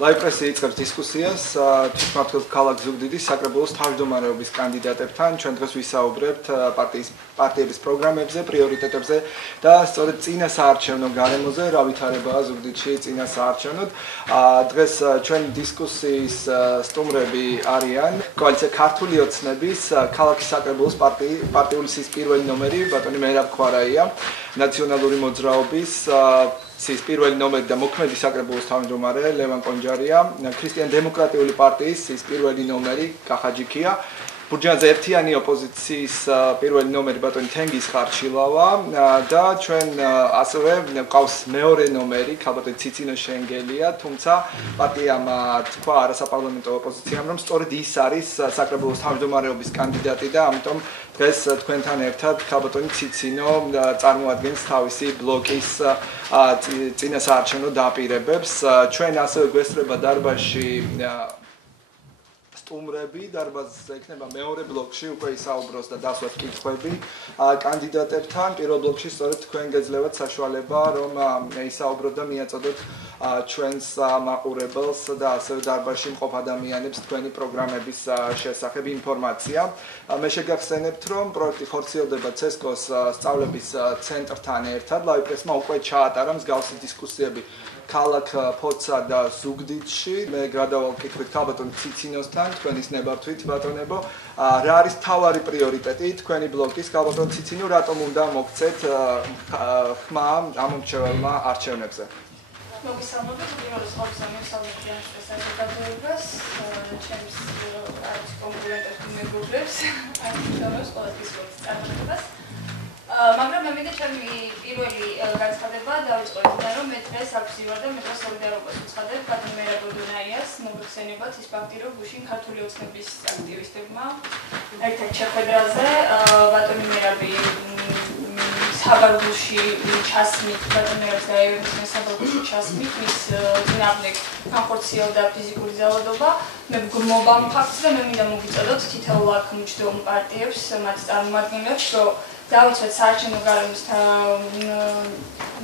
ლაიპრესი იწყებს დისკუსიას თვითმმართველ ქალაქ ზუგდიდის საკრებულოს თავმჯდომარეობის კანდიდატებთან. ჩვენ დღეს ვისაუბრებთ პარტიების პროგრამებზე, პრიორიტეტებზე და სწორედ წინა საარჩევნო გარემოზე, რა ვითარებაა ზუგდიდში წინა საარჩევნოდ. დღეს ჩვენი დისკუსიის სტუმრები არიან კოალიცია ქართული ოცნების ქალაქის საკრებულოს პარტიული სიის პირველი ნომერი ბატონი მერაბ ქვარაია, ნაციონალური მოძრაობის სიის პირველი ნომერი და მოქმედი საკრებულოს თავმჯდომარე ლევან კონჯარია, ქრისტიან-დემოკრატიული პარტიის სიის პირველი ნომერი კახაჯიქია, ბურჯანზე ერთიანი ოპოზიციის პირველი ნომერი ბატონი თენგიზ ხარჩილავა და ჩვენ ასევე გვყავს მეორე ნომერი ქალბატონი ციცინო შენგელია, თუმცა პარტიამ თქვა არასაპარლამენტო ოპოზიციამ, რომ სწორედ ის არის საკრებულოს თავმჯდომარეობის კანდიდატი და ამიტომ დღეს თქვენთან ერთად ქალბატონი ციცინო წარმოადგენს თავისი ბლოკის წინასაარჩევნო დაპირებებს. ჩვენ ასევე გვესწრება დარბაზში სტუმრები, დარბაზზე იქნება მეორე ბლოკში უკვე ისაუბროს და დასვათ კითხვები კანდიდატებთან. პირველ ბლოკში სწორედ თქვენ გეძლევათ საშუალება, რომ ისაუბროთ და მიაწოდოთ ჩვენს მაყურებელს და ასევე დარბაზში მყოფ ადამიანებს თქვენი პროგრამების შესახებ ინფორმაცია. მე შეგახსენებთ, რომ პროექტი ხორციელდება ცესკოს სწავლების ცენტრთან ერთად. ლაიპრესმა უკვე ჩაატარა მსგავსი დისკუსიები ქალაქ ფოცა და ზუგდიდში. მე გადავალ კითხვით ქალბატონ ციცინოსთან, თქვენის ნებართვით ბატონებო, რა არის მთავარი პრიორიტეტი თქვენი ბლოკის? ქალბატონ ციცინო, რატომ უნდა მოგცეთ ხმა ამომრჩეველმა არჩევნებზე? მოგესალმებით, პირველად მოგესალმებით ამ საზოგადოებას, ჩემს კონკურენტებს მეგობრებს, არჩევნებს ყოველთვის წარმატებას. მაგრამ მე მინდა ჩემი პირველი განცხადება დავიწყო იქიდან, რომ მე დღეს აფსივარ და მე დღეს სოლიდარობას ვუცხადებ ბატონ მერაბ დუნაიას მოგხსენებათ ის ფაქტი, რომ გუშინ ქართული ოცნების აქტივისტებმა ერთ-ერთ შეხვედრაზე ბატონი მერაბი საბარგულში ჩასმით, ბატონ მერაბს დაეუფლნენ საბარგულში ჩასმით, მის წინააღმდეგ განხორციელდა ფიზიკური ძალადობა. მე ვგმობა ამ ფაქტს და მე მინდა მოგიწოდოთ თითოეულ აქ მჯდომ პარტიებს, მათ წარმომადგენლებს, რომ დავიცვათ საარჩევნო გარემოს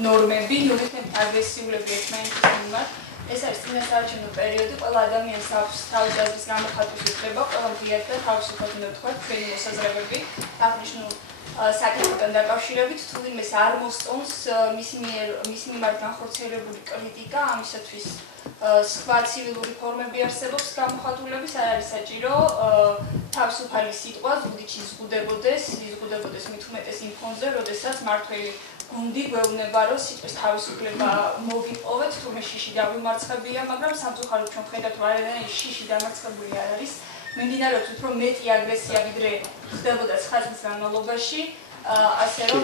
ნორმები, ნორმებით აგრესიულები ერთმანეთის მიმართ. ეს არის წინასაარჩევნო პერიოდი, ყველა ადამიანს აქვს თავისი აზრის გამოხატვის უფლება, ყველა მდიად და თავისუფლად უნდა თქვა თქვენი მოსაზრებები აღნიშნულ საკითხთან დაკავშირებით, თუ ვინმეს არ მოსწონს მის მიმართ განხორციელებული კრიტიკა, ამისათვის სხვა ცივილური ფორმები არსებობს გამოხატულების, არ არის საჭირო თავისუფალი სიტყვა ზუგდიდში იზღუდებოდეს მით უმეტეს იმ ფონზე, როდესაც მართველი გუნდი გვეუბნება, რომ სიტყვის თავისუფლება მოგიპოვეთ, თურმე შიში დავიმარცხებია, მაგრამ სამწუხაროდ ჩვენ ხედავთ, რომ არანაირი შიში დამარცხებული არ არის. მიმდინარეობს უფრო მეტი აგრესია, ვიდრე ხდებოდა 9 წლის განმავლობაში, ასე რომ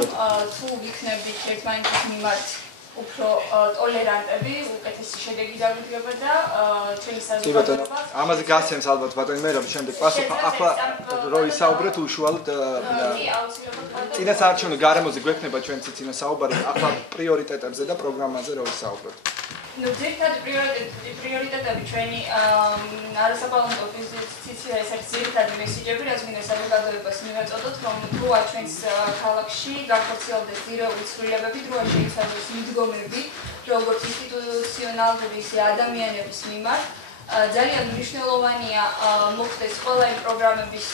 თუ ვიქნებით ერთმანეთის მიმართ უფრო ტოლერანტები, უკეთესი შედეგი დაგვიდგება და ჩვენი საზოგადოება. ამაზე გასცემს ალბათ ბატონი მერაბ შემდეგ პასუხი. ახლა რო ისაუბრეთ უშუალოდ წინასაარჩევნო გარემოზე გვექნება ჩვენ ციცინო საუბარი, ახლა პრიორიტეტებზე და პროგრამაზე რო ისაუბროთ. ძირითადი პრიორიტეტები ჩვენი არასაპარლამენტო ოპოზიცია ეს არის ძირითადი მესიჯები, რაც მინდა საზოგადოებას მივაწოდოთ, რომ დროა ჩვენს ქალაქში განხორციელდეს ძირეული ცვლილებები, დროა შეიცვალოს მიდგომები, როგორც ინსტიტუციონალური, ისე ადამიანების მიმართ. ძალიან მნიშვნელოვანია მოხდეს ყველა იმ პროგრამების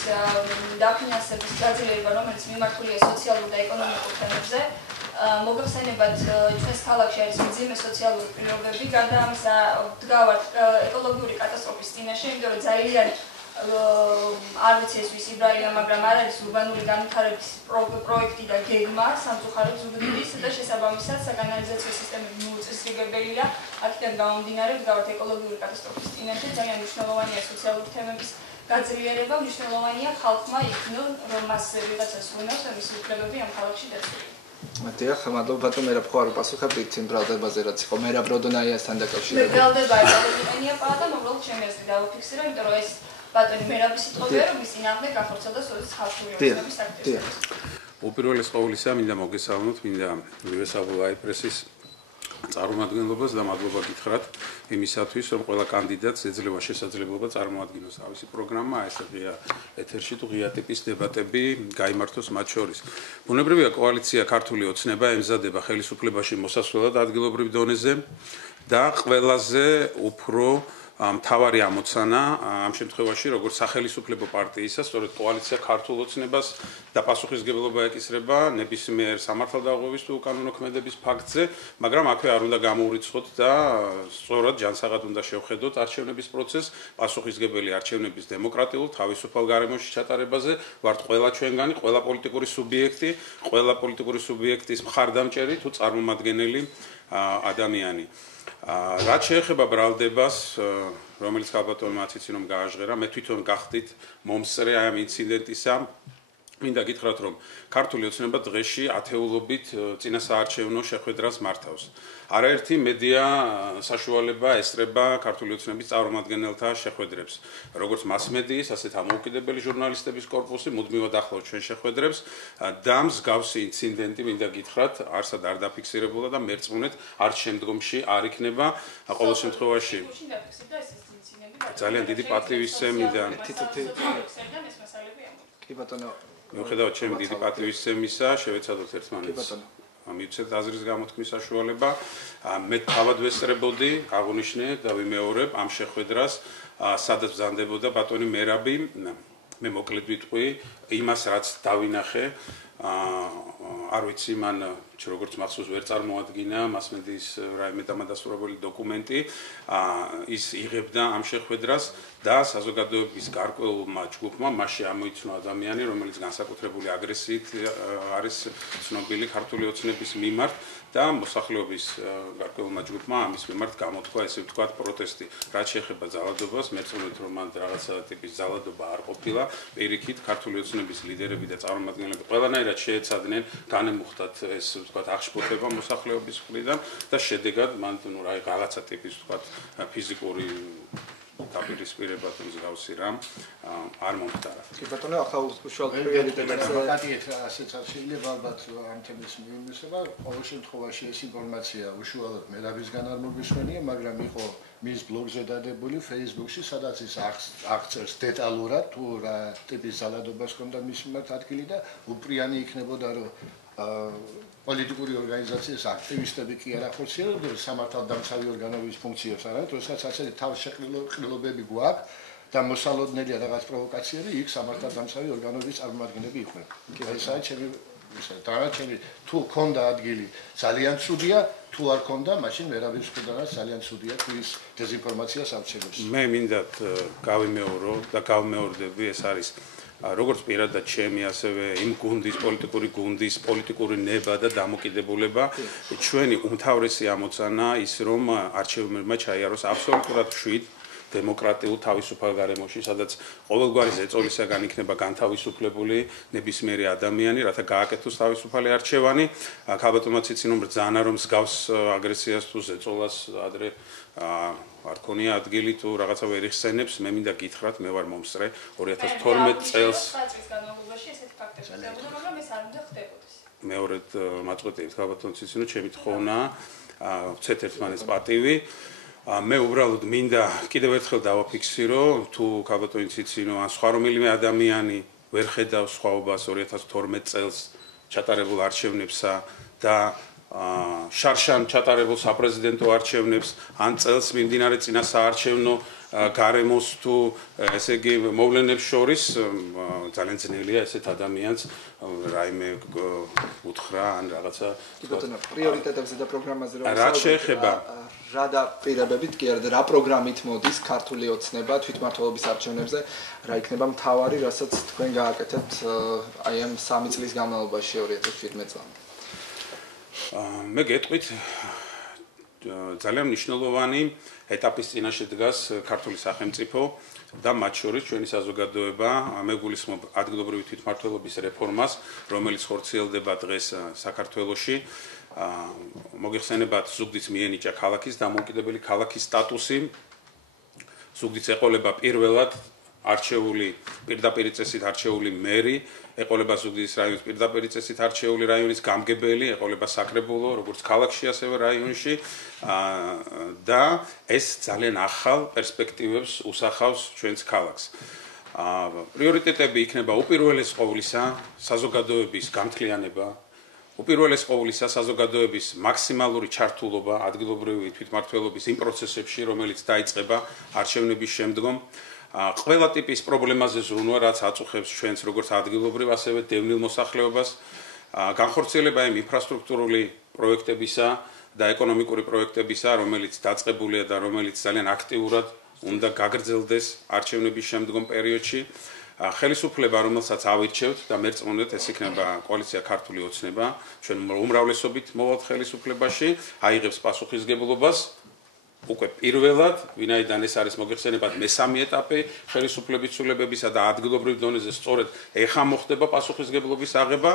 დაფინანსების გაძლიერება, რომელიც მიმართულია სოციალურ და ეკონომიკურ თემებზე. მოგხსენებათ, ჩვენს ქალაქში არის მძიმე სოციალური პირობები, გარდა ამისა ვდგავართ ეკოლოგიური კატასტროფის წინაშე, იმიტომ რომ ძალიან არ ვიცი ეს ვის იბრალია, მაგრამ არ არის ურბანული განვითარების პროექტი და გეგმა სამწუხაროდ ზუგდიდის და შესაბამისად საკანალიზაციო სისტემები მოუწესრიგებელია. აქედან გამომდინარე ვდგავართ ეკოლოგიური კატასტროფის წინაშე, ძალიან მნიშვნელოვანია სოციალური თემების გაძლიერება, მნიშვნელოვანია ხალხმა იქნონ, რომ მას ვიღაცა სურნავს და მისი უფლებები ამ ქალაქში დაცულია. დიახ, მადლობა ბატონ მერაბ ხوار უპასუხებთ იმ ბრალდებაზე, რაც იყო მერაბ დუნაიასთან დაკავშირებით. მე ბრალდება აკადემია პარა და მოკლედ ჩემი აზრი დავაფიქსირე, იმიტომ რომ ეს ბატონი მერაბის სიტყვებია, რომ მის წინააღმდეგ განხორციელდა სწორედ ხალხური ოცნების აქტივისტები. უპირველეს ყოვლისა მინდა მოგესალმოთ, მინდა მივესალმო ლაიპრესის წარმომადგენლობას და მადლობა გითხრათ იმისათვის, რომ ყველა კანდიდატს ეძლევა შესაძლებლობა წარმოადგინოს თავისი პროგრამა, ესე ღია ეთერში თუ ღია ტიპის დებატები გაიმართოს მათ შორის. ბუნებრივია კოალიცია ქართული ოცნება ემზადება ხელისუფლებაში მოსასვლელად ადგილობრივ დონეზე და ყველაზე უფრო მთავარი ამოცანა ამ შემთხვევაში როგორც სახელმწიფო პარტიისა, სწორედ კოალიცია ქართულ ოცნებას და პასუხისმგებლობა ეკისრება ნებისმიერ სამართალდაღობის თუ კანონოქმედების ფაქტზე, მაგრამ აქვე არ უნდა გამოურიცხოთ და სწორად ჯანსაღად უნდა შევხედოთ არჩევნების პროცესს, პასუხისმგებელი არჩევნების დემოკრატიულ თავისუფალ გარემოში ჩატარებაზე ვართ ყველა ჩვენგანი, ყველა პოლიტიკური სუბიექტის მხარდამჭერი თუ წარმომადგენელი ადამიანი. რაც შეეხება ბრალდებას, რომელიც ქალბატონმა ციცინომ გააჟღერა, მე თვითონ გახდით მომსწრე ამ ინციდენტისა. მინდა გითხრათ, რომ ქართული ოცნება დღეში ათეულობით წინასაარჩევნო შეხვედრას მართავს. არაერთი მედია საშუალება ესწრება ქართული ოცნების წარმომადგენელთა შეხვედრებს. როგორც მასმედიის, ასეთ ამოუკიდებელი ჟურნალისტების კორპუსი მუდმივად ახლავს ჩვენ შეხვედრებს და მსგავსი ინციდენტი მინდა გითხრათ, არსად არ დაფიქსირებულა და მერწმუნეთ არ შემდგომში არ იქნება. ყოველ შემთხვევაში ძალიან დიდი პატივისცემი და კი ბატონო მიუხედავად ჩემი დიდი პატივისცემისა, შევეცადოთ ერთმანეთს. მივცეთ აზრის გამოთქმის საშუალება. მე თავად ვესწრებოდი, აღნიშნე და ვიმეორებ ამ შეხვედრას, სადაც ბრძანდებოდა ბატონი მერაბი. მე მოკლედ ვიტყვი იმას, რაც დავინახე. არ ვიცი, მან როგორც მახსოვს ვერ წარმოადგინა მასმედიის რაიმე დამადასტურებელი დოკუმენტი. ის იღებდა ამ შეხვედრას და საზოგადოების გარკვეულმა ჯგუფმა მასში ამოიცნო ადამიანი, რომელიც განსაკუთრებული აგრესიით არის ცნობილი ქართული ოცნების მიმართ და მოსახლეობის გარკვეულმა ჯგუფმა ამის მიმართ გამოთქვა, ესე ვთქვათ, პროტესტი. რაც შეეხება ძალადობას, მერწმუნეთ, რომ მან რაღაცა ტიპის ძალადობა არ ყოფილა. პირიქით, ქართული ოცნების ლიდერები და წარმომადგენლები ყველანაირად შეეცადნენ განემუხტათ ეს ვთქვათ აღშფოთება მოსახლეობის მხრიდან და შედეგად მან რაღაცა ტიპის ვთქვათ ფიზიკური დაპირისპირება თუ მსგავსი რამ არ მომხდარა. კი ბატონო, ახლა უშუალოდ პრიორიტეტებზე გადიეთ ასეც არ შეიძლება ალბათ ამ თემის მიმართება. ყოველ შემთხვევაში ეს ინფორმაცია უშუალოდ მერაბისგან არ მოგვისმენია, მაგრამ იყო მის ბლოგზე დადებული Facebook-ში, სადაც ის აღწერს დეტალურად თუ რა ტიპის ძალადობას ჰქონდა მის მიმართ ადგილი და უპრიანი იქნებოდა, რომ პოლიტიკური ორგანიზაციის აქტივისტები კი არ ახორციელებდნენ სამართალდამცავი ორგანოების ფუნქციებს, არამედ როდესაც ასეთი თავშეყრილობები გვაქვს და მოსალოდნელია რაღაც პროვოკაციები, იქ სამართალდამცავი ორგანოების წარმომადგენლები იყვნენ. ესაა ჩემი დანარჩენი თუ ქონდა ადგილი ძალიან ცუდია, თუ არ ქონდა, მაშინ მერაბის მხრიდანაც ძალიან ცუდია თუ ის დეზინფორმაციას ავრცელებს. მე მინდათ გავიმეორო და გავმეორდები, ეს არის როგორც პირადად ჩემი, ასევე იმ გუნდის, პოლიტიკური ნება და დამოკიდებულება, ჩვენი უმთავრესი ამოცანა ის, რომ არჩევნებმა ჩაიაროს აბსოლუტურად მშვიდ დემოკრატიულ თავისუფალ გარემოში, სადაც ყოველგვარი ზეწოლისაგან იქნება განთავისუფლებული ნებისმიერი ადამიანი, რათა გააკეთოს თავისუფალი არჩევანი. ქალბატონმა ციცინომ ბრძანა, რომ მსგავს აგრესიას თუ ზეწოლას ადრე არ ქონია ადგილი თუ რაღაცა ვერ იხსენებს, მე მინდა გითხრათ, მე ვარ მომსწრე 2012 წელს. მეორედ მაწყვეტიეთ ქალბატონ ციცინო, ჩემი თხოვნა, ვცეთ ერთმანეთს პატივი. მე უბრალოდ მინდა კიდევ ერთხელ დავაფიქსირო, თუ ქალბატონი ციცინო ან სხვა რომელიმე ადამიანი ვერ ხედავს სხვაობას 2012 წელს ჩატარებულ არჩევნებსა და შარშან ჩატარებულ საპრეზიდენტო არჩევნებს ან წელს მიმდინარე წინასაარჩევნო გარემოს თუ ესე იგი მოვლენებს შორის ძალიან ძნელია ესეთ ადამიანს რაიმე უთხრა ან რაღაცა ბატონო პრიორიტეტებზე და პროგრამაზე რაც შეეხება რა დაპირებებით კი არა და რა პროგრამით მოდის ქართული ოცნება თვითმმართველობის არჩევნებზე რა იქნება მთავარი რასაც თქვენ გააკეთებთ აი ამ 3 წლის განმავლობაში 2017 წლამდე მე გეტყვით ძალიან მნიშვნელოვანი ეტაპის წინაშე დგას ქართული სახელმწიფო და მათ შორის ჩვენი საზოგადოება მეგულისხმობ ადგილობრივი თვითმმართველობის რეფორმას, რომელიც ხორციელდება დღეს საქართველოში. მოგეხსენებათ ზუგდიდს მიენიჭა ქალაქის დამოუკიდებელი ქალაქის სტატუსი. ზუგდიდს ეყოლება პირველად არჩეული პირდაპირ წესით არჩეული მერი, ეყოლება ზუგდიდის რაიონის პირდაპირ წესით არჩეული რაიონის გამგებელი, ეყოლება საკრებულო, როგორც ქალაქში, ასევე რაიონში და ეს ძალიან ახალ პერსპექტივებს უსახავს ჩვენს ქალაქს. პრიორიტეტები იქნება უპირველეს ყოვლისა საზოგადოების გამთლიანება, უპირველეს ყოვლისა საზოგადოების მაქსიმალური ჩართულობა ადგილობრივი თვითმმართველობის იმ პროცესებში, რომელიც დაიწყება არჩევნების შემდგომ, ყველა ტიპის პრობლემაზე ზრუნვა, რაც აწუხებს ჩვენს როგორც ადგილობრივ, ასევე დევნილ მოსახლეობას, განხორციელება იმ ინფრასტრუქტურული პროექტებისა და ეკონომიკური პროექტებისა, რომელიც დაწყებულია და რომელიც ძალიან აქტიურად უნდა გაგრძელდეს არჩევნების შემდგომ პერიოდში. ხელისუფლება, რომელსაც ავირჩევთ და მერწმუნეთ, ეს იქნება კოალიცია ქართული ოცნება, ჩვენ უმრავლესობით მოვალთ ხელისუფლებაში, აიღებს პასუხისგებლობას უკვე პირველად, ვინაიდან ეს არის მოგეხსენებათ მესამე ეტაპი ხელისუფლების ცვლილებებისა და ადგილობრივ დონეზე სწორედ ეხა მოხდება პასუხისგებლობის აღება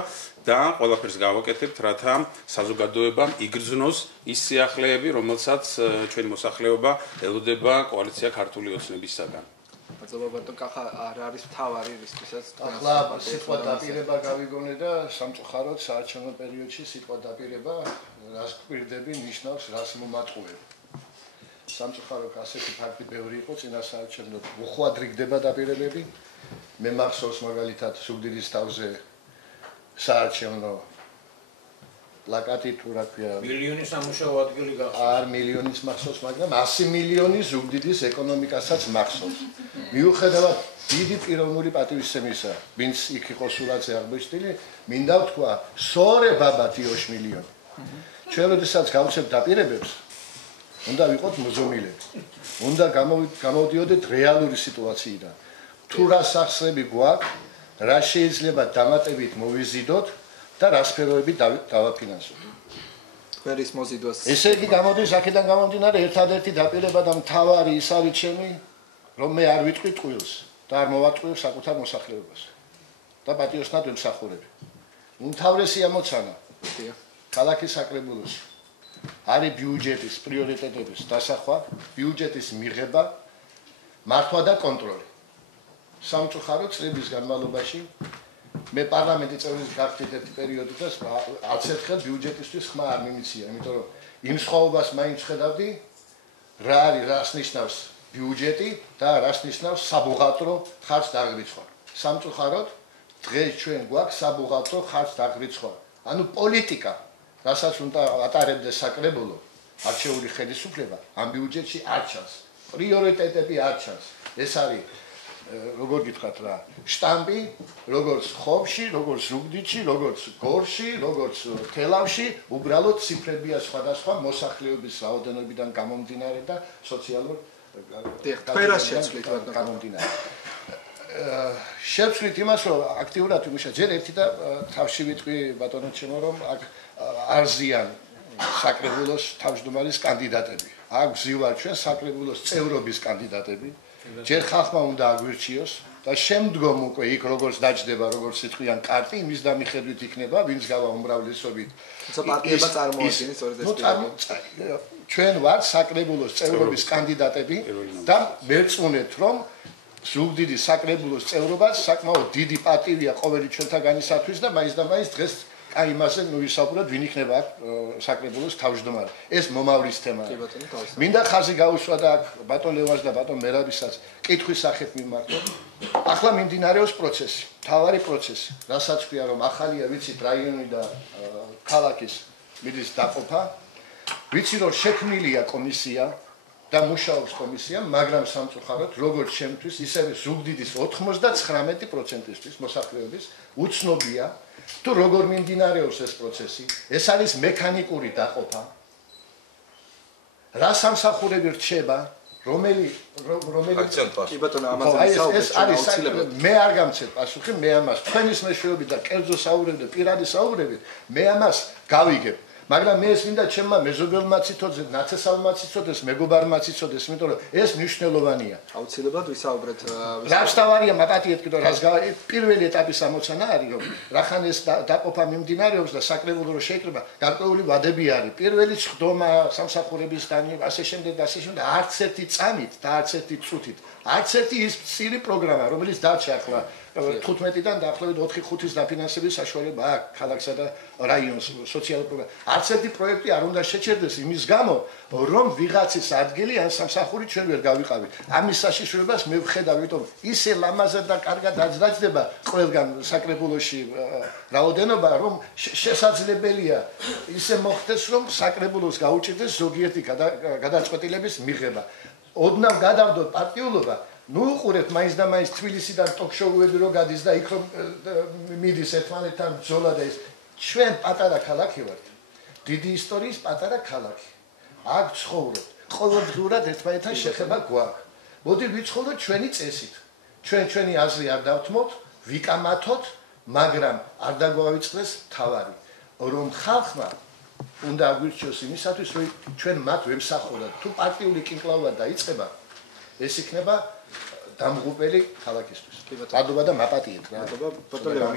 და ყველაფერს გავაკეთებთ, რათა საზოგადოებამ იგრძნოს ის სიახლეები, რომელსაც ჩვენი მოსახლეობა ელოდება კოალიცია ქართული ოცნებისაგან. ბატონო კახა არ არის მთავარი რისთვისაც ახლა სიტყვა დაპირება გავიგონე და სამწუხაროდ საარჩევნო პერიოდში სიტყვა დაპირება რას გვირდები ნიშნავს რას მომატყუებ. სამწუხაროდ ასეთი ფაქტი ბევრი იყო წინა საარჩევნო უხვადრიგდება დაპირებები. მე მახსოვს მაგალითად ზუგდიდის თავზე საარჩევნო პლაკატი თუ რა ქვია მილიონი სამუშაო ადგილი გახსოვს. არ მილიონის მახსოვს, მაგრამ 100 მილიონი ზუგდიდის ეკონომიკასაც მახსოვს. მიუხედავად დიდი პიროვნული პატივისცემისა, ვინც იქ იყო სულაძე აღბეჭდილი, მინდა ვთქვა, სორე ბაბა თიოშ მილიონი. ჩვენ როდესაც გავუწევთ დაპირებებს, უნდა ვიყოთ მოზომილები. უნდა გამოვდიოდეთ რეალური სიტუაციიდან. თუ რა სახსრები გვაქვს, რა შეიძლება დამატებით მოვიზიდოთ და რა სფეროები დავაფინანსოთ. გვერის მოზიდვას. ესე იგი გამოდის აქედან გამომდინარე ერთადერთი დაპირება და მთავარი ის არის ჩემი, რომ მე არ ვიტყვი ტყუილს და არ მოვატყუილ საკუთარ მოსახლეობას და პატიოსნად ვემსახურებ. უმთავრესი ამოცანა ქალაქის საკრებულოში არის ბიუჯეტის პრიორიტეტების დასახვა, ბიუჯეტის მიღება, მართვა და კონტროლი. სამწუხაროდ წლების განმავლობაში მე პარლამენტის წევრის გახდით ერთი პერიოდი და 10 ერთხელ ბიუჯეტისთვის ხმა არ მიმიცია, იმიტომ რომ იმ სხვაობას მაინც ხედავდი, რა არის, რას ნიშნავს ბიუჯეტი და რას ნიშნავს საბუღალტრო ხარჯ დაღრიცხვა. სამწუხაროდ დღეს ჩვენ გვაქვს საბუღალტრო ხარჯ დაღრიცხვა. ანუ პოლიტიკა, რასაც უნდა ატარებდეს საკრებულო, არჩეული ხელისუფლება, ამ ბიუჯეტში არ ჩანს. პრიორიტეტები არ ჩანს. ეს არის როგორ გითხრათ რა, შტამპი, როგორც ხობში, როგორც ზუგდიდში, როგორც გორში, როგორც თელავში, უბრალოდ ციფრებია სხვადასხვა მოსახლეობის რაოდენობიდან გამომდინარე და სოციალურ გამომდინარე. შევცვლით იმას, რომ აქტიურად ვიმუშა, ჯერ ერთი და თავში ვიტყვი ბატონო ჩემო, რომ აქ არზიან საკრებულოს თავმჯდომარის კანდიდატები. აქ ვზივარ ჩვენ საკრებულოს წევრობის კანდიდატები. ჯერ ხალხმა უნდა აგვირჩიოს და შემდგომ უკვე იქ როგორც დაჯდება, როგორც სიტყვიან კარტი, იმის დამიხედვით იქნება, ვინც გავა უმრავლესობით. თუმცა პარტიება წარმოადგენს სწორედ ეს პირობები. ჩვენ ვართ საკრებულოს წევრობის კანდიდატები და მერწმუნეთ, რომ ზუგდიდის საკრებულოს წევრობას საკმაოდ დიდი პატივია ყოველი ჩვენთაგანისათვის და მაინც და მაინც დღეს აი იმაზე მივისაუბროთ, ვინ იქნება აქ საკრებულოს თავმჯდომარე. ეს მომავლის თემაა. მინდა ხაზი გაუსვა და აქ ბატონ ლევანს და ბატონ მერაბისაც კითხვის სახით მიმართოთ. ახლა მიმდინარეობს პროცესი, მთავარი პროცესი, რასაც ქვია რომ ახალია ვიცით რაიონი და ქალაქის მიდის დაყოფა. ვიცი რომ შექმნილია კომისია და მუშაობს კომისია, მაგრამ სამწუხაროდ როგორც ჩემთვის, ისევე ზუგდიდის 99%-ისთვის მოსახლეობის უცნობია თუ როგორ მიმდინარეობს ეს პროცესი. ეს არის მექანიკური დაყოფა. რა სამსახურები რჩება, რომელი კი ბატონო, ამაზე საუბრობთ. მე არ გამცეთ პასუხი, მე ამას თქვენის მეშვეობით და კერძო საუბრებით და პირადი საუბრებით, მე ამას გავიგებ. მაგრამ მე ეს მინდა ჩემმა მეზობელმა ციტოძე, ნაცესალმა ციტოძეს, მეგობარმა ციტოძეს, იმიტომ რომ ეს მნიშვნელოვანია. აუცილებლად ვისაუბრეთ. რასთავარია მაპატიეთ კიდო რას პირველი ეტაპის ამოცანა არის რომ რახან ეს დაყოფა მიმდინარეობს და საკრებულო რო შეიკრება, გარკვეული ვადები არის. პირველი ხდომა სამსახურების დანი, ასე შემდეგ და ასე შემდეგ, არც ერთი წამით და არც ერთი წუთით, არც ერთი ის მცირე პროგრამა, რომელიც დარჩა ახლა 15-დან დაახლოებით 4-5-ის დაფინანსების საშუალება აქვს ქალაქსა და რაიონს სოციალურ პროგრამას. არც ერთი პროექტი არ უნდა შეჩერდეს იმის გამო, რომ ვიღაცის ადგილი ან სამსახური ჩვენ ვერ გავიყავით. ამის საშიშროებას მე ვხედავ, იმიტომ ისე ლამაზად და კარგად დაძრაჯდება ყველგან საკრებულოში რაოდენობა, რომ შესაძლებელია ისე მოხდეს, რომ საკრებულოს გაუჭირდეს ზოგიერთი გადაწყვეტილების მიღება. ოდნავ გადავდოთ პარტიულობა, ნუ უყურებთ მაინც და მაინც თბილისიდან ტოქ-შოუები რო გადის და იქ რომ მიდის ერთმანეთთან ბრძოლა და ის ჩვენ პატარა ქალაქი ვართ. დიდი ისტორიის პატარა ქალაქი. აქ ცხოვრობთ. ყოველდღურად ერთმანეთთან შეხება გვაქვს. მოდი ვიცხოვროთ ჩვენი წესით. ჩვენი აზრი არ დავთმოთ, ვიკამათოთ, მაგრამ არ დაგვავიწყდეს თავარი, რომ ხალხმა უნდა აგვირჩიოს იმისათვის, რომ ჩვენ მათ ვემსახუროთ. თუ პარტიული კინკლავა დაიწყება, ეს იქნება დამღუპელი ქალაქისთვის. მადლობა და მაპატიეთ რა. მადლობა ბატონო.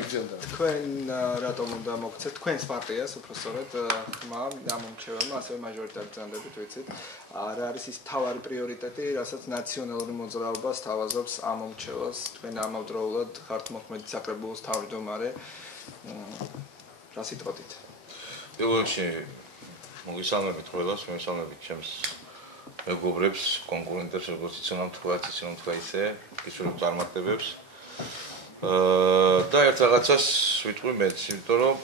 თქვენ რატომ უნდა მოგცეთ თქვენს პარტიას, უბრალოდ ხმა ამომრჩეველმა, ასევე მაჟორიტარი ბრძანდებით ვიცით. რა არის ის თავარი პრიორიტეტი, რასაც ნაციონალური მოძრაობას თავაზობს ამომრჩეველს. თქვენ ამავდროულად ხართ მოქმედი საკრებულოს თავმჯდომარე. რა სიტყვით? პირველში მოგესალმებით ყველას, მოგესალმებით ჩემს მეგობრებს, კონკურენტებს, როგორც იცნობ თქვა ისე, ისურვებ წარმატებებს. და ერთ რაღაცას ვიტყვი მეც, იმიტომ რომ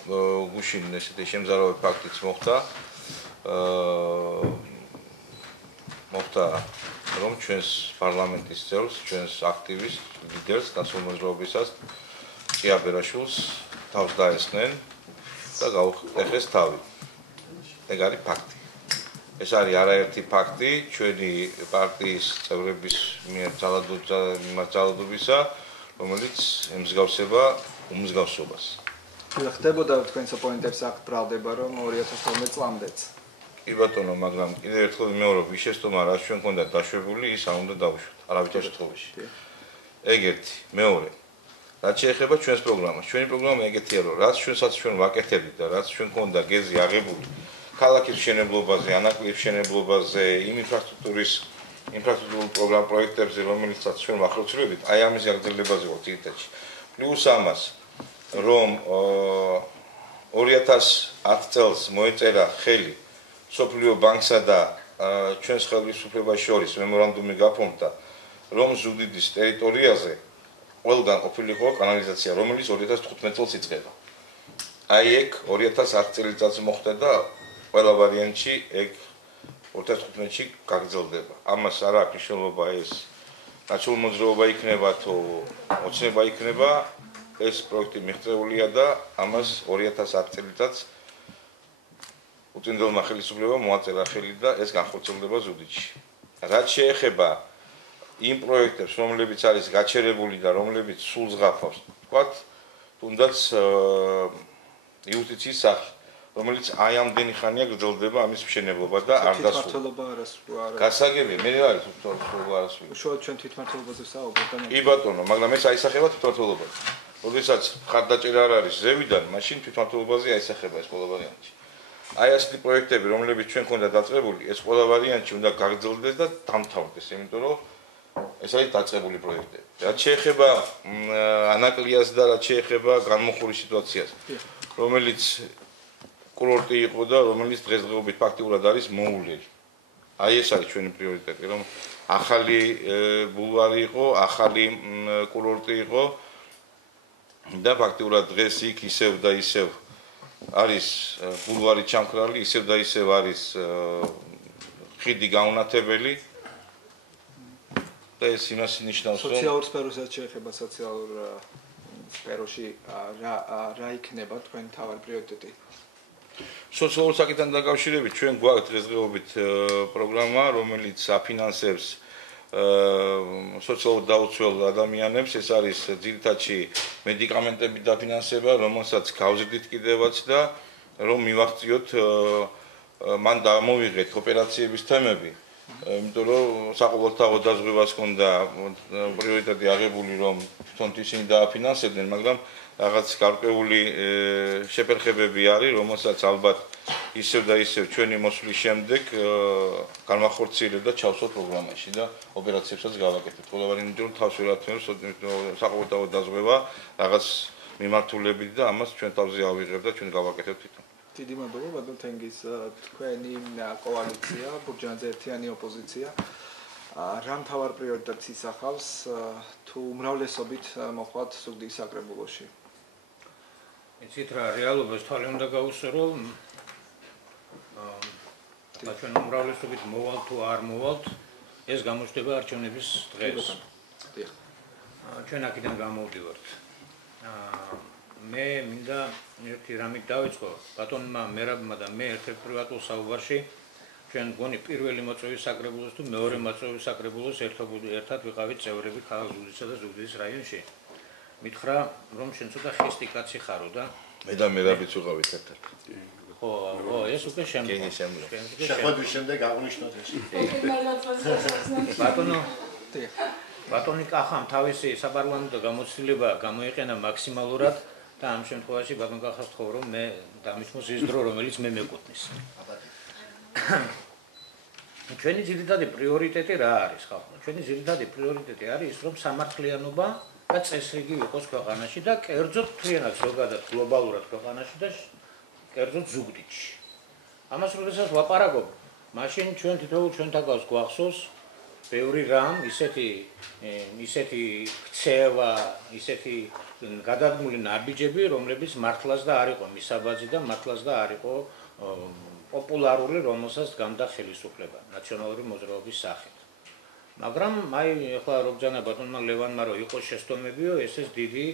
გუშინ ესეთი შემზარავი ფაქტიც მოხდა. მოხდა რომ ჩვენს პარლამენტის წევრს, ჩვენს აქტივისტ ლიდერს, ნაციონალურ მოძრაობისას ჭია ბერაშვილს თავს დაესხნენ და გაუხეთეს თავი. ეგ არის ფაქტი. ეს არის არაერთი ფაქტი ჩვენი პარტიის წევრების მიერ ძალადობისა, რომელიც ემსგავსება უმსგავსობას. ხდებოდა თქვენს ოპონენტებს აქ ბრალდება, რომ 2012 წლამდეც. კი ბატონო, მაგრამ კიდევ ერთხელ ვიმეორებ, ის შეცდომა, რაც ჩვენ ქონდა დაშვებული, ის არ უნდა დავუშვათ არავითარ შემთხვევაში. ეგ ერთი, მეორე. რაც შეეხება ჩვენს პროგრამას, ჩვენი პროგრამა ეგეთია, რომ რაც ჩვენ ვაკეთებდით და რაც ჩვენ ქონდა გეზი აღებული ქალაქის მშენებლობაზე, ანაკლების მშენებლობაზე, იმ ინფრასტრუქტურულ პროექტებზე, რომელიცაც ჩვენ ვახორციელებდით, აი ამის გაგრძელებაზე ვარ ძირითადად. პლუს ამას, რომ 2010 წელს მოეწერა ხელი სოფლიო ბანკსა და ჩვენს ხელისუფლებას შორის მემორანდუმი გაფორმდა, რომ ზუგდიდის ტერიტორიაზე ყველგან ყოფილიყო კანალიზაცია, რომელიც 2015 წელს იწყება. აი ეგ 2010 წელიწადს მოხდა და ყველა ვარიანტში ეგ 2015-ში გაგრძელდება. ამას არ აქვს მნიშვნელობა ეს ნაციონალური მოძრაობა იქნება თუ ოცნება იქნება, ეს პროექტი მიღწეულია და ამას 2010 წელიწადს უწინდელმა ხელისუფლებამ მოაწერა ხელი და ეს განხორციელდება ზუგდიდში. რაც შეეხება იმ პროექტებს, რომლებიც არის გაჩერებული და რომლებიც სულ ზღაფავს, ვთქვათ, თუნდაც იუსტიციის სახე, რომელიც აი ამდენი ხანია გრძელდება ამის მშენებლობა და არ დასრულდა. თვითმმართველობა არასწორია. გასაგებია, მე რა არის თვითმმართველობა არასწორია. უშუალოდ ჩვენ თვითმმართველობაზე ვსაუბრობთ და კი ბატონო, მაგრამ ეს აისახება თვითმმართველობაზე. როდესაც მხარდაჭერა არ არის ზევიდან, მაშინ თვითმმართველობაზე აისახება ეს ყველა ვარიანტი. აი ასეთი პროექტები, რომლებიც ჩვენ ქონდა დაწყებული, ეს ყველა ვარიანტი უნდა გაგრძელდეს და დამთავრდეს, იმიტომ რომ ეს არის დაწყებული პროექტები. რაც შეეხება ანაკლიას და რაც შეეხება განმოხური სიტუაციას, რომელიც კურორტი იყო და რომელიც დღესდღეობით ფაქტიურად არის მოულელი. აი ეს არის ჩვენი პრიორიტეტი, რომ ახალი ბულვარი იყო, ახალი კურორტი იყო და ფაქტიურად დღეს იქ ისევ და ისევ არის ბულვარი ჩამქრალი, ისევ და ისევ არის ხიდი გაუნათებელი. და ეს იმას ნიშნავს, რომ სოციალურ სფეროსაც შეეხება სოციალურ სფეროში რა იქნება თქვენი თავარი პრიორიტეტი? სოციალურ საკითხთან დაკავშირებით ჩვენ გვაქვს დღესდღეობით პროგრამა, რომელიც აფინანსებს სოციალურ დაუცველ ადამიანებს, ეს არის ძირითადში მედიკამენტების დაფინანსება, რომელსაც გავზრდით კიდევაც და რომ მივახციოთ მან დამოვიღეთ ოპერაციების თემები. იმიტომ რომ საყოველთაო დაზღვევას ჰქონდა პრიორიტეტი აღებული, რომ თვითონ ისინი დააფინანსებდნენ, მაგრამ რაღაც გარკვეული შეფერხებები არის, რომელსაც ალბათ ისევ და ისევ ჩვენი მოსვლის შემდეგ განმახორციელებდა ჩავსვათ პროგრამაში და ოპერაციებსაც გავაკეთებთ. ყველაფერი ნიჭიერ თავს ვერათმევს, საყოველთაოდ დაზღვევა რაღაც მიმართულებით და ამას ჩვენ თავზე ავიღებთ და ჩვენ გავაკეთებთ თვითონ. დიდი მადლობა ბატონ თენგის, თქვენი კოალიცია, ბურჯანზე ერთიანი ოპოზიცია რა მთავარ პრიორიტეტს ისახავს თუ უმრავლესობით მოხვათ ზუგდიდის საკრებულოში? იცით რა, რეალობას თვალე უნდა გაუსწრო, ჩვენ უმრავლესობით მოვალთ თუ არ მოვალთ, ეს გამოჩნდება არჩევნების დღეს. ჩვენ აქედან გამოვდივართ. მე მინდა ერთი რამით დავიწყო, ბატონმა მერაბმა და მე ერთ-ერთ პრივატულ საუბარში ჩვენ გონი პირველი მოწვევის საკრებულოს თუ მეორე მოწვევის საკრებულოს ერთად ვიყავით წევრები ქალაქ ზუგდიდსა და ზუგდიდის რაიონში. მითხრა, რომ შენ ცოტა ხისტი კაცი ხარო და მე და მერაბიც ვიყავით ერთად. ხო, ეს უკვე შემდგომ. შეხვედრის შემდეგ აღნიშნოთ ეს. ბატონი კახამ თავისი საპარლამენტო გამოცდილება გამოიყენა მაქსიმალურად და ამ შემთხვევაში ბატონ კახას თხოვ რომ მე დამისმოს ის დრო რომელიც მე მეკუთვნის. ჩვენი ძირითადი პრიორიტეტი რა არის ხალხო? ჩვენი ძირითადი პრიორიტეტი არის ის რომ სამართლიანობა და წესრიგი იყოს ქვეყანაში და კერძოდ მთლიანად ზოგადად გლობალურად ქვეყანაში და კერძოდ ზუგდიდში. ამას როდესაც ვაპარაკობ, მაშინ ჩვენ თითოეულ ჩვენ თავს გვახსოვს ბევრი რამ, ისეთი ქცევა, ისეთი გადადგმული ნაბიჯები, რომლებიც მართლაც და არ იყო მისაბაძი და მართლაც და არ იყო პოპულარული, რომელსაც გამდა ხელისუფლება ნაციონალური მოძრაობის სახით. მაგრამ ახლა რო ბრძანა ბატონმა ლევანმა რომ იყოს შეცდომებიო, ეს დიდი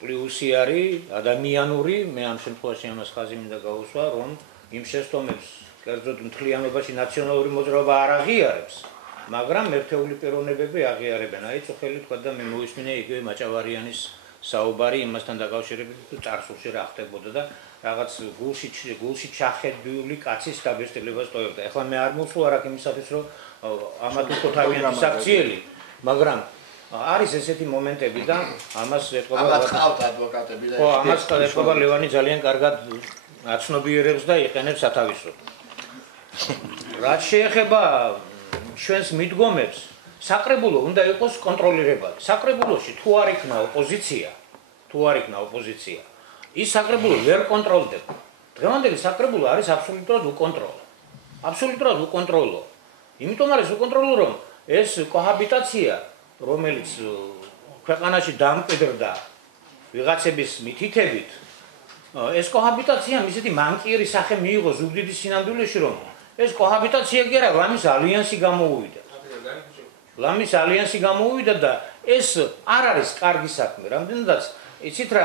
პლუსი არის ადამიანური, მე ამ შემთხვევაში ამას ხაზი მინდა გაუსვა, რომ იმ შეცდომებს კერძოდ მთლიანობაში ნაციონალური მოძრაობა არ აღიარებს, მაგრამ ერთეული პიროვნებები აღიარებენ. აი წუხელი თქვა და მე მოვისმინე იგივე მაჭავარიანის საუბარი იმასთან დაკავშირებით, თუ წარსულში რა ხდებოდა და რაღაც გულში ჩახედვილი კაცის დაბესტილებას ტოვებდა. ეხლა მე არ მოვსვარ აქ იმისათვის, რომ ამათ უფრო თავიანთი საქციელი, მაგრამ არის ესეთი მომენტები და ამას ეთქობა ამათ ყავთ ადვოკატები და ხო, ამას ეთქობა ლევანი ძალიან კარგად აცნობიერებს და იყენებს სათავისო. რაც შეეხება ჩვენს მიდგომებს, საკრებულო უნდა იყოს კონტროლირებადი. საკრებულოში თუ არ იქნა ოპოზიცია, ის საკრებულო ვერ კონტროლდება. დღევანდელი საკრებულო არის აბსოლუტურად უკონტროლო. იმიტომ არის უკონტროლო, რომ ეს კოჰაბიტაცია, რომელიც ქვეყანაში დამკვიდრდა ვიღაცების მითითებით, ეს კოჰაბიტაცია ისეთი მანკიერი სახე მიიღო ზუგდიდის სინამდვილეში, რომ ეს კოჰაბიტაცია კი არა, ლამის ალიანსი გამოუვიდა და ეს არ არის კარგი საქმე. რამდენადაც იცით რა,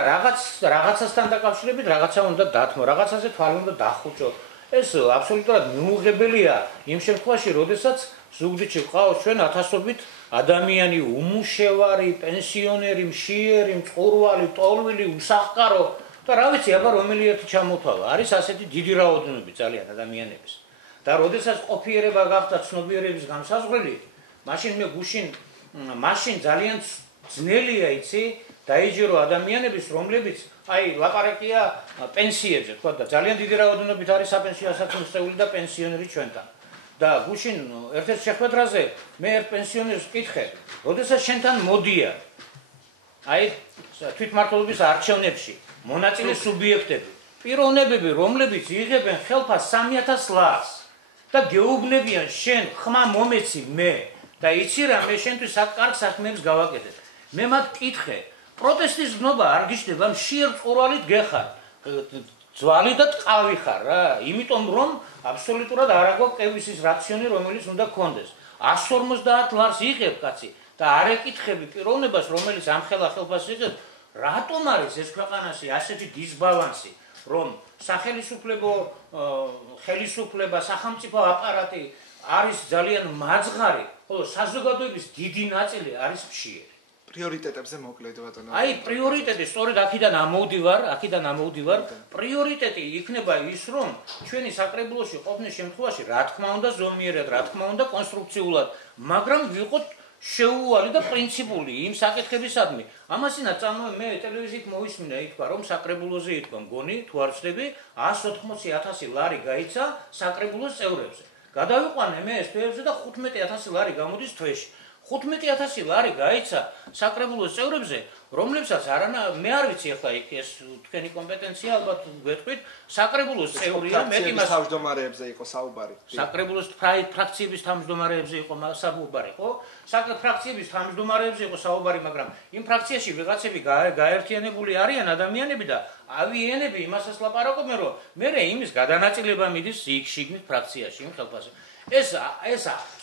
რაღაცასთან დაკავშირებით რაღაცა უნდა დათმო, რაღაცაზე თვალი უნდა დახუჭო. ეს აბსოლუტურად მიუღებელია იმ შემთხვევაში, როდესაც ზუგდიდში ყავს ჩვენ ათასობით ადამიანი, უმუშევარი, პენსიონერი, მშიერი, მწყურვალი, ტოლვილი, უსახკარო და რა ვიცი, აბა რომელი ერთი ჩამოთვალა. არის ასეთი დიდი რაოდენობა ძალიან ადამიანების. და როდესაც ყოფიერება გახდა ცნობიერების განსაზღვრელი, მაშინ ძალიან ძნელია იცი დაიჯერო ადამიანების, რომლებიც აი ლაპარაკია პენსიებზე, თქვა და ძალიან დიდი რაოდენობით არის საპენსიო ასაკმისეული და პენსიონერი ჩვენთან. და გუშინ ერთ-ერთ შეხვედრაზე მე ერთ პენსიონერს ვკითხე, როდესაც შენთან მოდიან აი თვითმმართველობის არჩევნებში მონაწილე სუბიექტები, პიროვნებები, რომლებიც იღებენ ხელფას 3000 ლარს და გეუბნებიან შენ ხმა მომეცი მე და იცი რა მე შენთვის საკარგ საქმეებს გავაკეთებ. მე მათ კითხე, პროტესტის გნობა არ გიჩნდება, მშიერ წყურვალით გეხარ, ძვალი და ტყავი ხარ რა, იმიტომ რომ აბსოლუტურად არ აქვს ყევის ის რაციონი, რომელიც უნდა გქონდეს. 150 ლარს იღებ კაცი და არ ეკითხები პიროვნებას, რომელიც ამ ხელფას იღებს, რატომ არის ეს ქვეყანაში ასეთი დისბალანსი, რომ ხელისუფლება, სახელმწიფო აპარატი არის ძალიან მაძღარი, ხოლო საზოგადოების დიდი ნაწილი არის მშიერი. პრიორიტეტებზე მოკლედ ბატონო. აი პრიორიტეტი სწორედ აქედან ამოვდივარ, პრიორიტეტი იქნება ის, რომ ჩვენი საკრებულოში ყოფნის შემთხვევაში, რა თქმა უნდა, ზომიერად, რა თქმა უნდა, კონსტრუქციულად, მაგრამ ვიყოთ შეუვალი და პრინციპული იმ საკითხებისადმი. ამასინა მე ტელევიზიით მოვისმინა ითქვა რომ საკრებულოზე ითქვა მგონი თუ არ ვცდები 180,000 ლარი გაიცა საკრებულოს წევრებზე. გადავიყვანე მე ეს ფერებზე და 15,000 ლარი გამოდის თვეში. 15,000 ლარი გაიცა საკრებულოს წევრებზე, რომლებსაც მე არ ვიცი ახლა იქ ეს თქვენი კომპეტენცია ალბათ გვეტყვით, საკრებულოს წევრია მეტი მას თავმჯდომარეებზე იყო საუბარი. საკრებულოს ფრაქციების თავმჯდომარეებზე იყო საუბარი, ხო? ფრაქციების თავმჯდომარეებზე იყო საუბარი, მაგრამ იმ ფრაქციაში ვიღაცები გაერთიანებული არიან ადამიანები და ავიენები იმასაც ლაპარაკობენ, რომ მე იმის გადანაწილება მიდის იქ შიგნით ფრაქციაში, იმ ხელფასზე. ეს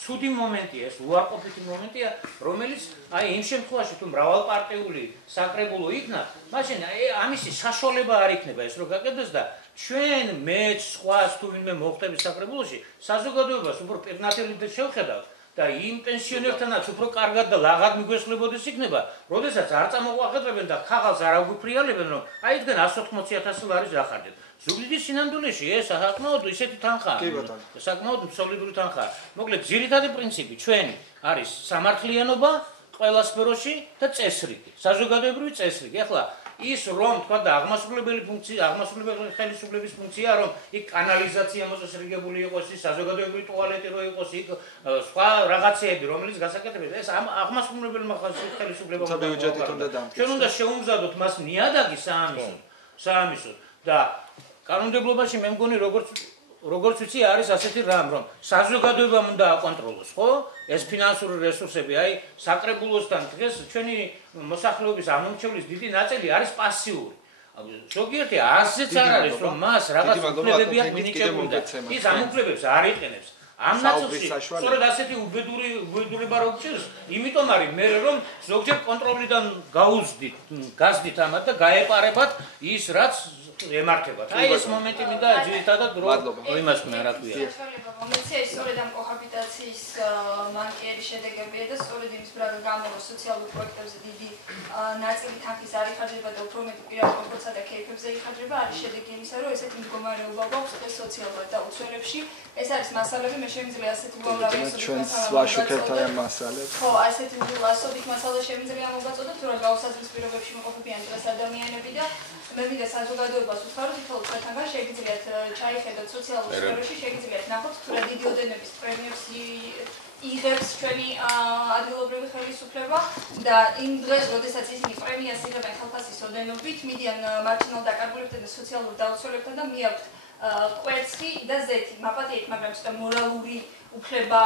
ცუდი მომენტია, ეს უარყოფითი მომენტია, რომელიც იმ შემთხვევაში თუ მრავალპარტიული საკრებულო იქნა, მაშინ ამისი საშუალება არ იქნება ეს რომ გაკეთდეს და ჩვენ მეც სხვას თუ ვინმე მოხდების საკრებულოში, საზოგადოებას უფრო პირნათელით შევხედავთ და იმ პენსიონერთანაც უფრო კარგად და ლაღად მიგვესწრებოდეს იქნება, როდესაც არ წამოყვაყეдрებენ და ხაღალს არ აგვიფრიალებენ, რომ თქვენ 180,000 ლარის ახარდეთ. ზუგდიდის სინამდვილეში ეს საკმაოდ ისეთი თანხაა. საკმაოდ სოლიდური თანხაა. მოკლედ, ძირითადი პრინციპი ჩვენი არის სამართლიანობა ყველა სფეროში და წესრიგი, საზოგადოებრივი წესრიგი. ახლა ის რომ თქვა და აღმასრულებელი ხელისუფლების ფუნქცია რომ იქ კანალიზაცია მოსასრიგებული იყოს, ის საზოგადოებრივი ტუალეტი რო იყოს, იქ სხვა რაღაცეები, რომელიც გასაკეთებია, ეს აღმასრულებელი ხელისუფლება უნდა დამტკიცდეს. ჩვენ უნდა შევუმზადოთ მას ნიადაგი საამისოდ და კანონმდებლობაში მე მგონი როგორც ვიცი არის ასეთი რამ რომ საზოგადოებამ უნდა აკონტროლოს, ხო? ეს ფინანსური რესურსები, საკრებულოსთან დღეს ჩვენი მოსახლეობის ამომრჩევლის დიდი ნაწილი არის პასიური. ზოგიერთი ასეც არ არის რომ მას რაღაც უფლებები აქვს მინიჭებული და ის ამ უფლებებს არ იყენებს. ამ ნაწილში სწორედ ასეთი უბედურება რო გჭირს, იმიტომ არის მე რომ ზოგჯერ კონტროლიდან გაზდით ამათ და გაეპარებათ ის რაც ემართებათ. ეს მომენტი მინდა ძირითადად რო იმასკნა რა ქვია. მომენტია ის სწორედ ამ კოჰაბიტაციის მანკიერი შედეგებია და სწორედ იმის გამო რომ სოციალურ პროექტებზე დიდი ნაწილი თანხის არ იხარჯება და უფრო მეტი პირადი კომფორტსა და კეიფებზე იხარჯება, არის შედეგი იმისა, რომ ესეთი მდგომარეობა გვაქვს დღეს სოციალურად და უცხოელებში. ეს არის მასალები, მე შემიძლია ასეთი უამრავი ჩვენს ვაშუქებთ აი ამ მასალებს. ხო, ასეთი ასობით მასალა შემიძლია მოგაწოდოთ, რომ გაუსაზღვის პირობებში მოყოფილიან დღეს ადამიანები და მე მინდა საზოგადოებას უთხრა, რომ თქვენთან შეგიძლიათ ჩაიხედოთ სოციალურ სფეროში, შეგიძლიათ ნახოთ თუ რა დიდი ოდენობის პრემიებს იღებს ჩვენი ადგილობრივი ხელისუფლება და იმ დღეს, როდესაც ისინი პრემიას იღებენ ხელფასის ოდენობით, მიდიან მარჯნულ დაკარგულებთან და სოციალურ დაუცველებთან და მიაქვთ კვერცხი და ზეთი. მაპატიეთ, მაგრამ ცოტა მორალური უფლება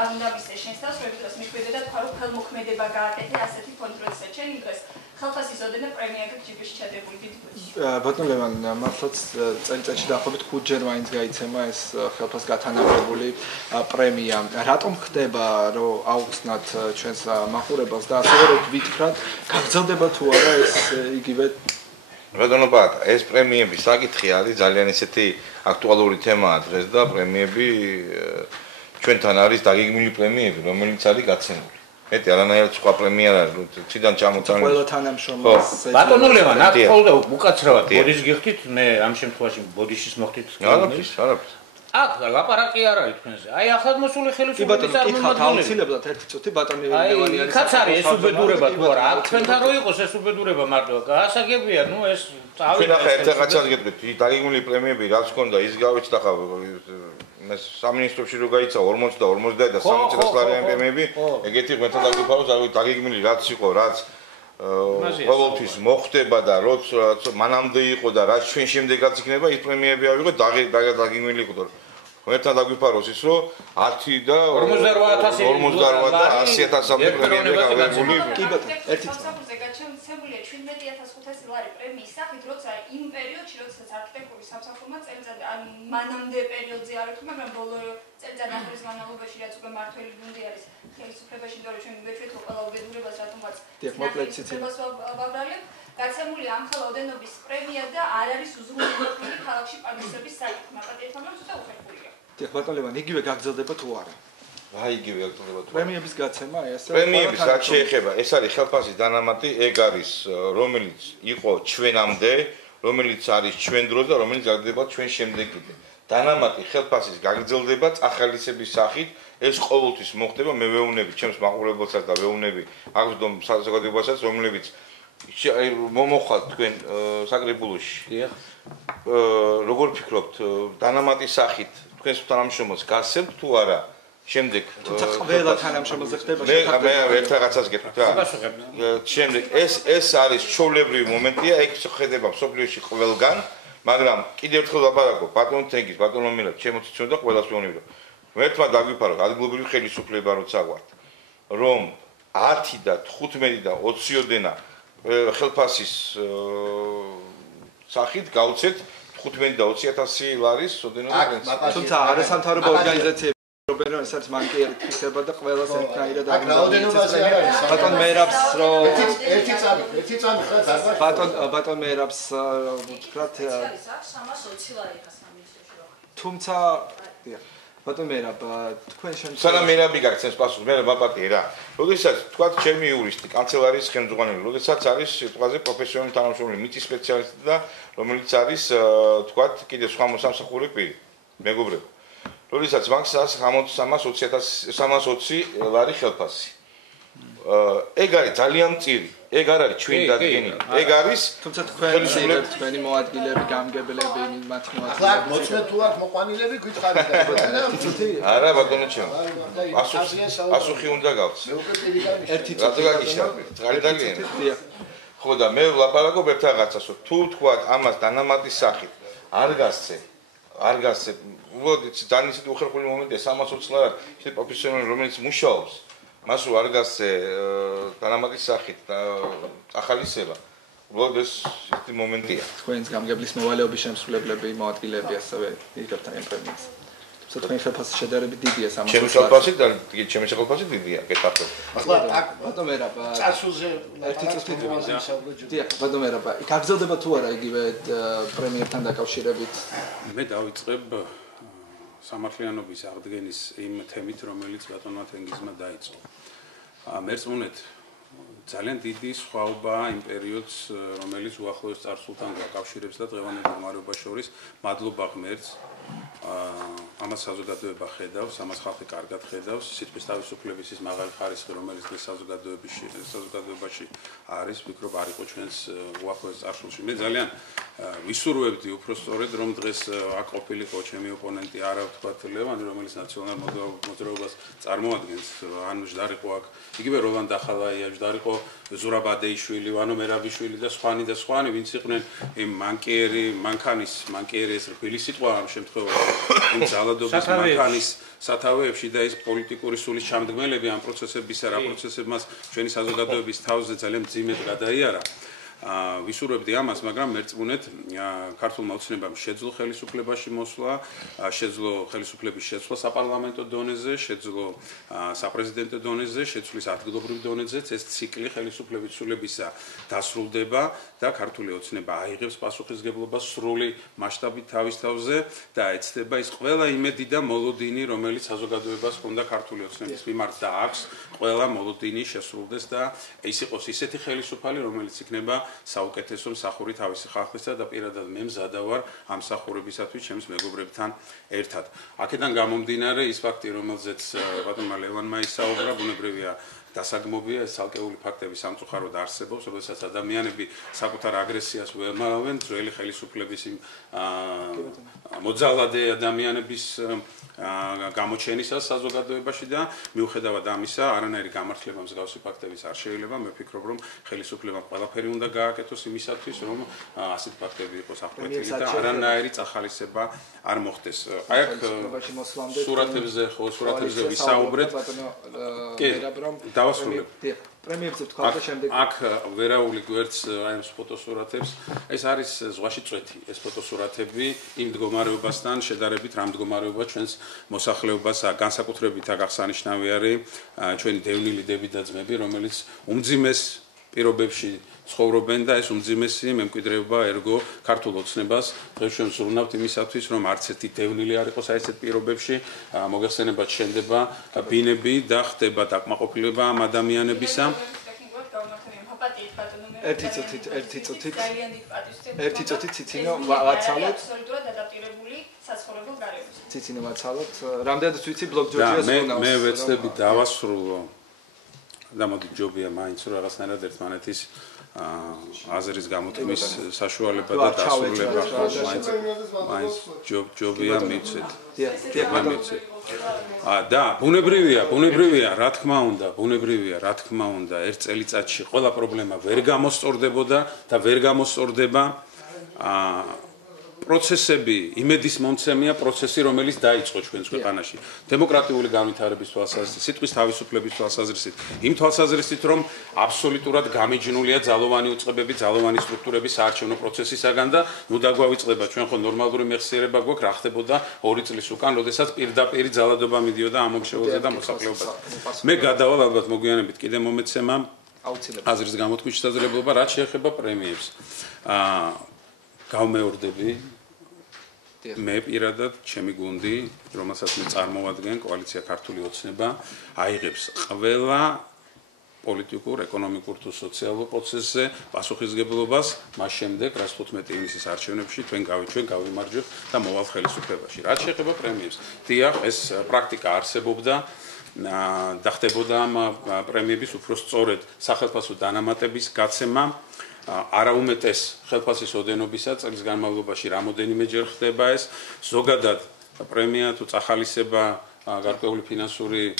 არ უნდა მისცეს შენს თავს, რომ დღეს მიხვიდე და თქვა, რომ ხელმოქმედება გააკეთე ასეთი ფონდ, როდესაც შენ იმ დღეს ხელფასის ოდენა პრემია აქვს ჯიბეში ჩადებული დიდი გულში. ბატონ ლევან, მართლაც წელიწადში დაახლოებით 5 ჯერ მაინც გაიცემა ეს ხელფას გათანაბრებული პრემია. რატომ ხდება, რომ აუხსნათ ჩვენს მაყურებელს და ასევე რომ ვითხრათ, გაგრძელდება თუ არა ეს იგივე ბატონო ბატა, ეს პრემიების საკითხი არის ძალიან ისეთი აქტუალური თემაა დღეს და პრემიები ჩვენთან არის დაგეგმილი პრემიები, რომელიც არის გაცემული. მეტი არანაირად სხვა პრემია არ არის, ციდან ჩამოწამული. ყველა თანამშრომელს ბატონო ლევან, აქ ხოლმე უკაცრავად ბოდიშს გიხდით, მე ამ შემთხვევაში ბოდიშის მოხდით. არაფრის. აქ ლაპარაკი არ არის თქვენზე. აი ახალ მოსული ხელისუფლების წარმომადგენლები. აუცილებლად ერთი წუთი ბატონი ლევანი არის. კაც არის ეს უბედურება თუ არა? აქ თქვენთან რო იყოს ეს უბედურება მარტო. გაასაგებია, ეს წავიდა. ჩვენ ახლა ერთ რაღაცას გეტყვით, დაგეგმილი პრემიები რაც ქონდა ის გავიჩნდა ხა მე სამინისტროში რო გაიცა 40 და 50 და 60 ლარიანი პრემიები, ეგეთი ღმერთთან დაგვიფაროს, დაგეგმილი რაც იყო, რაც ყოველთვის მოხდება და როც მანამდე იყო და რაც ჩვენ შემდეგაც იქნება, ის პრემიები ავიღოთ, დაგეგმილი იყო. ღმერთთან დაგვიფაროს ის, რომ 10 და 48 და 100,000-მდე პრემიები გავიღებული. კი ბატონო, ერთი სამსახურზე გაჩენებულია 17,500 ლარი პრემიის სახით, როცა იმ პერიოდში, როდესაც არქიტექტურის სამსახურმა წელიწად მანამდე პერიოდზე არ იყო, მაგრამ ბოლო წელიწად ახლის განმავლობაში რაც უკვე მართველი გუნდი არის ხელისუფლებაში, იმიტომ რომ ჩვენ ვეჭვით ყველა უბედურებას რატომაც ნახელისუფლებას ვაბრალებ, გაცემული ამ ხალ ოდენობის პრემია და არ არის უზრუნველყოფილი ქალაქში პარკისების საკითხი. მაპატიეთ, მაგრამ ცოტა უხერხულია. დიახ, ბატონ ლევან, იგივე გაგრძელდება თუ არა? აი იგივე გაგრძელდება თუ არა? პრემიების გაცემა ესე პრემიების რაც შეეხება, ეს არის ხელფასის დანამატი, ეგ არის რომელიც იყო ჩვენამდე, რომელიც არის ჩვენ დროს და რომელიც გაგრძელდება ჩვენ შემდეგ კიდე. დანამატი ხელფასის გაგრძელდება წახალისების სახით, ეს ყოველთვის მოხდება, მე ვეუბნები ჩემს მაყურებელსაც და ვეუბნები აღზრდომ საზოგადოებასაც, რომლებიც მომოხვალთ თქვენ საკრებულოში. როგორ ფიქრობთ, დანამატის სახით თქვენს თანამშრომელს გასცემთ თუ არა? შემდეგ თუმცა ყველა თანამშრომელზე ხდება მე ერთ რაღაცას გეტყვით რა. შემდეგ ეს არის ჩვეულებრივი მომენტია, ეგ შეხედება მსოფლიოში ყველგან, მაგრამ კიდევ ერთხელ ვაპარაკო, ბატონ თენგის, ბატონო მილად, შემოციცონ და ყველას ვეუბნები, რომ ერთმა დაგვიფაროთ ადგილობრივი ხელისუფლება როცა ვართ, რომ 10 და 15 და 20-ოდენა ხელფასის სახით გავცეთ 15 და 20,000 ლარის ოდენობა. თუმცა არასამთავრობო ორგანიზაციები რობენ რომ ესაც მანკიერი ხდება და ყველას ერთნაირად აქ რაოდენობაზე არ არის. ბატონ მერაბს რომ ერთი წამი ხარ დაგვა. ბატონ მერაბს ვთქვათ 320 ლარი გასამისში რა. თუმცა ბატონ მერაბ თქვენ შემთხვევაში სანამ მერაბი გაგცემს პასუხს, მე ვაპატიე რა. როდესაც თქვათ ჩემი იურისტი, კანცელარიის ხელმძღვანელი, როდესაც არის სიტყვაზე პროფესიონალი თანამშრომელი, მიწის სპეციალისტი და რომელიც არის თქვათ კიდე სხვა მოსამსახურე პირი, მეგობრებო. როდესაც მაგას 320 ლარი ხელფასი. ეგ არის ძალიან მწირი. ეგ არ არის ჩვენი დადგენილი. ეგ არის თუმცა თქვენი მოადგილეები, გამგებლები, მათი ახლა მოწმე თუ აქ მოყვანილები გითხარით და არა ბატონო ჩემო. პასუხი უნდა გავც. მე უკვე პირიდან ერთი რატო გაგიშალე? წყალი დაგიენა. ხო და მე ვლაპარაკობ ერთ რაღაცას, რომ თუ თქვა ამას დანამატის სახით არ გასცე უბრალოდ ძალიან ისეთი უხერხული მომენტია 320 ლარი ისეთი პროფესიონალი რომელიც მუშაობს მას რო არ გასცე დანამატის სახით ახალისება უბრალოდ ეს ისეთი მომენტია თქვენს გამგებლის მოვალეობის შემსრულებლები მოადგილეები ასევე იღებთ ამ პრემიას თუმცა თქვენი ხელფასი შედარებით დიდია 320 ჩემი ხელფასი და ჩემი ხელფასი დიდია კეთახლა ახლა აქ ბატონ მერაბ წარსულზე ერთი წუთი დიახ ბატონ მერაბ გაგრძელდება თუ არა იგივე პრემიებთან დაკავშირებით მე დავიწყებ სამართლიანობის აღდგენის იმ თემით, რომელიც ბატონმა თენგიზმა დაიწყო. მერწმუნეთ ძალიან დიდი სხვაობაა იმ პერიოდს, რომელიც უახლოეს წარსულთან გაკავშირებს და დღევანდელ მდგომარეობას შორის. მადლობა ღმერთს. ამას საზოგადოება ხედავს, ამას ხალხი კარგად ხედავს. სიტყვის თავისუფლების ის მაღალი ხარისხი, რომელიც დღეს საზოგადოებაში არის, ვფიქრობ, არ იყო ჩვენს უახლოეს წარსულში. მე ძალიან ვისურვებდი უფრო სწორედ, რომ დღეს აქ ყოფილიყო ჩემი ოპონენტი არა ვთქვათ ლევანი, რომელიც ნაციონალურ მოძრაობას წარმოადგენს, ან ჟდარიყო აქ იგივე როლან დახალაია, ჟდარიყო ზურაბ ადეიშვილი, ვანო მერაბიშვილი და სხვანი, ვინც იყვნენ იმ მანქანის ეს რბილი სიტყვა ამ შემთხვევაში, იმ ძალადობის მანქანის სათავეებში და ის პოლიტიკური სულის ჩამდგმელები ამ პროცესებისა რა პროცესებმაც ჩვენი საზოგადოების თავზე ძალიან მძიმედ გადაიარა. ვისურვებდი ამას, მაგრამ მერწმუნეთ ქართულმა ოცნებამ შეძლო ხელისუფლებაში მოსვლა, შეძლო ხელისუფლების შეცვლა საპარლამენტო დონეზე, შეძლო საპრეზიდენტო დონეზე, შეცვლის ადგილობრივ დონეზეც ეს ციკლი ხელისუფლების ცვლილებისა დასრულდება და ქართული ოცნება აიღებს პასუხისგებლობას სრული მასშტაბით თავის თავზე და ეცდება ის ყველა იმედი და მოლოდინი, რომელიც საზოგადოებას ჰქონდა ქართული ოცნების მიმართ და აქვს, ყველა მოლოდინი შესრულდეს და ის იყოს ისეთი ხელისუფალი, რომელიც იქნება საუკეთესო მსახური თავისი ხალხისა და პირადად მე მზადა ვარ ამ მსახურებისათვის ჩემს მეგობრებთან ერთად. აქედან გამომდინარე ის ფაქტი, რომელზეც ბატონმა ლევანმა ისაუბრა, ბუნებრივია დასაგმობია ეს ცალკეული ფაქტები სამწუხაროდ არსებობს, როდესაც ადამიანები საკუთარ აგრესიას ვეღმავენ ძველი ხელისუფლების მოძალადე ადამიანების გამოჩენისას საზოგადოებაში და მიუხედავად ამისა, არანაირი გამართლება მსგავსი ფაქტების არ შეიძლება. მე ვფიქრობ, რომ ხელისუფლებამ ყველაფერი უნდა გააკეთოს იმისათვის, რომ ასეთ ფაქტები იყოს აღკვეთილი და არანაირი წახალისება არ მოხდეს. აი აქ სურათებზე ვისაუბრეთ. კი, დავასრულებ. პრემიებზე თქვა და შემდეგ აქ ვერაული გვერდს აი ამ ფოტოსურათებს. ეს არის ზღვაში წვეთი. ეს ფოტოსურათები იმ მდგომარეობასთან შედარებით რა მდგომარეობა ჩვენს მოსახლეობას განსაკუთრებით აღსანიშნავი არის ჩვენი დევნილი დები და ძმები, რომელიც უმძიმეს პირობებში ცხოვრობენ და ეს უმძიმესი მემკვიდრეობა ერგო ქართულ ოცნებას დღეს ჩვენ ვზრუნავთ იმისათვის, რომ არც ერთი დევნილი არ იყოს აი ესეთ პირობებში, მოგეხსენებათ შენდება ბინები და ხდება დაკმაყოფილება ამ ადამიანებისა. ერთი წუთით ციცინო ვაცალოთ. აბსოლუტურად ადაპტირებული საცხოვრებელ ციცინე მაცალოთ. რამდენადაც ვიცი ბლოგ ჯორჯიას უნავს. მე ვეცდები დავასრულო და მოდი ჯობია მაინც რომ რაღაცნაირად ერთმანეთის აზრის გამოთქმის საშუალება და დასრულება მაინც ჯობია მიცეთ. და ბუნებრივია, რა თქმა უნდა, ერთ წელიწადში ყველა პრობლემა ვერ გამოსწორდებოდა და ვერ გამოსწორდება. პროცესები იმედის მომცემია პროცესი, რომელიც დაიწყო ჩვენს ქვეყანაში. დემოკრატიული განვითარების თვალსაზრისით, სიტყვის თავისუფლების თვალსაზრისით, იმ თვალსაზრისით, რომ აბსოლუტურად გამიჯნულია ძალოვანი უწყებები, ძალოვანი სტრუქტურების საარჩევნო პროცესისაგან და ნუ დაგვავიწყდება ჩვენ ხო ნორმალური მეხსიერება გვაქვს, რა ხდებოდა 2 წლის უკან, როდესაც პირდაპირ ძალადობა მიდიოდა ამ მომხმარებელზე და მოსახლეობაზე. მე გადავალ ალბათ მოგვიანებით კიდე მომეცემა აზრის გამოთქმის შესაძლებლობა, რაც შეეხება პრემიებს. გავმეორდები მე პირადად ჩემი გუნდი, რომელსაც მე წარმოვადგენ, კოალიცია ქართული ოცნება, აიღებს ყველა პოლიტიკურ, ეკონომიკურ თუ სოციალურ პროცესზე პასუხისმგებლობას მას შემდეგ, რაც 15 ივნისის არჩევნებში ჩვენ გავიმარჯვებთ და მოვალ ხელისუფლებაში. რაც შეეხება პრემიებს, დიახ, ეს პრაქტიკა არსებობდა და ხდებოდა ამ პრემიების უფრო სწორედ სახელმწიფო დანამატების გაცემა. არაუმეტეს ხელფასის ოდენობისა წლის განმავლობაში რამოდენიმეჯერ ხდება ეს ზოგადად პრემია თუ წახალისება გარკვეული ფინანსური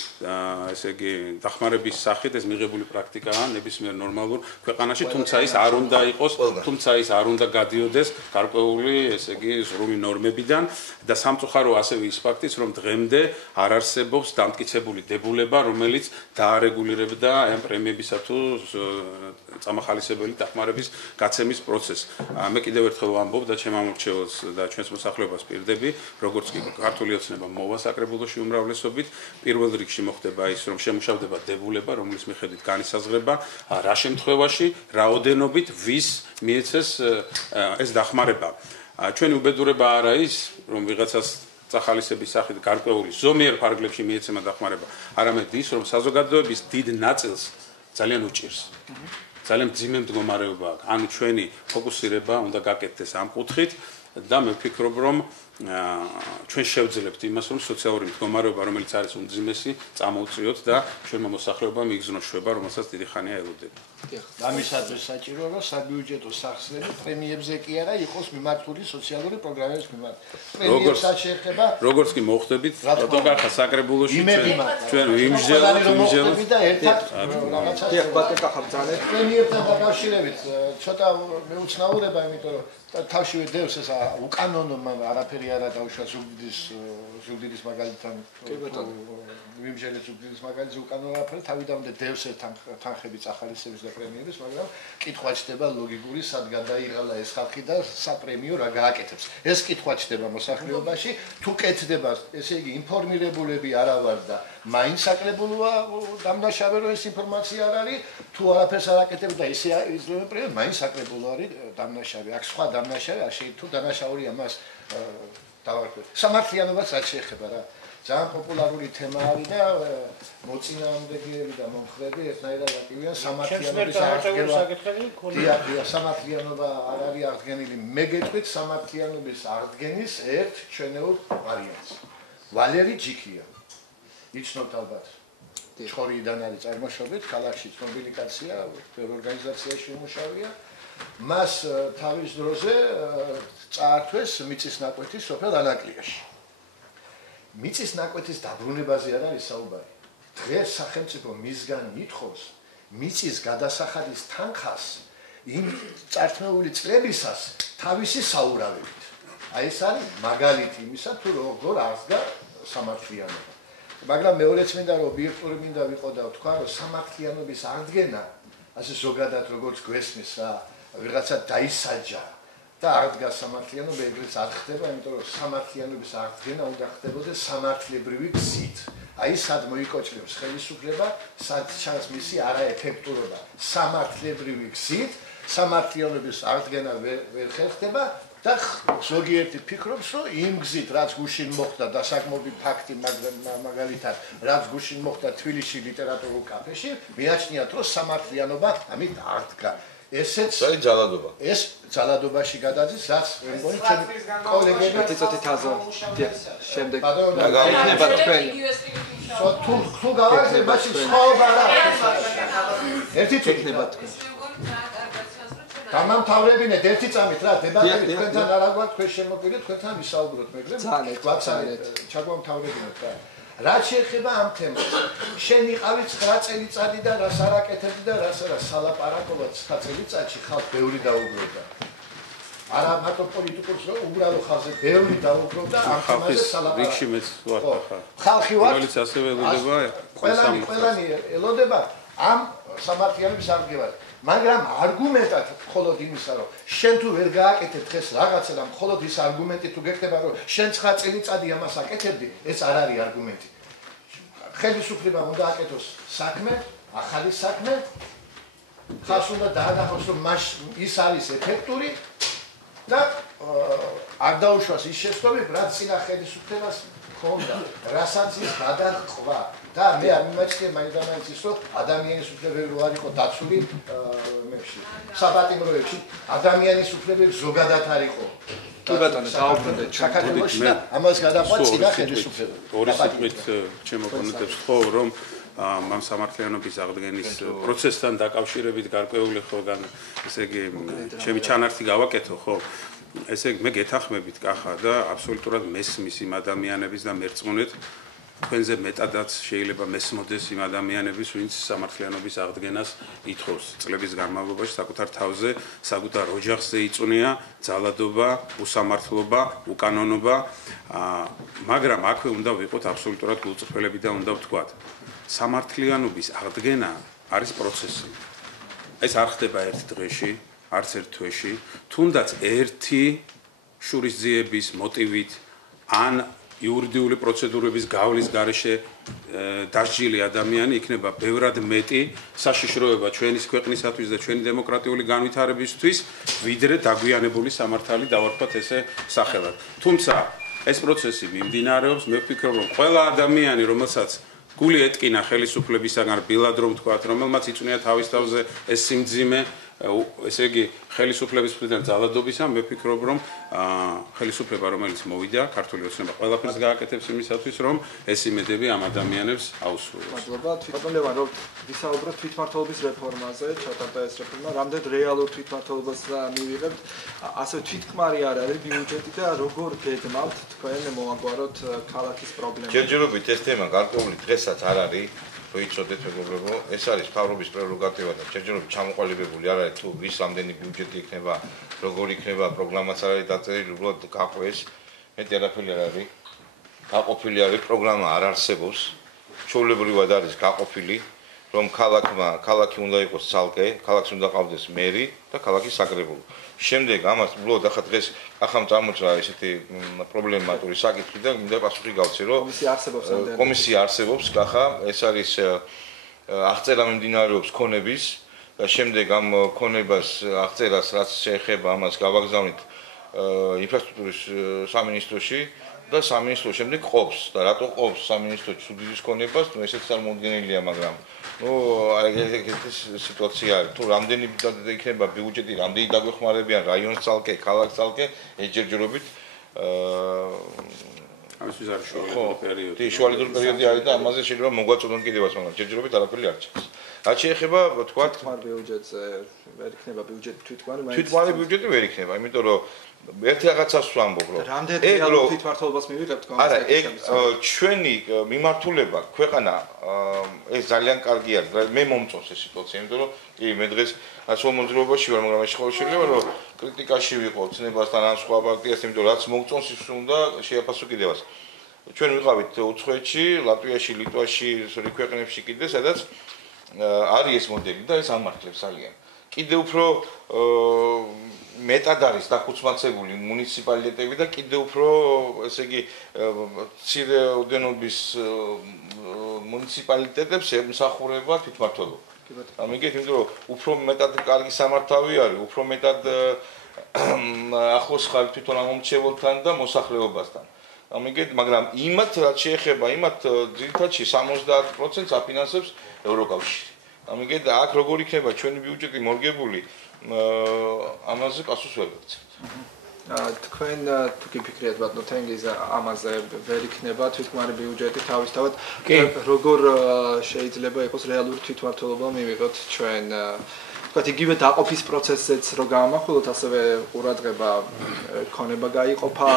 ესე იგი დახმარების სახით ეს მიღებული პრაქტიკაა ნებისმიერ ნორმალურ ქვეყანაში თუმცა ის არ უნდა გადიოდეს გარკვეული ესე იგი ზრუნვი ნორმებიდან და სამწუხარო ასევე ის ფაქტიც რომ დღემდე არ არსებობს დამტკიცებული დებულება რომელიც დაარეგულირებდა ამ პრემიებისა თუ წამახალისებელი დახმარების გაცემის პროცესს. მე კიდევ ერთხელ ვამბობ და ჩემ ამორჩეულს და ჩვენს მოსახლეობას პირდები, როგორც კი ქართული ოცნება მოვა საკრებულოში უმრავლესობით, პირველ რიგში მოხდება ის, რომ შემუშავდება დებულება, რომლის მიხედვით განისაზღვრება რა შემთხვევაში, რა ოდენობით ვის მიეცეს ეს დახმარება. ჩვენი უბედურება არა ის, რომ ვიღაცას წახალისების სახით გარკვეული ზომიერ ფარგლებში მიეცემა დახმარება, არამედ ის, რომ საზოგადოების დიდ ნაწილს ძალიან უჭირს. ძალიან მძიმე მდგომარეობა აქვს. ანუ ჩვენი ფოკუსირება უნდა გაკეთდეს ამ კუთხით და მე ვფიქრობ, რომ ჩვენ შევძლებთ იმას, რომ სოციალური მდგომარეობა, რომელიც არის უმძიმესი, წამოუწიოთ და ჩვენმა მოსახლეობამ იგრძნოს შვება, რომელსაც დიდი ხანია ელოდება. ამისათვის საჭიროა, რომ საბიუჯეტო სახსრები პრემიებზე კი არა იყოს მიმართული სოციალური პროგრამების მიმართ. პრემიებსაც შეეხება როგორც კი მოხდებით, ფოტოგრაფია საკრებულოში ჩვენ ვიმსჯელოთ და ერთად რაღაცას ბატონკახავძალეთ პრემიებთან დაკავშირებით ცოტა მეუცნაურება, იმიტომ რომ თავშივე დევს ეს უკანონო არაფერი არა დაუშვა ზუგდიდის მაგალითთან ვიმსჯელეთ ზუგდიდის მაგალითზე უკანონო არაფერი თავიდანვე დევს თანხები წახალისების და პრემიების, მაგრამ კითხვა ჩდება ლოგიკური, სად გადაიღალა ეს ხალხი და საპრემიო რა გააკეთებს. ეს კითხვა ჩდება მოსახლეობაში, თუ კეთდება, ესე იგი ინფორმირებულები არა ვარ და მაინც საკრებულოა დამნაშავე რომ ეს ინფორმაცია არ არის, თუ არაფერს არ აკეთებ და ისე იძლევა პრემია, მაინც საკრებულო არის დამნაშავე. აქ სხვა დამნაშავე არ შეიძლება თუ დანაშაულია მას დავარქვე. სამართლიანობას რაც შეეხება რა. ძალიან პოპულარული თემა არის და მოწინააღმდეგეები და მომხრები ერთნაირად აკივიან სამართლიანობის აღდგენა. სამართლიანობა არ არის აღდგენილი. მე გეტყვით სამართლიანობის აღდგენის ერთ ჩვენეულ ვარიანტს. ვალერი ჯიქია. იცნობთ ალბათ. ჩხორიდან არის წარმოშობით, ქალაქში ცნობილი კაცია, ორგანიზაციაში იმუშავია. მას თავის დროზე წაართვეს მიწის ნაკვეთის სოფელ ანაკლიაში. მიწის ნაკვეთის დაბრუნებაზე არ არის საუბარი. დღეს სახელმწიფო მისგან ითხოვს მიწის გადასახადის თანხას იმ წარქმეული წლებისას თავისი საურავებით. აი ეს არის მაგალითი იმისა, თუ როგორ აღდგა სამართლიანობა. მაგრამ მეორეც მინდა რომ ობიექტური მინდა ვიყო და ვთქვა, რომ სამართლიანობის აღდგენა, ასე ზოგადად როგორც გვესმის რა, ვიღაცა დაისაჯა და აღდგა სამართლიანობა, ეგრეც არ ხდება, იმიტომ რომ სამართლიანობის აღდგენა უნდა ხდებოდეს სამართლებრივი გზით. აი სად მოიკოჭლებს ხელისუფლება, სად ჩანს მისი არაეფექტურობა. სამართლებრივი გზით სამართლიანობის აღდგენა ვერ ხერხდება და ზოგიერთი ფიქრობს, რომ იმ გზით, რაც გუშინ მოხდა დასაგმობი ფაქტი, მაგალითად, რაც გუშინ მოხდა თბილისში ლიტერატურულ კაფეში, მიაჩნიათ, რომ სამართლიანობა ამით აღდგა. ესეც საერთოდ ძალადობა. ეს ძალადობაში გადადის, რაც მეგონი ჩემი კოლეგები წიწოთითაზე შემდეგ იქნება თქვენი თუ გავაგზავნე მაშინ სხვაობა რა ერთი იქნება თქვენ დამამთავრებინეთ ერთი წამით რა დებატები თქვენთან არა გვაქვს თქვენ შემოგვიდეთ თქვენთან ვისაუბროთ მეგრე გვაცანეთ ჩაგვამთავრებინეთ რა რაც შეეხება ამ თემას შენ იყავი 9 წელიწადი და რას არ აკეთებდი და რას არა სალაპარაკობად 9 წელიწადში ხალხ ბევრი დაუბრუნდა არა მარტო პოლიტიკურს რომ უბრალო ხალხზე ბევრი დაუბრუნდა ამ თემაზე სალაპარაკობად ხალხი ვარ რომელიც ასევე ელოდება ყველანი ელოდება ამ სამართლიანობის აღდგენას მაგრამ არგუმენტად მხოლოდ იმისა რომ შენ თუ ვერ გააკეთებ დღეს რაღაცა და მხოლოდ ის არგუმენტი თუ გეკეთება რომ შენ 9 წელიწადი ამას აკეთებდი ეს არ არის არგუმენტი ხელისუფლება უნდა აკეთოს საქმე ახალი საქმე ხალხს უნდა დაანახოს რომ ის არის ეფექტური და არ დაუშვას ის შეცდომები რაც წინა ხელისუფლებას ხონდა რასაც ის გადაყვა და მე არ მიმაჩნია მაინც ის რომ ადამიანის უფლებები რო არ იყო დაცული მეში საპატიმროებში ადამიანის უფლებები ზოგადად არ იყო კი ბატონო დაუბრუნდეთ საქართველოში და ამას გადაყვა წინა ხელისუფლება ორი სიტყვით ჩემო კონტექსტს ხო რომ ამ სამართლიანობის აღდგენის პროცესთან დაკავშირებით გარკვეული ხოლმე ესე იგი ჩემი ჩანართი გავაკეთო ხო ესე იგი მე გეთანხმებით კახა და აბსოლუტურად მესმის იმ ადამიანების და მერწმუნეთ თქვენზე მეტადაც შეიძლება მესმოდეს იმ ადამიანების ვინც სამართლიანობის აღდგენას ითხოვს წლების განმავლობაში საკუთარ თავზე საკუთარ ოჯახზე იწუნია ძალადობა უსამართლობა უკანონობა მაგრამ აქვე უნდა ვიყოთ აბსოლუტურად გულწრფელები და უნდა ვთქვათ სამართლიანობის აღდგენა არის პროცესი ეს არ ხდება ერთ დღეში არც ერთ თვეში თუნდაც ერთი შურისძიების მოტივით ან იურიდიული პროცედურების გავლის გარეშე დასჯილი ადამიანი იქნება ბევრად მეტი საშიშროება ჩვენის ქვეყნისათვის და ჩვენი დემოკრატიული განვითარებისთვის ვიდრე დაგვიანებული სამართალი დავარქვათ ესე სახელად თუმცა ეს პროცესი მიმდინარეობს მე ვფიქრობ რომ ყველა ადამიანი რომელსაც გული ეტკინა ხელისუფლებისაგან ბილად რომ თქვათ რომელმაც იწვნია თავის თავზე ეს სიმძიმე ესე იგი ხელისუფლების მხრიდან ძალადობისა მე ვფიქრობ რომ ხელისუფლება რომელიც მოვიდა ქართული ოცნება ყველაფერს გააკეთებს იმისათვის რომ ეს იმედები ამ ადამიანებს აუსრულოს. მადლობა თვითმფრინავი რომ ვისაუბროთ თვითმმართველობის რეფორმაზე ჩატარდა ეს რეფორმა რამდენ რეალურ თვითმმართველობას მივიღებთ ასე თვითკმარი არ არის ბიუჯეტი და როგორ გეგმავთ თქვენ მოაგვაროთ ქალაქის პრობლემები. ჯერჯერობით ეს თემა გარკვეული დღესაც არ არის ვიწოდეთ მეგობრებო, ეს არის მთავრობის პრეროგატივა და ჯერჯერობით ჩამოყალიბებული არ არის თუ ვის რამდენი ბიუჯეტი იქნება, როგორ იქნება, პროგრამაც არ არის დაწერილი, უბრალოდ გაყვეს, მეტი არაფერი არ არის. გაყოფილი არის, პროგრამა არ არსებობს. ჩვეულებრივად არის გაყოფილი, რომ ქალაქი უნდა იყოს ცალკე, ქალაქს უნდა ყავდეს მერი და ქალაქის საკრებულო. შემდეგ ამას უბრალოდ ახლა დღეს ახამ წამოჭრა ესეთი პრობლემატური საკითხი და მინდა პასუხი გავცე რომ კომისია არსებობს კახა ეს არის აღწერა მიმდინარეობს ქონების და შემდეგ ამ ქონებას აღწერას რაც შეეხება ამას გავაგზავნით ინფრასტრუქტურის სამინისტროში და სამინისტრო შემდეგ ყოფს და რატო ყოფს სამინისტრო სუდიდის ქონებას ნუ ესეც წარმოუდგენელია მაგრამ ნუ ეს სიტუაცია არის თუ რამდენი იქნება ბიუჯეტი რამდენი დაგვეხმარებიან რაიონს ცალკე ქალაქს ცალკე ეს ჯერჯერობით ამისთვის არის შუალედური პერიოდი. შუალედური პერიოდი არის და ამაზე შეიძლება მოგვაწოდონ კიდევაც მაგრამ ჯერჯერობით არაფერი არ ჩანს. რაც შეეხება თქვათ თვითმფრინავ ბიუჯეტზე ვერ იქნება ბიუჯეტი თვითმფრინავი ბიუჯეტი ვერ იქნება იმიტომ რომ ერთი რაღაცას ვამბობ რომ რამდენი რეალურ თვითმმართველობას მივიღებთ არა ეგ ჩვენი მიმართულება ქვეყანა ეს ძალიან კარგი არის მე მომწონს ეს სიტუაცია იმიტომ რომ კი მე დღეს ასო მოძრაობაში ვარ მაგრამ ეს შეიძლება რომ კრიტიკაში ვიყო ცნებასთან ან სხვა პარტიას იმიტომ რომ რაც მომწონს ის უნდა შეაფასო კიდევაც ჩვენ ვიყავით უცხოეთში ლატვიაში ლიტვაში სწორი ქვეყნებში კიდე სადაც არის ეს მოდელი და ეს ამართლებს ძალიან კიდე უფრო მეტად არის დაქუცმაცებული მუნიციპალიტეტები და კიდე უფრო ესე იგი მცირე ოდენობის მუნიციპალიტეტებს ემსახურება თვითმმართველობა. ამიგეთ იმიტომ რომ უფრო მეტად კარგი სამართავი არის, უფრო მეტად ახლოს ხარ თვითონ ამომრჩეველთან და მოსახლეობასთან. ამიგეთ, მაგრამ იმათ რაც შეეხება იმათ ძირითადში 70%-ს აფინანსებს ევროკავშირი. ამიტომ აქ როგორ იქნება ჩვენი ბიუჯეტი მორგებული, ამაზე პასუხს ვერ გაცემთ. თქვენ თუ გიფიქრიათ ბატონო თენგიზ ამაზე ვერ იქნება თვითმფრინავი ბიუჯეტი თავისთავად როგორ შეიძლება იყოს რეალური თვითმმართველობა მივიღოთ ჩვენ თქვათ იგივე დაყოფის პროცესზეც რო გამახვილოთ ასევე ყურადღება ქონება გაიყოფა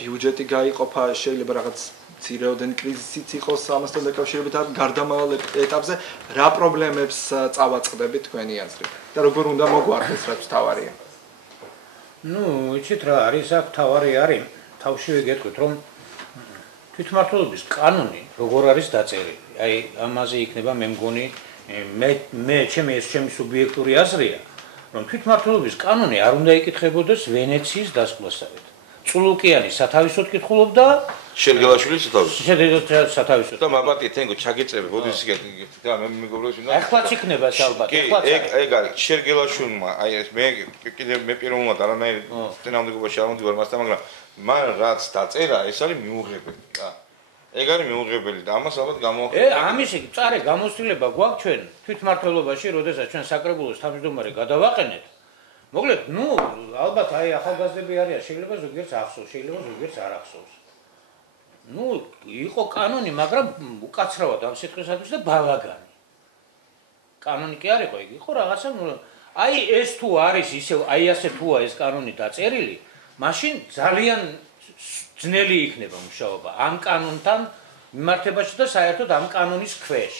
ბიუჯეტი გაიყოფა შეიძლება რაღაც ცირეოდენ კრიზისიც იყოს ამასთან დაკავშირებით ან გარდამავალ ეტაპზე რა პრობლემებს წავაწყდებით თქვენი აზრით და როგორ უნდა მოგვარდეს რაც თავარია Ну, იცით რა არის აქ თავარი არის თავშივე გეტყვით რომ თვითმმართველობის კანონი როგორ არის დაწერილი. Აი ამაზე იქნება მე მგონი მე ჩემი სუბიექტური აზრია რომ თვითმმართველობის კანონი არ უნდა იკითხებოდეს ვენეციის დასკვნასავით. წულუკიანი სათავისოდ კითხულობდა შერგელაშვილი სათავისოდ და მაბატი თენგო ჩაგეწები ბოდის და მე მეგობრებს უნდა ეხლაც იქნება ალბათ ეხლაც ეგ არის შერგელაშვილმა აი ეს მე კიდე მე პირველად არანაირი წინააღმდეგობაში არ მომდივარ მასთან მაგრამ მან რაც დაწერა ეს არის მიუღებელი რა ეგ არის მიუღებელი და ამას ალბათ გამოახერხებთ ამისი წარე გამოცდილება გვაქვს ჩვენ თვითმმართველობაში როდესაც ჩვენ საკრებულოს თავმჯდომარე გადავაყენეთ მოკლედ ნუ ალბათ აი ახალგაზრდები არიან შეიძლება ზოგიერთს ახსოვს შეიძლება ზოგიერთს არ ახსოვს ну იყო კანონი მაგრამ უკაცრავად ამ სიტყვისათვის და ბალაგანი კანონი კი არ იყო იგი იყო რაღაცა აი ეს თუ არის ისე აი ასე თუა ეს კანონი დაწერილი მაშინ ძალიან ძნელი იქნება მუშაობა ამ კანონთან მიმართებაში და საერთოდ ამ კანონის ქვეშ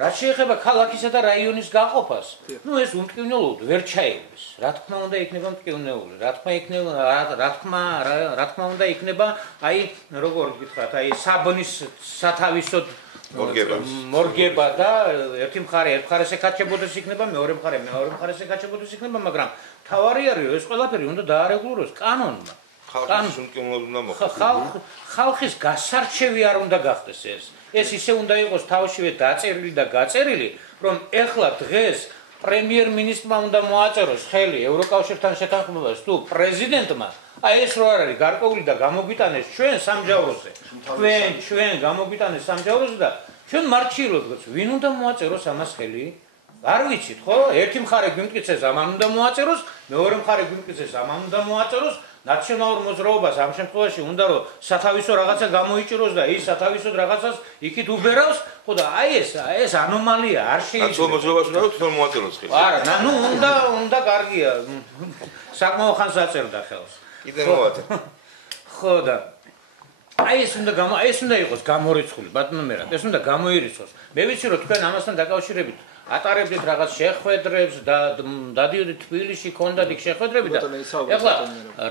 რაც შეეხება ქალაქისა და რაიონის გაყოფას ну ეს უმტკივნეულად ვერ ჩაიგდეს რა თქმა უნდა იქნება მტკივნეული რა თქმა უნდა იქნება აი როგორ გითხრათ აი საბნის სათავისოდ მორგება და ერთი მხარე ერთ მხარეს ეკაჩებოდეს იქნება მეორე მხარეს ეკაჩებოდეს იქნება მაგრამ თავარი არის ეს ყველაფერი უნდა დაარეგულიროს კანონმა ხალხის უმტკივნეულად უნდა მოხდეს ხალხის გასარჩევი არ უნდა გახდეს ეს ისე უნდა იყოს თავშივე დაწერილი და გაწერილი, რომ ეხლა დღეს პრემიერ-მინისტრმა უნდა მოაწეროს ხელი ევროკავშირთან შეთანხმებას თუ პრეზიდენტმა, აი ეს რო არის გარკვეული და გამოგვიტანეს ჩვენ სამგზავროზე. ჩვენ გამოგვიტანეს სამგზავროზე და ჩვენ მარჩილობთ, ვინ უნდა მოაწეროს ამას ხელი? არ ვიცით, ხო? ერთი მხარე გვიმტკიცეს ამან უნდა მოაწეროს, მეორე მხარე გვიმტკიცეს ამან უნდა მოაწეროს. ნაციონალურ მოძრაობას ამ შემთხვევაში უნდა რომ სათავისო რაღაცა გამოიჭიროს და ის სათავისოდ რაღაცას იქით უბერავს, ხო და აი ეს ანომალია არ შეიძლება. ნაციონალურ მოძრაობას უნდა რომ თვითონ მოაწეროს ხელი. არა, ნუ უნდა კარგია. საკმაო ხანს აწერდა ხელს. კიდე მოაწერა. ხო და აი ეს უნდა იყოს გამორიცხული, ბატონო მერაბ, ეს უნდა გამოირიცხოს. მე ვიცი რომ თქვენ ამასთან დაკავშირებით ატარებდით რაღაც შეხვედრებს და დადიოდით თბილისში, ქონდათ იქ შეხვედრები და ეხლა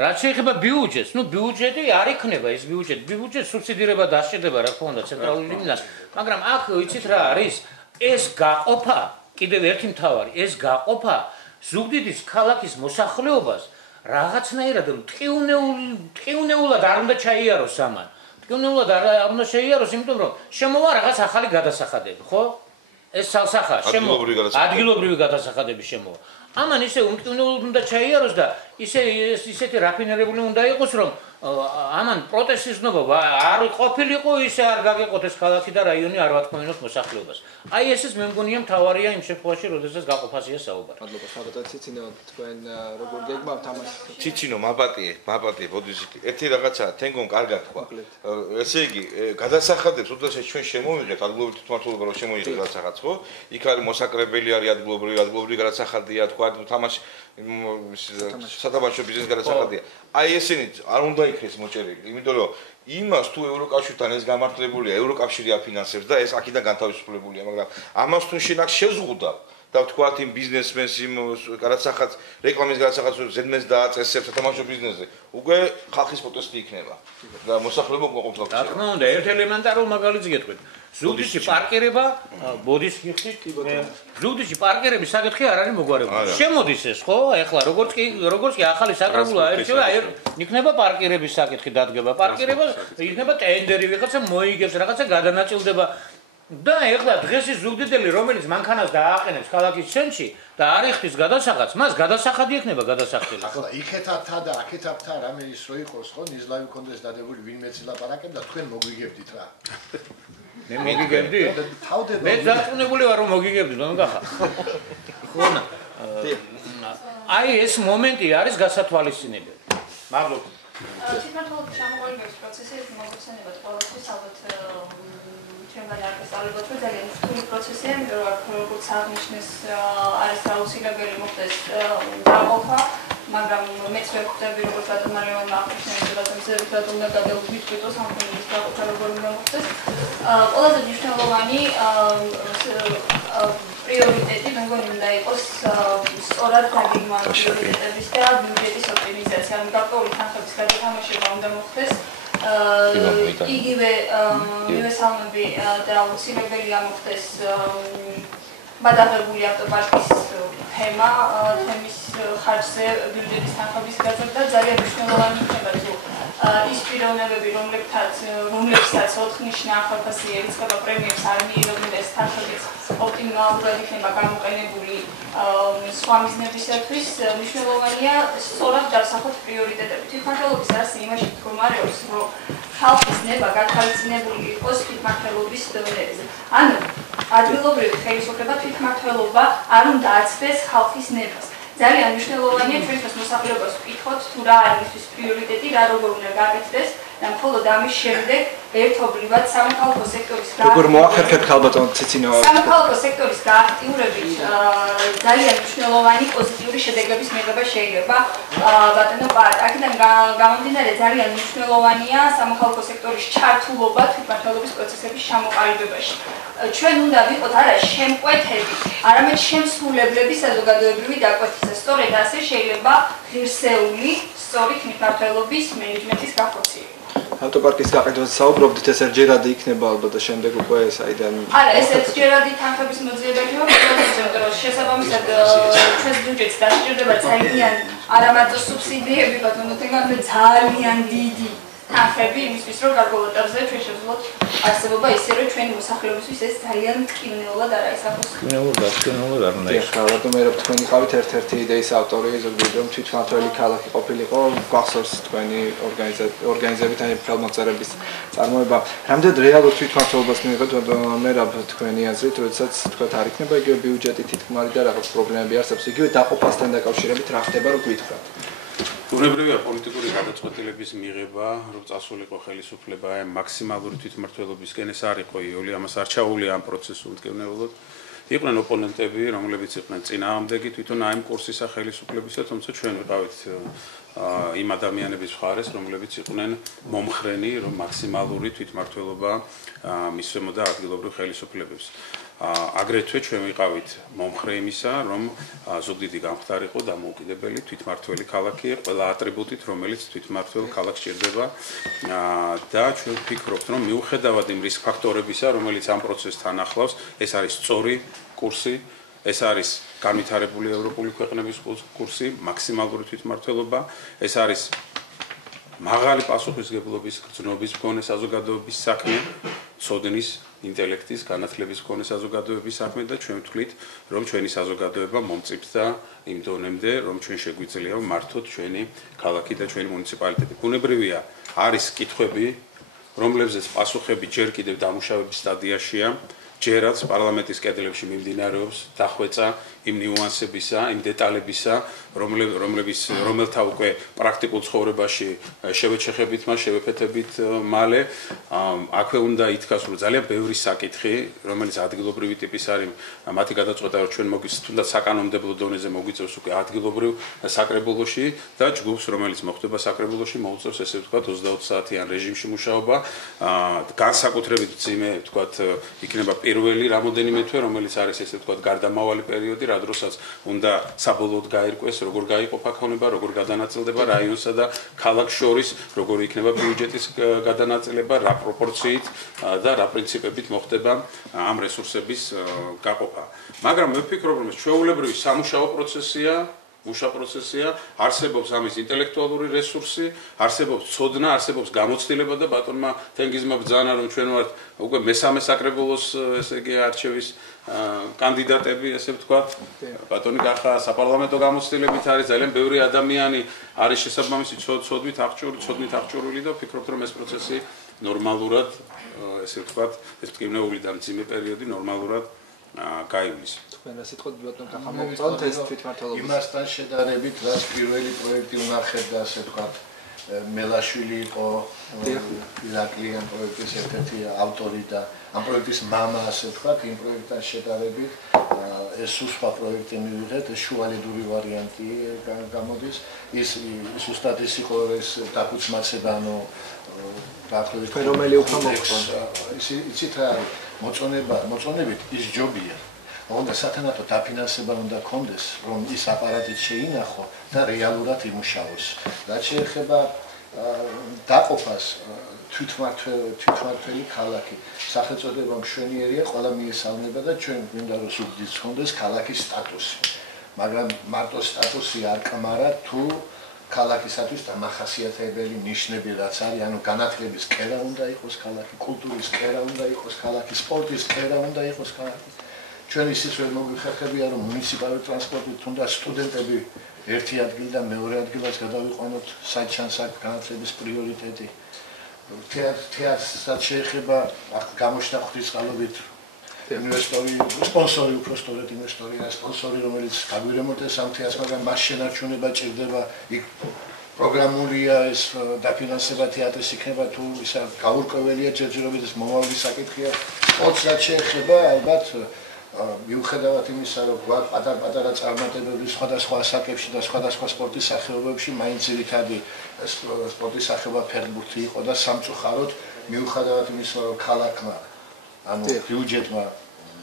რაც შეეხება ბიუჯეტს, ნუ ბიუჯეტი არ იქნება ეს ბიუჯეტ სუბსიდირება დასჭირდება რა თქმა უნდა ცენტრალური მინას, მაგრამ აქ ვიცით რა არის ეს გაყოფა, კიდევ ერთი მთავარი, ეს გაყოფა ზუგდიდის ქალაქის მოსახლეობას რაღაცნაირად მტკივნეულად არ უნდა ჩაიაროს ამან. მტკივნეულად არ უნდა შეიაროს, იმიტომ რომ შემოვა რაღაც ახალი გადასახადები, ხო? ეს სალსახა ადგილობრივი გადასახადები შემოვა. ამან ისე უმტკივნეულად უნდა ჩაიაროს და ისეთი რაფინირებული უნდა იყოს, რომ ამან პროტესტიზნობა არ ყოფილიყო, ისე არ გაგეყოთ ეს ქალაქი და რაიონი არ ვათქმევინოთ მოსახლეობას. აი ესეც მე მგონია მთავარია იმ შემთხვევაში, როდესაც გაყოფაზეა საუბარი. მადლობა, საბატონო ციცინო, თქვენ როგორ გეგმავთ ამას? ციცინო, მაბატიე, ბოდიში. ერთი რაღაცაა, თენგომ კარგად თქვა. ესე იგი, გადასახადებს, უდასაც ჩვენ შემოვიღეთ ადგილობრივი თვითმმართველობა რომ შემოიღეთ გადასახადს, ხო? იქ არის მოსაკრებელი არის ადგილობრივი გადასახადია, თქვა, თამაში სათამაშო ბიზნეს გადასახადია. აი ესენი არ უნდა იქნეს მოჭერილი, იმიტომ რომ იმას თუ ევროკავშირთან ეს გამართლებულია, ევროკავშირი აფინანსებს და ეს აქედან განთავისუფლებულია, მაგრამ ამას თუ შენ აქ შეზღუდა და ვთქვათ იმ ბიზნესმენს იმ გადასახადს, რეკლამის გადასახადს ზედმეს დააწესებს სათამაშო ბიზნესზე, უკვე ხალხის პროტესტი იქნება და მოსახლეობა მოყოფილ. რა თქმა უნდა, ერთ ელემენტარულ მაგალითს გეტყვით. ზუგდიდში პარკირება, ბოდის ხიხში, ზუგდიდში პარკირების საკითხი არ არის მოგვარებული. შემოდის ეს, ხო? ეხლა როგორც კი ახალი საკრებულო აერჩევა, იქნება პარკირების საკითხი დადგება. პარკირება იქნება ტენდერი, ვიღაცა მოიგებს, რაღაცა გადანაწილდება. და ეხლა დღეს ის ზუგდიდელი, რომელიც მანქანას დააყენებს ქალაქის ცენტრში და არ იხდის გადასახადს, მას გადასახადი ექნება გადასახდელი. ახლა იქეთათა და აქეთათა რამე ის რო იყოს, ხო, ნიზლავი კონდეს დადებული ვინმეც ლაპარაკებდა, თქვენ მოგვიგებდით რა. მე მოგიგებდი? თავდება. მე დარწმუნებული ვარ რომ მოგიგებდი, ნონგახა. ხონა. აი ეს მომენტი არის გასათვალისწინებელი. მადლობა. თვითმმართველობის ჩამოყალიბების პროცესი მოგხსენებათ ყოველთვის ალბათ ჩვენგან აღესწავლოთ რომ ძალიან რთული პროცესია, იმიტომ რომ როგორც აღნიშნეს არის აუცილებელი მოხდეს დაყოფა, მაგრამ მეც ვეუბნები როგორც ადამიანმა აღნიშნეს რომ უნდა გადავიდოს ამ ფონდის დაყოფა როგორ უნდა მოხდეს. ყველაზე მნიშვნელოვანი პრიორიტეტი მე მგონი უნდა იყოს სწორად დაგეგმვა პრიორიტეტების და ბიუჯეტის ოპტიმიზაცია, ანუ გარკვეული თანხების გადათამაშება უნდა მოხდეს. იგივე ინვესტმენტები და აუცილებელია მოხდეს გადაღებული ავტოპარკის თემის ხარჯზე ბიუჯეტის თანხების გაზრდა ძალიან მნიშვნელოვანი იქნება თუ ის პიროვნებები რომლებსაც 4-ნიშნა ახალგაზრდა ეწევა პრემიებს არ მიიღებენ ეს თანხებიც ოპტიმალურად იქნება გამოყენებული სხვა მიზნებისათვის მნიშვნელოვანია სწორად დავსახოთ პრიორიტეტები. თვითმმართველობის არს იმაში მდგომარეობს რომ ხალხის ნება გათვალისწინებული იყოს თვითმმართველობის დონეზე. ანუ ადგილობრივი ხელისუფლება თვითმმართველობა არ უნდა აცდეს ხალხის ნებას. ძალიან მნიშვნელოვანია ჩვენთვის მოსახლეობას ვკითხოთ თუ რა არის ის პრიორიტეტი, რა როგორ უნდა გაკეთდეს და მხოლოდ ამის შემდეგ ერთობლივად სამოქალაქო სექტორის როგორ მოახერხებთ ხალბატონ ციცინო სამოქალაქო სექტორის გააქტიურებით ძალიან მნიშვნელოვანი პოზიტიური შედეგების მიღება შეიძლება ბატონო პარ. აქედან გამომდინარე ძალიან მნიშვნელოვანია სამოქალაქო სექტორის ჩართულობა თვითმმართველობის პროცესების ჩამოყალიბებაში. ჩვენ უნდა ვიყოთ არა შემკვეთები, არამედ შემსრულებლები საზოგადოებრივი დაკვეთისა. სწორედ ასე შეიძლება ღირსეული სწორი თვითმმართველობის მენეჯმენტის განხორციელება. ავტოპარკის გაყიდვაზე საუბრობდით, ეს ერთჯერადი იქნება ალბათ და შემდეგ უკვე საიდან არა, ეს ერთჯერადი თანხების მოძიება იქნება, იმიტომ რომ შესაბამისად ჩვენს ბიუჯეტს დასჭირდება ძალიან არამარტო სუბსიდიები, ბატონო თენგანმე ძალიან დიდი თანხები იმისთვის, რომ გარკვეულ ეტაპზე ჩვენ შევძლოთ არსებობა ისე, რომ ჩვენი მოსახლეობისთვის ეს ძალიან მტკივნეულად არ აისახოს. მტკივნეულად არ უნდა იყოს. ხა რატომ თქვენი ყავით ერთ-ერთი იდეის ავტორი, ზოგადად რომ თვითმმართველი ქალაქი ყოფილიყო, გახსოვს თქვენი ორგანიზებით ან ხელმოწერების წარმოება. რამდენად რეალურ თვითმმართველობას მიიღეთ მერაბ თქვენი აზრით, როდესაც თქვათ არ იქნება იგივე ბიუჯეტი თითქმარი და რაღაც პრობლემები არსებობს, იგივე დაყოფასთან დაკავშირებით რა ხდება, რომ გვითხრათ. უნებრივია პოლიტიკური გადაწყვეტილების მიღება, რომ წასულიყო ხელისუფლება მაქსიმალური თვითმმართველობისკენ, ეს არ იყო იოლი, ამას არ ჩაუვლია ამ პროცესს უმტკივნეულოდ. იყვნენ ოპონენტები, რომლებიც იყვნენ წინააღმდეგი თვითონ აი ამ კურსისა ხელისუფლებისა, თუმცა ჩვენ ვიყავით იმ ადამიანების მხარეს, რომლებიც იყვნენ მომხრენი, რომ მაქსიმალური თვითმმართველობა მისცემოდა ადგილობრივ ხელისუფლებებს. აგრეთვე ჩვენ ვიყავით მომხრე იმისა, რომ ზუგდიდი გამხდარიყო დამოუკიდებელი თვითმმართველი ქალაქია, ყველა ატრიბუტით, რომელიც თვითმმართველ ქალაქს ჭირდება და ჩვენ ვფიქრობთ, რომ მიუხედავად იმ რისკ ფაქტორებისა, რომელიც ამ პროცესს თან ახლავს, ეს არის სწორი კურსი, ეს არის განვითარებული ევროპული ქვეყნების კურსი, მაქსიმალური თვითმმართველობა, ეს არის მაღალი პასუხისმგებლობის, გრძნობის მქონე საზოგადოების საქმე, ცოდნის ინტელექტის, განათლების მქონე საზოგადოების საქმე და ჩვენ ვთქვით, რომ ჩვენი საზოგადოება მომწიფდა იმ დონემდე, რომ ჩვენ შეგვიძლია მართოთ ჩვენი ქალაქი და ჩვენი მუნიციპალიტეტი. ბუნებრივია, არის კითხვები, რომლებზეც პასუხები ჯერ კიდევ დამუშავების სტადიაშია, ჯერაც პარლამენტის კედლებში მიმდინარეობს დახვეწა იმ ნიუანსებისა, იმ დეტალებისა, რომელთა უკვე პრაქტიკულ ცხოვრებაში შევეჩეხებით მას, შევეფეთებით მალე. აქვე უნდა ითქვას, რომ ძალიან ბევრი საკითხი, რომელიც ადგილობრივი ტიპის არის, მათი გადაწყვეტა რომ ჩვენ თუნდაც საკანონმდებლო დონეზე მოგვიწევს უკვე ადგილობრივ საკრებულოში და ჯგუფს, რომელიც მოხდება საკრებულოში, მოუწევს ესე ვთქვათ 20 საათიან რეჟიმში მუშაობა. განსაკუთრებით მძიმე ვთქვათ იქნება პირველი რამოდენიმე თვე, რომელიც არის ესე ვთქვათ გარდამავალი პერიოდი, რა დროსაც უნდა საბოლოოდ გაირკვეს, როგორ გაიყოფა ქონება, როგორ გადანაწილდება რაიონსა და ქალაქს შორის, როგორ იქნება ბიუჯეტის გადანაწილება, რა პროპორციით და რა პრინციპებით მოხდება ამ რესურსების გაყოფა. მაგრამ მე ვფიქრობ, რომ ეს ჩვეულებრივი სამუშაო პროცესია, პროცესია, არსებობს ამის ინტელექტუალური რესურსი, არსებობს ცოდნა, არსებობს გამოცდილება და ბატონმა თენგიზმა ბრძანა, რომ ჩვენ ვართ უკვე მესამე საკრებულოს, ესე იგი არჩევის კანდიდატები, ესე ვთქვათ. ბატონი გახა საპარლამენტო გამოცდილებით არის ძალიან ბევრი ადამიანი არის შესაბამისი ცოდნით აღჭურვილი და ვფიქრობთ, რომ ეს პროცესი ნორმალურად ესე ვთქვათ, ეს მტკივნეული და მძიმე პერიოდი ნორმალურად გაივლის. თქვენ რა სიტყვით ბატონ კახა მოგწონთ ეს თვითმმართველობის იმასთან შედარებით, რაც პირველი პროექტი უნახეთ და ასე ვთქვათ, მელაშვილი იყო ირაკლი ამ პროექტის ერთ-ერთი ავტორი და ამ პროექტის მამა, ასე ვთქვათ, იმ პროექტთან შედარებით ეს სხვა პროექტი მივიღეთ, ეს შუალედური ვარიანტი გამოდის. ის ზუსტად ის იყო ეს დაქუცმაცება, ანუ დაახლოებით რომელი უფრო მოგწონთ. იცით რა არის? მოწონებით ის ჯობია. უნდა სათანადო დაფინანსება უნდა კონდეს, რომ ის აპარატით შეინახო და რეალურად იმუშაოს. რაც შეეხება დაყოფას თვითმმართველი ქალაქი, სახელწოდება მშვენიერია, ყველა მიესალმება და ჩვენ გვინდა რომ სულ გქონდეს ქალაქის სტატუსი. მაგრამ მარტო სტატუსი არ კმარა თუ ქალაქისათვის დამახასიათებელი ნიშნები რაც არის, ანუ განათლების კერა უნდა იყოს ქალაქი, კულტურის კერა უნდა იყოს ქალაქი, სპორტის კერა უნდა იყოს ქალაქი. ჩვენ ისიც ვერ მოგვიხერხებია რომ მუნიციპალური ტრანსპორტით თუნდაც სტუდენტები ერთი ადგილიდან მეორე ადგილას გადავიყვანოთ, საჩანსაკ განათლების პრიორიტეტი. თეატრსაც შეეხება გამოჩნდა ღვთისმსხალობით ინვესტორი, სპონსორი, უფრო სწორედ ინვესტორია, სპონსორი, რომელიც გაგვირემონტეს ამ თეატრს, მაგრამ მას შენარჩუნება ჭირდება, იქ პროგრამულია ეს დაფინანსება თეატრის იქნება თუ ისა გაურკვეველია ჯერჯერობით ეს მომავლის საკითხია. სპორტსაც შეეხება ალბათ მიუხედავად იმისა, რომ გვაქვს პატარ-პატარა წარმატებები სხვადასხვა ასაკებში და სხვადასხვა სპორტის სახეობებში, მაინც ძირითადი სპორტის სახეობა ფეხბურთი იყო და სამწუხაროდ მიუხედავად იმისა, რომ ქალაქმა, ანუ ბიუჯეტმა,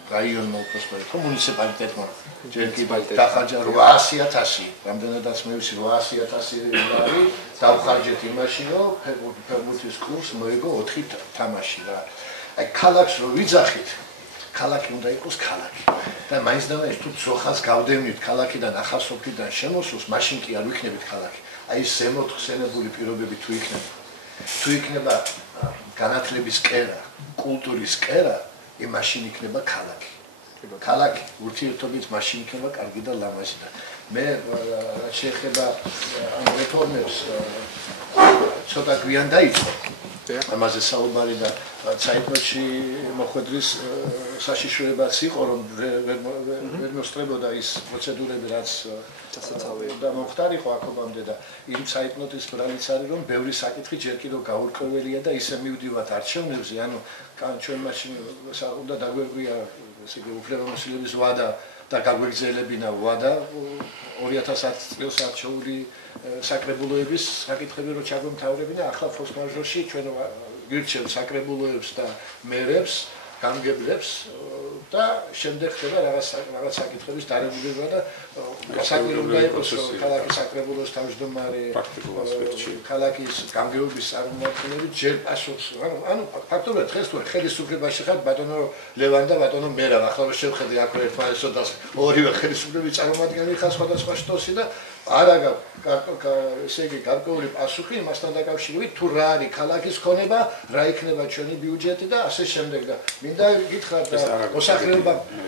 რაიონმა უბრალოდ მუნიციპალიტეტმა ჯერ კიდევ დახარჯა 800.000, რამდენადაც მე ვიცი 800.000 ლარი დავხარჯეთ იმაში, რომ ფეხბურთის კლუბს მოიგო 4 თამაში რა. აი ქალაქს რო ვიძახით ქალაქი უნდა იყოს ქალაქი და მაინც და მაინც თუ ძოხას გავდევნით ქალაქიდან ახალსოფლიდან შემოსულს, მაშინ კი არ ვიქნებით ქალაქი. აი ეს ზემოთხსენებული პირობები თუ იქნება განათლების კერა, კულტურის კერა, მაშინ იქნება ქალაქი. ქალაქი ურთიერთობით მაშინ იქნება კარგი და ლამაზი და მე რაც შეეხება ამ რეფორმებს ცოტა გვიან დაიწყო. ამაზე საუბარი და საერთოში მოხვედრის საშიშროებაც იყო, რომ ვერ მოსწრებოდა ის პროცედურები, რაც და მომხდარიყო აქობამდე და იმ საერთნოტის ბრალიც არის, რომ ბევრი საკითხი ჯერ კიდევ გაურკვეველია და ისე მივდივართ არჩევნებზე, ანუ ჩვენ მაშინ უნდა დაგვეღვია ესე იგი უფლებამოსილების ვადა და გაგვეგზელებინა ვადა 2010 წელს არჩეული საკრებულოების საკითხები რო ჩაგვემთავრებინა, ახლა ფორს-მაჟორში ჩვენ ვირჩევთ საკრებულოებს და მერებს, გამგებლებს და შემდეგ ხდება რაღაც საკითხების დარეგულირება და საკითხი უნდა იყოს ქალაქის საკრებულოს თავმჯდომარე, ქალაქის გამგებლობის წარმომადგენლები ჯერ პასუხს, ანუ ფაქტობრივად დღეს თუ ხელისუფლებაში ხართ ბატონო ლევან და ბატონო მერაბ, ახლა რომ შევხედე აქ ერთმანეთს ორივე ხელისუფლების წარმომადგენელი ხარ სხვადასხვა შტოსი და არა ესე იგი გარკვეული პასუხი იმასთან დაკავშირებით თუ რა არის ქალაქის ქონება, რა იქნება ჩვენი ბიუჯეტი და ასე შემდეგ და მინდა გითხრათ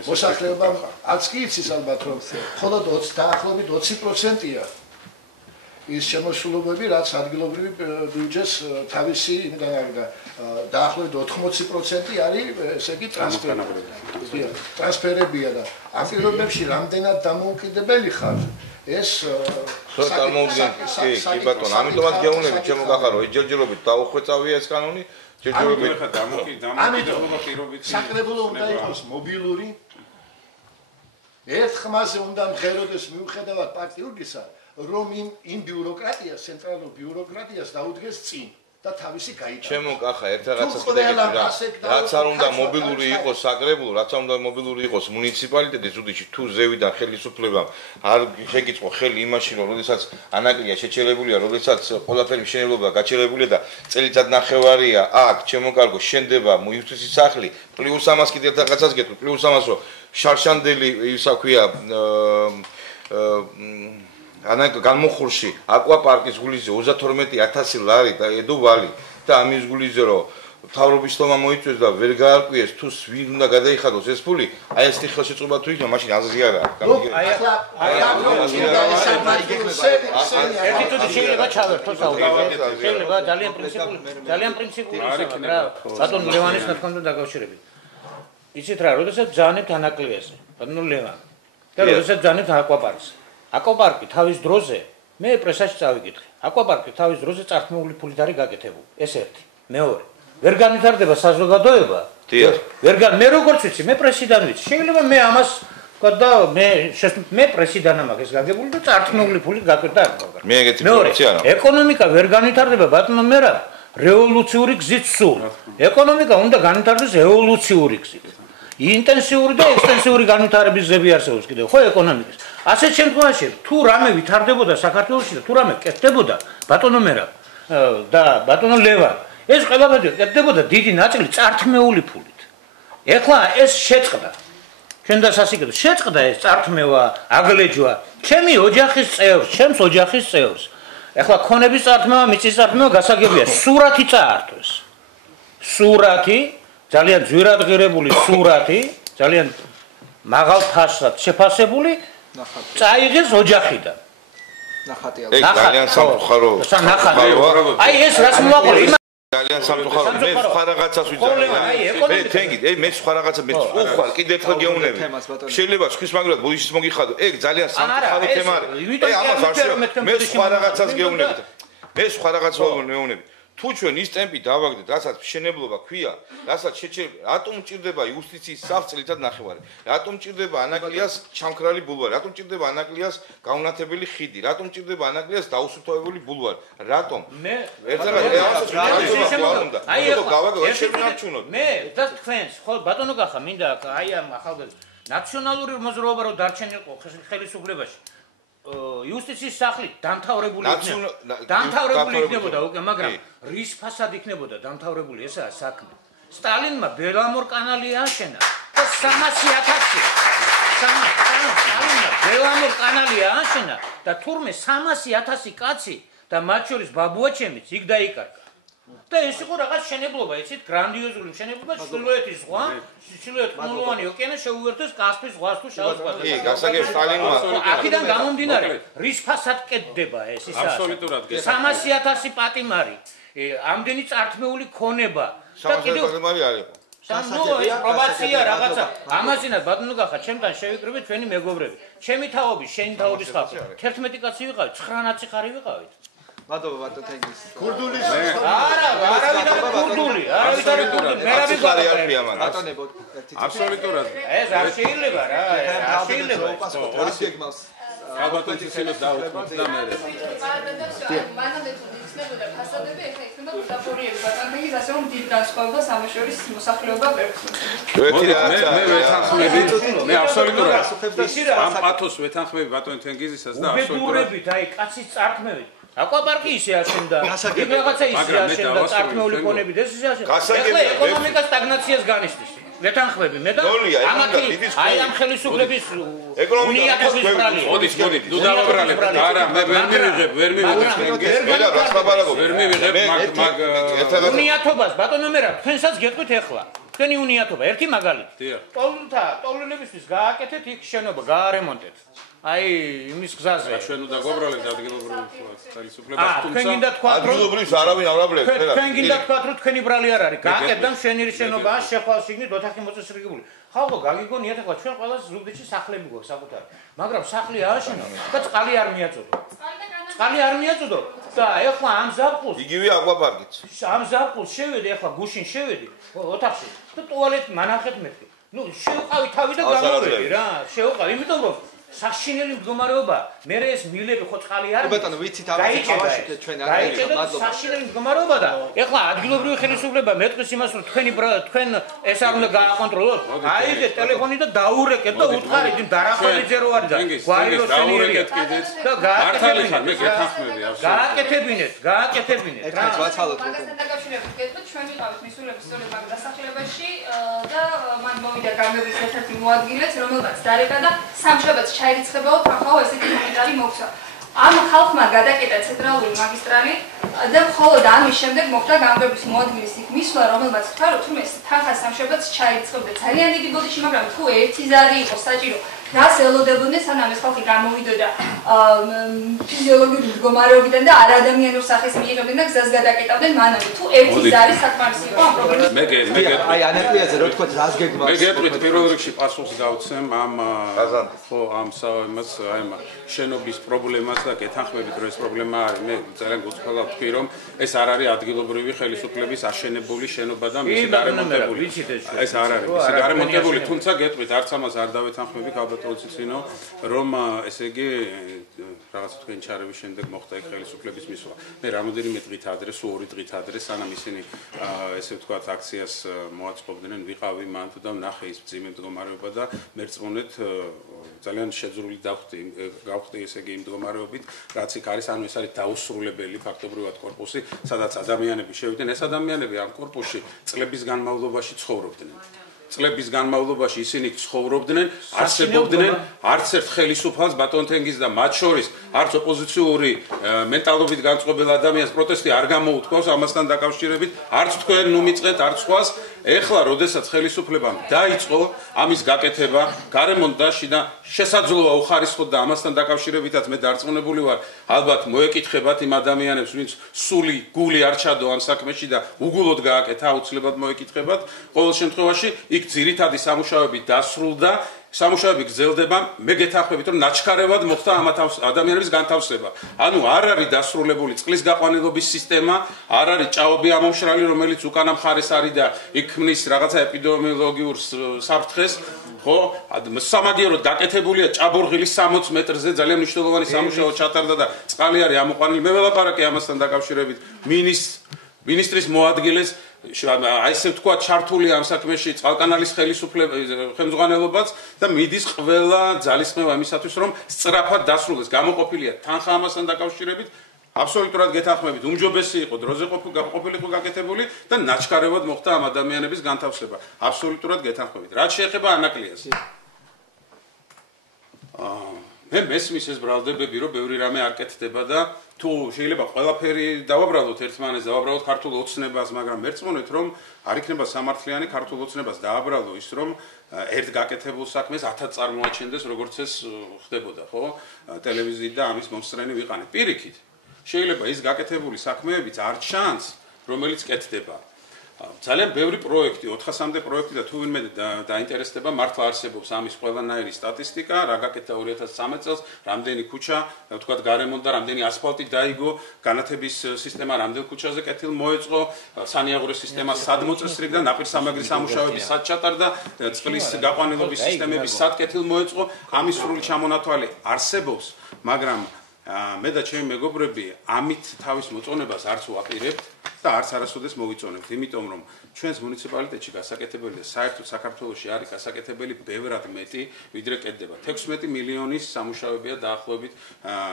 მოსახლეობამ არც კი იცის ალბათ რომ მხოლოდ დაახლოებით 20%-ია ის შემოსულობები, რაც ადგილობრივი ბიუჯეტს თავისი იმიდან არის და დაახლოებით 80% არის ესე იგი ტრანსფერებია და ამ პირობებში რამდენად დამოუკიდებელი ხარ ეს კი ბატონო, ამიტომაც გეუბნები ჩემო კახარო, ჯერჯერობით დაუხვეწავია ეს კანონი, ჯერჯერობით საკრებულო უნდა იყოს მობილური ერთ ხმაზე უნდა მღეროდეს მიუხედავად პარტიულისა, რომ იმ ბიუროკრატიას, ცენტრალურ ბიუროკრატიას დაუდგეს წინ და თავისი გაიტანა. ჩემო კახა, ერთ რაღაცას კიდე რაც არ უნდა მობილური იყოს საკრებულო, რაც არ უნდა მობილური იყოს მუნიციპალიტეტი ზუდიში თუ ზევიდან ხელისუფლებამ არ შეგიწყო ხელი იმაში, რომ როდესაც ანაკლია შეჩერებულია, როდესაც ყველაფერი მშენებლობა გაჩერებულია და წელიწად ნახევარია აქ, ჩემო კარგო, შენდება იუსტიციის სახლი, პლუს ამას კიდე ერთ რაღაცას გეტყვი, პლუს ამას რომ შარშანდელი ისა ქვია განმოხურში აკვაპარკის გულიზე 32,000 ლარი და ედო ვალი და ამის გულიზე რომ მთავრობის ლომა მოიწვიეს და ვერ გაარკვიეს თუ ვინ უნდა გადაიხადოს ეს ფული, აი ეს ხელშეწყობა თუ იქნება, მაშინ აზრი არ აქვს. ერთი წუთი შეიძლება ჩავერთო საუბარი. შეიძლება ძალიან პრინციპული რა. ბატონ ლევანის ნათქვამთან დაკავშირებით. იცით რა, როდესაც ძანებთ ანაკლიაზე, ბატონ ლევანი. და როდესაც ძანებთ აკვაპარკს. აკვაპარკი თავის დროზე მე პრესაში წავიკითხე. აკვაპარკი თავის დროზე წართმეული ფულით არის გაკეთებული. ეს ერთი. მეორე. ვერ განვითარდება საზოგადოება. მე როგორც ვიცი, მე პრესიდან ვიცი. შეიძლება მე ამას და მე პრესიდან მაქვს ეს გაგებული და წართმეული ფულით გაკეთდა აკვაპარკი. მე ეგეთი პროფესია არა. ეკონომიკა ვერ განვითარდება ბატონო მერაბ, რევოლუციური გზით სულ. ეკონომიკა უნდა განვითარდეს ევოლუციური გზით. ინტენსიური და ექსტენსიური განვითარების გზები არსებობს კიდევ ხო ეკონომიკის. ასეთ შემთხვევაში თუ რამე ვითარდებოდა საქართველოში და თუ რამე კეთდებოდა ბატონო მერაბ და ბატონო ლევან ეს ყველაფერი კეთდებოდა დიდი ნაწილი წართმეული ფულით. ეხლა ეს შეწყდა. ჩვენ და სასიკეთო შეწყდა ეს წართმევა, აგლეჯვა, ჩემი ოჯახის წევრს, ჩემს ოჯახის წევრს. ეხლა ქონების წართმევა, მიწის წართმევა გასაგებია, სურათი წაართვეს. სურათი ძალიან ძვირად ღირებული სურათი, ძალიან მაღალ ფასად შეფასებული, წაიღეს ოჯახიდან. ნახატი ეგ ძალიან სამწუხარო. აი ეს რას მოაყოლე? ძალიან სამწუხარო. მე სხვა რაღაცას ვიძახი. მე თენგით, მე სხვა რაღაცა მე უხვალ კიდევ ერთხელ გეუნები. შეიძლება სხვის მაგრად ბუდიშს მოგიხადო. ეგ ძალიან სამწუხარო თემა არის. ამას არ შეიძლება. მე სხვა რაღაცას გეუნები. მე სხვა რაღაცას ვეუნები. თუ ჩვენ ის ტემპი დავაგდეთ, რასაც მშენებლობა ქვია, რასაც შეჩერება, რატომ მჭირდება იუსტიციის საფრთხილად ნახევარი? რატომ მჭირდება ანაკლიას ჩამქრალი ბულვარი? რატომ მჭირდება ანაკლიას გაუნათებელი ხიდი? რატომ მჭირდება ანაკლიას დაუსუფთავებელი ბულვარი? რატომ? მე და თქვენს, ხო ბატონო გახა, მინდა აი ამ ახალგაზრდა ნაციონალური მოძრაობა რო დარჩენილიყო ხელისუფლებაში. იუსტიციის სახლი დამთავრებული იქნებოდა უკვე, მაგრამ რის ფასად იქნებოდა დამთავრებული ესაა საქმე. სტალინმა ბელამორ კანალი ააშენა და 300,000 სტალინმა ბელამორ კანალი ააშენა და თურმე 300,000 კაცი და მათ შორის ბაბუაჩემიც იქ დაიკარგა. და ეს იყო რაღაც შენებლობა, იცით, გრანდიოზული შენებლობა, ჩრდილოეთის ზღვა, ჩრდილოეთ ყინულოვანი ოკეანე შეუერთეს კასპიის ზღვას თუ შავ ზღვას. კი, გასაგებ სტალინმა. აქედან გამომდინარე, რის ფასად კეთდება ეს ისა. აბსოლუტურად გესაგებ. 300,000 პატიმარი, ამდენი წართმეული ქონება და კიდევ პატიმარი არ იყო. ეს პრობაცია რაღაცა. ამაზინად ბატონო გახა, ჩემთან შევიკრიბეთ ჩვენი მეგობრები. ჩემი თაობის, შენი თაობის ხალხი. 11 კაცი ვიყავით, 9 ნაციხარი ვიყავით. მადლობა ბატონ თენგის. ქურდული არავითარი ქურდული, არავითარი ქურდული, მე რა ვიყავი ბატონებო. აბსოლუტურად. ეს არ შეიძლება რა, არ შეიძლება. ორი სიგნალს ალბათ ისინი დაუწყოთ და მე. მანამდე თუ იცნებოდა ფასადები, ეხლა იქნება დაფორიები ბატონ თენგის, ასე რომ დიდ განსხვავება სამაშორის მოსახლეობა პერს. მე ვეთანხმები, მე აბსოლუტურად. ამ პათოს ვეთანხმები ბატონ თენგიზისას და აბსოლუტურად. უბედურებით, აი კაცის წართმევით. აკვაპარკი ისე აშენდა. იქ რაღაცა ისე აშენდა წართმეული ქონებით, ეს ისე აშენდა. ეხლა ეკონომიკა სტაგნაციას განიცდის. ვეთანხმები მე და აი ამ ხელისუფლების უნიატობის ბრალია. მოდი, ნუ დავაბრალებ. არა, მე ვერ მივიღებ. ვერ მივიღებ მაგ უნიატობას, ბატონო მერაბ, თქვენსაც გეტყვით ეხლა. თქვენი უნიატობა, ერთი მაგალითი. ტოლუნებისთვის გააკეთეთ იქ შენობა, გაარემონტეთ. აი იმის გზაზე. ჩვენ უნდა გვაბრალეთ ადგილობრივ ხელისუფლებას, თქვენ გინდა თქვა, რომ ადგილობრივს არავინ არ აბლებს. თქვენ გინდა თქვა, რომ თქვენი ბრალი არ არის. გააკეთდა მშვენიერი შენობა, შეხვალ შიგნით ოთახი მოწესრიგებული. ხალხო, გაგიგონიათ ახლა ჩვენ ყველა ზუგდიდში სახლები გვაქვს საკუთარი. მაგრამ სახლი ააშენა და წყალი არ მიაწოდო. წყალი არ მიაწოდო და ეხლა ამ ზაფხულს იგივე აკვაპარკიც. ამ ზაფხულს შევედი, ეხლა გუშინ შევედი ოთახში და ტუალეტი მანახეთ მეთქე. ნუ შევყავი თავი და გამოვედი რა, შევყავი, იმიტომ რომ საშინელი მდგომარეობა, მე ეს მილები ხო წყალი არ. ბატონო, ვიცით ამას თავაშიქეთ ჩვენ არ არის, მადლობა. საშინელი მდგომარეობა და ეხლა ადგილობრივი ხელისუფლება მეტყვის იმას, რომ თქვენ ეს არ უნდა გააკონტროლოთ. აიღეთ ტელეფონი და დაურეკეთ და უთხარით იმ დარახველიძე რო არის და გვაირო შენიერია. და მართალია, მე გეთანხმები აბსოლუტურად. გააკეთებინეთ. ერთად ვაცალოთ. მაგასთან დაკავშირებით გეტყვით, ჩვენ ვიყავით მისულების სწორედ მაგ დასახლებაში და მან მოვიდა გამგებლის ერთ-ერთი მოადგილეც, რომელმაც დარეკა და სამშაბათს ჩაირიცხებაო თახაო ესეთი კომენტარი მოგცა. ამ ხალხმა გადაკეტა ცენტრალური მაგისტრალი და მხოლოდ ამის შემდეგ მოხდა გამგებლის მოადგილის იქ მისვლა, რომელმაც ხარო თუმე თანხა სამშობლოც ჩაიწყებდა ძალიან დიდი ბოდიში, მაგრამ თუ ერთი ზარი იყო საჭირო, რას ელოდებოდნენ, სანამ ეს ხალხი გამოვიდოდა ფიზიოლოგიური მდგომარეობიდან და არადამიანურ სახეს მიიღებდნენ და გზას გადაკეტავდნენ მანამდე. თუ ერთი ზარი საკმარისი იყო ამ პრობლემის. აი ანეპლიაზე რო თქვა რას გეგმავს? მე გეტყვით პირველ რიგში პასუხს გავცემ ამ ხო ამ იმას აი ამ შენობის პრობლემას და გეთანხმებით რომ ეს პრობლემა არის. მე ძალიან გულწრფელად ვთქვი რომ ეს არ არის ადგილობრივი ხელისუფლების აშენებული შენობა და მისი გარემონტებული. ეს არ არის მისი გარემონტებული, თუმცა გეტყვით არც ამას არ დავეთანხმები ალბათოციცინო რომ ესე იგი რაღაცა თქვენ ჩარევის შემდეგ მოხდა ეგ ხელისუფლების მისვლა. მე რამოდენიმე დღით ადრე, სულ 2 დღით ადრე, სანამ ისინი ესე ვთქვათ აქციას მოაწყობდნენ, ვიყავი მან თუ და ვნახე ის მძიმე მდგომარეობა და მერწმუნეთ ძალიან შეძრული გავხდი ესე იგი იმ მდგომარეობით, რაც იქ არის, ანუ ეს არის დაუსრულებელი ფაქტობრივად корпуსი, სადაც ადამიანები შევიდნენ. ეს ადამიანები ამ корпуსში წლების განმავლობაში ცხოვრობდნენ. წლების განმავლობაში ისინი ცხოვრობდნენ, არსებობდნენ, არც ერთ ხელისუფალს ბატონ თენგიზ და მათ შორის არც ოპოზიციური მენტალობით განწყობილ ადამიანს პროტესტი არ გამოუთქვავს ამასთან დაკავშირებით, არც თქვენ ნუ მიწყეთ, არც სხვას. ეხლა, როდესაც ხელისუფლებამ დაიწყო ამის გაკეთება, გარემონტაჟი და შესაძლოა უხარისხოთ და ამასთან დაკავშირებითაც მე დარწმუნებული ვარ, ალბათ მოეკითხებათ იმ ადამიანებს, ვინც სული გული არ ჩადო ამ საქმეში და უგულოდ გააკეთა, აუცილებლად მოეკითხებათ. ყოველ შემთხვევაში იქ ძირითადი სამუშაოები დასრულდა, სამუშაოები გრძელდება, მე გეთანხმებით რომ ნაჩქარევად მოხდა ამ ადამიანების განთავსება. ანუ არ არის დასრულებული წყლის გაყვანილობის სისტემა, არ არის ჭაობი ამომშრალი, რომელიც უკანა მხარეს არის და იქ ქმნის რაღაცა ეპიდემიოლოგიურ საფრთხეს, ხო? სამაგიეროდ დაკეთებულია ჭაბორღილის 60 მეტრზე ძალიან მნიშვნელოვანი სამუშაო ჩატარდა და წყალი არის ამოყვანილი. მე ველაპარაკე ამასთან დაკავშირებით მინისტრის მოადგილეს აი ესე ვთქვა ჩართული ამ საქმეში წყალკანალის ხელმძღვანელობაც და მიდის ყველა ძალისხმევა იმისათვის რომ სწრაფად დასრულდეს. გამოყოფილია თანხა ამასთან დაკავშირებით. აბსოლუტურად გეთანხმებით, უმჯობესი იყო დროზე ყოფილიყო გაკეთებული და ნაჩქარევად მოხდა ამ ადამიანების განთავსება. აბსოლუტურად გეთანხმებით. რაც შეეხება ანაკლიას. მე მესმის ეს ბრალდებები, რომ ბევრი რამე არ კეთდება და თუ შეიძლება ყველაფერი დავაბრალოთ ერთმანეთს, დავაბრალოთ ქართულ ოცნებას, მაგრამ მერწმუნეთ, რომ არ იქნება სამართლიანი ქართულ ოცნებას დააბრალო ის, რომ ერთ გაკეთებულ საქმეს 1000 წარმოაჩენდეს, როგორც ეს ხდებოდა, ხო? ტელევიზიით და ამის მომსწრენი ვიყანეთ. პირიქით, შეიძლება ის გაკეთებული საქმეებიც არ ჩანს, რომელიც კეთდება. ძალიან ბევრი პროექტი, 400-მდე პროექტი და თუ ვინმე დაინტერესდება, მართლა არსებობს ამის ყველანაირი სტატისტიკა, რა გაკეთდა 2013 წელს, რამდენი ქუჩა, ვთქვათ, გარემონტდა, რამდენი ასფალტი დაიგო, განათების სისტემა რამდენ ქუჩაზე კეთილ მოეწყო, სანიაღვროს სისტემა სად მოწესრიგდა, ნაპირსამაგრის სამუშაოები სად ჩატარდა, წყლის გაყვანილობის სისტემები სად კეთილ მოეწყო, ამის სრული ჩამონათვალი არსებობს, მაგრამ მე და ჩემი მეგობრები ამით თავის მოწონებას არც ვაპირებთ და არც არასოდეს მოვიწონებთ, იმიტომ რომ ჩვენს მუნიციპალიტეტში გასაკეთებელი საერთოდ საქართველოში არის გასაკეთებელი ბევრად მეტი, ვიდრე კეთდება. 16 მილიონის სამუშაოებია დაახლოებით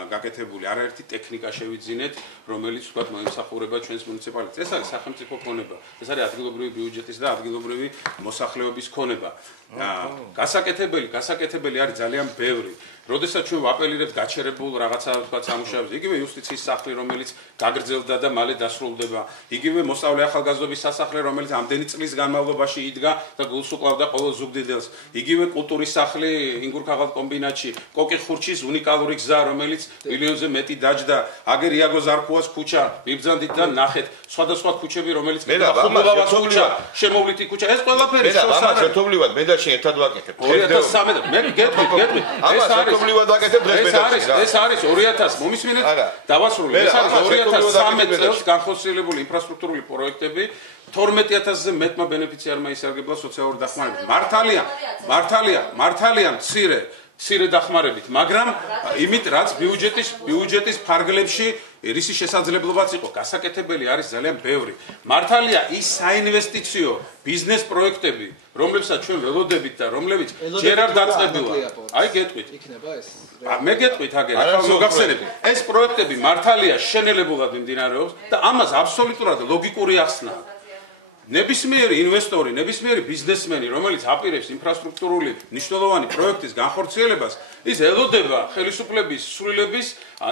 გაკეთებული. არაერთი ტექნიკა შევიძინეთ, რომელიც ვთქვათ მოემსახურება ჩვენს მუნიციპალიტეტს. ეს არის სახელმწიფო ქონება. ეს არის ადგილობრივი ბიუჯეტის და ადგილობრივი მოსახლეობის ქონება. გასაკეთებელი არის ძალიან ბევრი. როდესაც ჩვენ ვაპელირებთ გაჩერებულ რაღაცა ვთქვათ სამუშაოებს, იგივე იუსტიციის სახლი, რომელიც გაგრძელდა და მალე დასრულდება, იგივე მოსწავლე ახალგაზრდობის სასახლე, რომელიც ამდენი წლის განმავლობაში იდგა და გულს უკლავდა ყოველ ზუგდიდელს, იგივე კულტურის სახლი ინგურქაღალდ კომბინატში, კოკიხურჩის უნიკალური გზა, რომელიც მილიონზე მეტი დაჯდა, აგერ იაგო ზარქუას ქუჩა, ვიბრძანდით და ნახეთ, სხვადასხვა ქუჩები, რომელიც ხუმროვას ქუჩა, შემოვლითი ქუჩა, ეს ყველაფერი შორს არის. ერთობლივად მე და შენ ერთად ვაკეთებ. 2013 მე გეტყვით, ეს არის ერთობლივად ვაკეთებ დღეს მე და შენ. ეს არის 2000 მომისმინეთ დავასრულე. ეს არის 2013 წელს განხორციელებული ინფრასტრუქტურული პროექტები 12000-ზე მეტმა ბენეფიციარმა ისარგებლა სოციალური დახმარებით. მართალია მცირე დახმარებით, მაგრამ იმით რაც ბიუჯეტის ფარგლებში რისი შესაძლებლობაც იყო, გასაკეთებელი არის ძალიან ბევრი. მართალია ის საინვესტიციო ბიზნეს პროექტები, რომლებსაც ჩვენ ველოდებით და რომლებიც ჯერ არ დაწყებულა. აი გეტყვით. იქნება ეს? მე გეტყვით აგერ, ახლა მოგახსენებთ. ეს პროექტები მართალია შენელებულად მიმდინარეობს და ამას აბსოლუტურად ლოგიკური ახსნა. ნებისმიერი ინვესტორი, ნებისმიერი ბიზნესმენი, რომელიც აპირებს ინფრასტრუქტურული მნიშვნელოვანი პროექტის განხორციელებას, ის ელოდება ხელისუფლების სრულების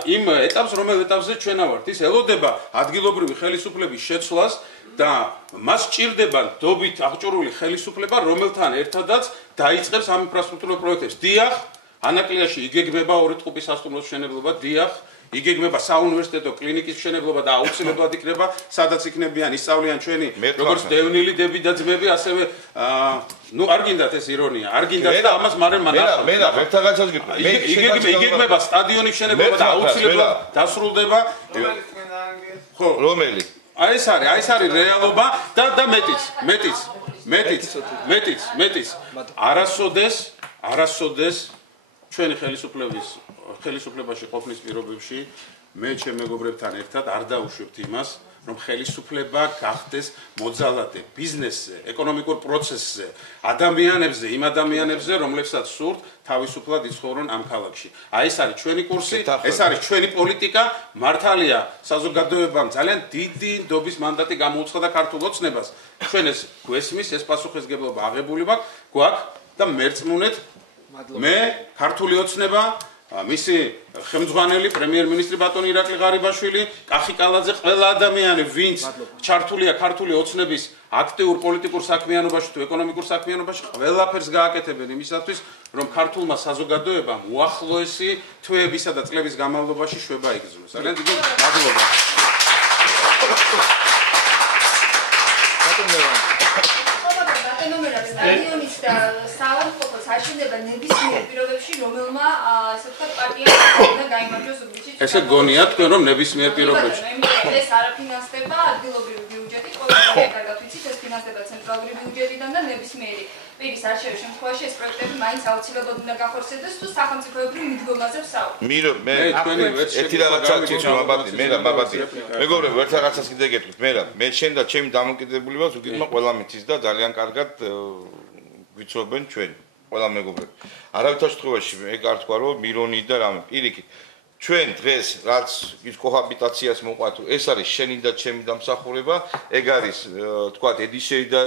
იმ ეტაპს, რომელ ეტაპზე ჩვენ ავართ. ის ელოდება ადგილობრივი ხელისუფლების შეცვლას და მას სჭირდება დობით აღჭურვილი ხელისუფლება, რომელთან ერთადაც დაიწყებს ამ ინფრასტრუქტურულ პროექტებს. დიახ, ანაკლიაში იგეგმება ორი ტყუპის სასტუმროს მშენებლობა, დიახ, იგეგმება საუნივერსიტეტო კლინიკის მშენებლობა და აუცილებლად იქნება, სადაც იქნებიან ისწავლიან ჩვენი როგორც დევნილი დები და ძმები, ასევე არ გინდათ ეს ირონია, არ გინდათ და ამას მერე მე ერთაღაცას გიყვი. იგეგმება სტადიონის მშენებლობა და აუცილებლად დასრულდება. ხო, რომელი? აი ეს არის რეალობა და მეტიც. არასოდეს ჩვენი ხელისუფლებაში ყოფნის პირობებში მე ჩემ მეგობრებთან ერთად არ დაუშვებთ იმას, რომ ხელისუფლება გახდეს მოძალადე ბიზნესზე, ეკონომიკურ პროცესზე, ადამიანებზე, იმ ადამიანებზე, რომლებსაც სურთ თავისუფლად იცხოვრონ ამ ქალაქში. აი ეს არის ჩვენი კურსი, ეს არის ჩვენი პოლიტიკა, მართალია საზოგადოებამ ძალიან დიდი ნდობის მანდატი გამოუცხადა ქართულ ოცნებას. ჩვენ ეს გვესმის, ეს პასუხისმგებლობა აღებული გვაქვს და მერწმუნეთ მე ქართული ოცნება მისი ხელმძღვანელი პრემიერ-მინისტრი ბატონი ირაკლი ღარიბაშვილი, კახი კალაძე, ყველა ადამიანი, ვინც ჩართულია ქართული ოცნების აქტიურ პოლიტიკურ საქმიანობაში თუ ეკონომიკურ საქმიანობაში, ყველაფერს გააკეთებენ იმისათვის, რომ ქართულმა საზოგადოებამ უახლოესი თვეებისა და წლების განმავლობაში შვება იგრძნოს. ძალიან დიდი მადლობა. სტადიონის და საავადმყოფოს აშენდება ნებისმიერ პირობებში, რომელმა ასე ვთქვათ პარტიამ უნდა გაიმარჯვოს ზუგდიდში. ესე გონია თქვენ რომ ნებისმიერ პირობებში. ეს არაფინანსდება ადგილობრივი ბიუჯეტი, ყოველდღე კარგად ვიცით, ეს ფინანსდება ცენტრალური ბიუჯეტიდან და ნებისმიერი პირის არჩევის შემთხვევაში ეს პროექტები მაინც აუცილებლად უნდა გახორციელდეს თუ სახელმწიფოებრივ მიდგომაზე ვსაუბრობთ. მე ერთი რაღაცა მეგობრებო, ერთ რაღაცას კიდე გეტყვით, მე შენ და ჩემი დამოკიდებულება ზუგდიდმა ყველა მიცის და ძალიან კარგად ვიცნობენ ჩვენ ყველა მეგობრები. არავითარ შემთხვევაში მე არ თქვა რომ მირონი და რამე პირიქით ჩვენ დღეს რაც ის კოჰაბიტაციას მოყვათ, ეს არის შენი და ჩემი დამსახურება, ეგ არის თქვა ედიშეი და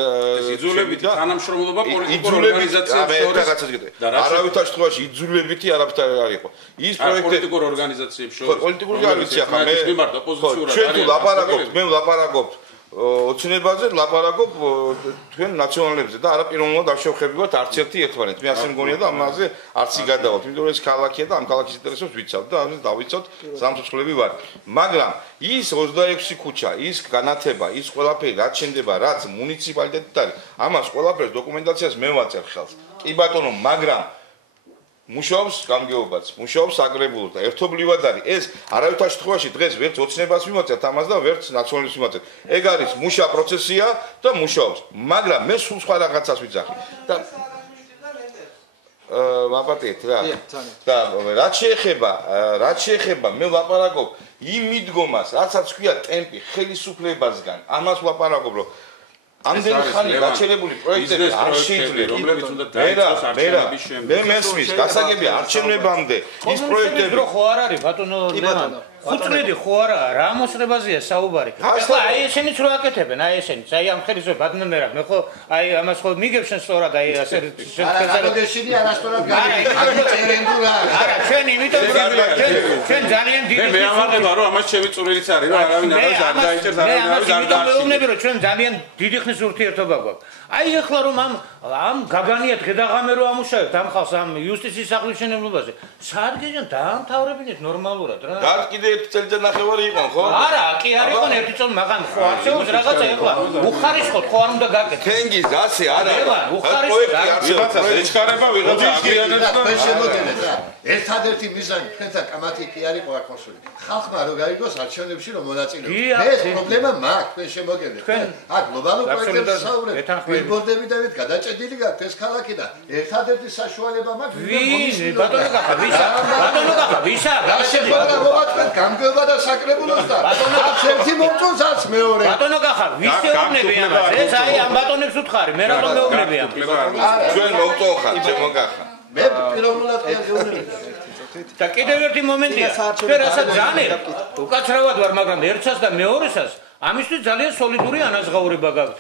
იძულებითი თანამშრომლობა პოლიტიკურ ორგანიზაციებს შორის. არავითარ შემთხვევაში იძულებითი არაფერი არ იყო. ის პროექტები პოლიტიკურ ორგანიზაციებს შორის. პოლიტიკური არ ვიცი ახლა მე ოპოზიციურად ჩვენ თუ ლაპარაკობთ, მე ვლაპარაკობ ოცნებაზე, ლაპარაკობ თქვენ ნაციონალებზე და არაპიროვნულად არ შევხებებათ არც ერთი ერთმანეთს. მე ასე მგონია და ამაზე არც იგადავთ, იმიტომ რომ ეს ქალაქია და ამ ქალაქის ინტერესებს ვიცავთ და ამას დავიცავთ სამწუხლები ვარ. მაგრამ ის 26 ქუჩა, ის განათება, ის ყველაფერი რაც შენდება, რაც მუნიციპალიტეტით არის, ამას ყველაფერს დოკუმენტაციას მე ვაწერ ხელს. კი ბატონო, მაგრამ მუშაობს გამგეობაც, მუშაობს აგრებულოს და ერთობლივად არის. ეს არავითარ შემთხვევაში დღეს ვერც ოცნებას ვიმოწევთ ამას და ვერც ნაციონალიზმს ვიმოწევთ. ეგ არის მუშა პროცესია და მუშაობს. მაგრამ მე სულ სხვა რაღაცას ვიძახი. და ვაპატიეთ რა. და რაც შეეხება მე ვაპარაკობ იმ მიდგომას, რაცაც ქვია ტემპი ხელისუფლებასგან. ამას ვაპარაკობ, რომ ამდენი ხანი გაჩერებული პროექტები არ შეიძლია, რომლებიც უნდა დაიწყოს არჩევნების შემდეგ. მე მესმის, გასაგებია არჩევნებამდე ის პროექტები დრო ხო არ არის ბატონო ლევან. 5 წლები ხო არა, რა მოსრებაზეა საუბარი. ახლა აი ესენიც რო აკეთებენ, აი ესენიც, აი ამ ხელისუფლება ბატონერად, მე ხო აი ამას ხო მიგებშენ სწორად აი ასე შენ არასწორად გაიგე. არა, ჩვენ იმიტომ ჩვენ ძალიან დიდი მე ამაყება რომ ამას ჩემი წვრილიც არის რომ არავინ არ დაიჭერს, არავინ არ მე მეუბნები რომ ჩვენ ძალიან დიდი ხნის ურთიერთობა გვაქვს. აი ახლა რომ ამ გაგანიათ ღედაღამე რო ამუშავებთ ამ ხალხს ამ იუსტიციის სახლის მშენებლობაზე, საერთოდ დაამთავრებინეთ ნორმალურად რა. და კიდე ერთი წელიწადნახევარი იყო ხო? არა, კი არ იყო ერთი წელი, მაგრამ ხო არჩეულს რაღაცა ეხლა უხარისხოთ ხო არ უნდა გაკეთო. თენგის ასე არა. უხარისხოთ ვიღაცა ეჩქარება, ვიღაცა აღიანებს და შემოგენეთ რა. ერთადერთი მიზანი თქვენთან კამათი კი არ იყო აკონსული. ხალხმა რო გაიგოს არჩევნებში რომ მონაწილეობს. ეს პრობლემა მაქვს, თქვენ შემოგენეთ. აქ გლობალურ პროექტებს საუბრობთ. ბილბორდები და გადაჭედილი გაქვთ ეს ქალაქი და ერთადერთი საშუალება მაქვს ბატონო კახა, ვისა? მოვაწყეთ გამგეობა და საკრებულოს და არც ერთი მომწონს, არც მეორე. ბატონო კახა, ვისეუბნები ამას? ეს აი ამ ბატონებს უთხარი, მე რა მეუბნები ამ. ჩვენ მოვწოხარ, ჩემო კახა. მე პიროვნულად გეუბნები. და კიდევ ერთი მომენტია. ჩვენ რასაც ძალიან უკაცრავად ვარ, მაგრამ ერთსაც და მეორესაც ამისთვის ძალიან სოლიდური ანაზღაურება გაქვთ.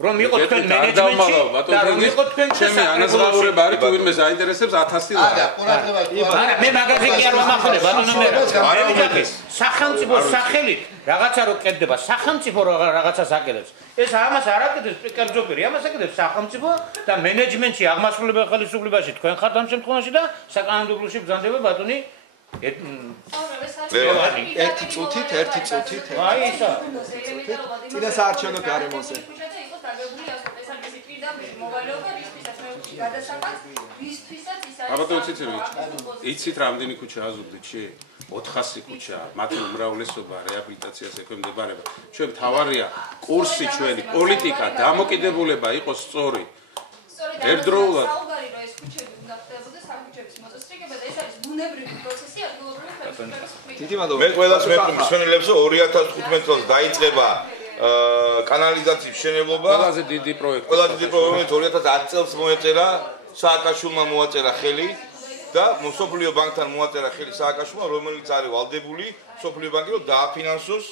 რომ იყო თქვენ მენეჯმენტში და რომ იყო თქვენ ჩემი ანაზღაურება არის თუ ვინმე საინტერესებს 1000 ლარი. არა, მე მაგაზე კი არ ვამახვილე ბატონო მე. სახელმწიფო სახელით რაღაცა რო კეთდება, სახელმწიფო რაღაცას აკეთებს. ეს ამას არ აკეთებს კერძოფერი, ამას აკეთებს სახელმწიფო და მენეჯმენტში აღმასრულებელ ხელისუფლებაში თქვენ ხართ ამ შემთხვევაში და საკანონმდებლოში ბრძანდება ბატონი ერთი წუთით. აი ისა. წინა საარჩევნო გარემოზე. აბა იცით რამდენი ქუჩაა ზუგდიდში? 400 ქუჩა, მათი უმრავლესობა რეაბილიტაციას ექვემდებარება. ჩვენ თავარია კურსი ჩვენი პოლიტიკა დამოკიდებულება იყოს სწორი. ერთდროულად საუბარი რომ ეს ქუჩები უნდა ხდებოდეს სამქუჩების მოწესრიგება და ეს არის ბუნებრივი პროცესი ადგილობრივი ხელისუფლების. დიდი მადლობა. მე ყველას მსმენელებს 2015 წელს დაიწყება კანალიზაციის მშენებლობა. ყველაზე დიდი პროექტი. 2010 წელს მოეწერა სააკაშვილმა მოაწერა ხელი და მსოფლიო ბანკთან მოაწერა ხელი სააკაშვილმა, რომელიც არის ვალდებული მსოფლიო ბანკი რომ დააფინანსოს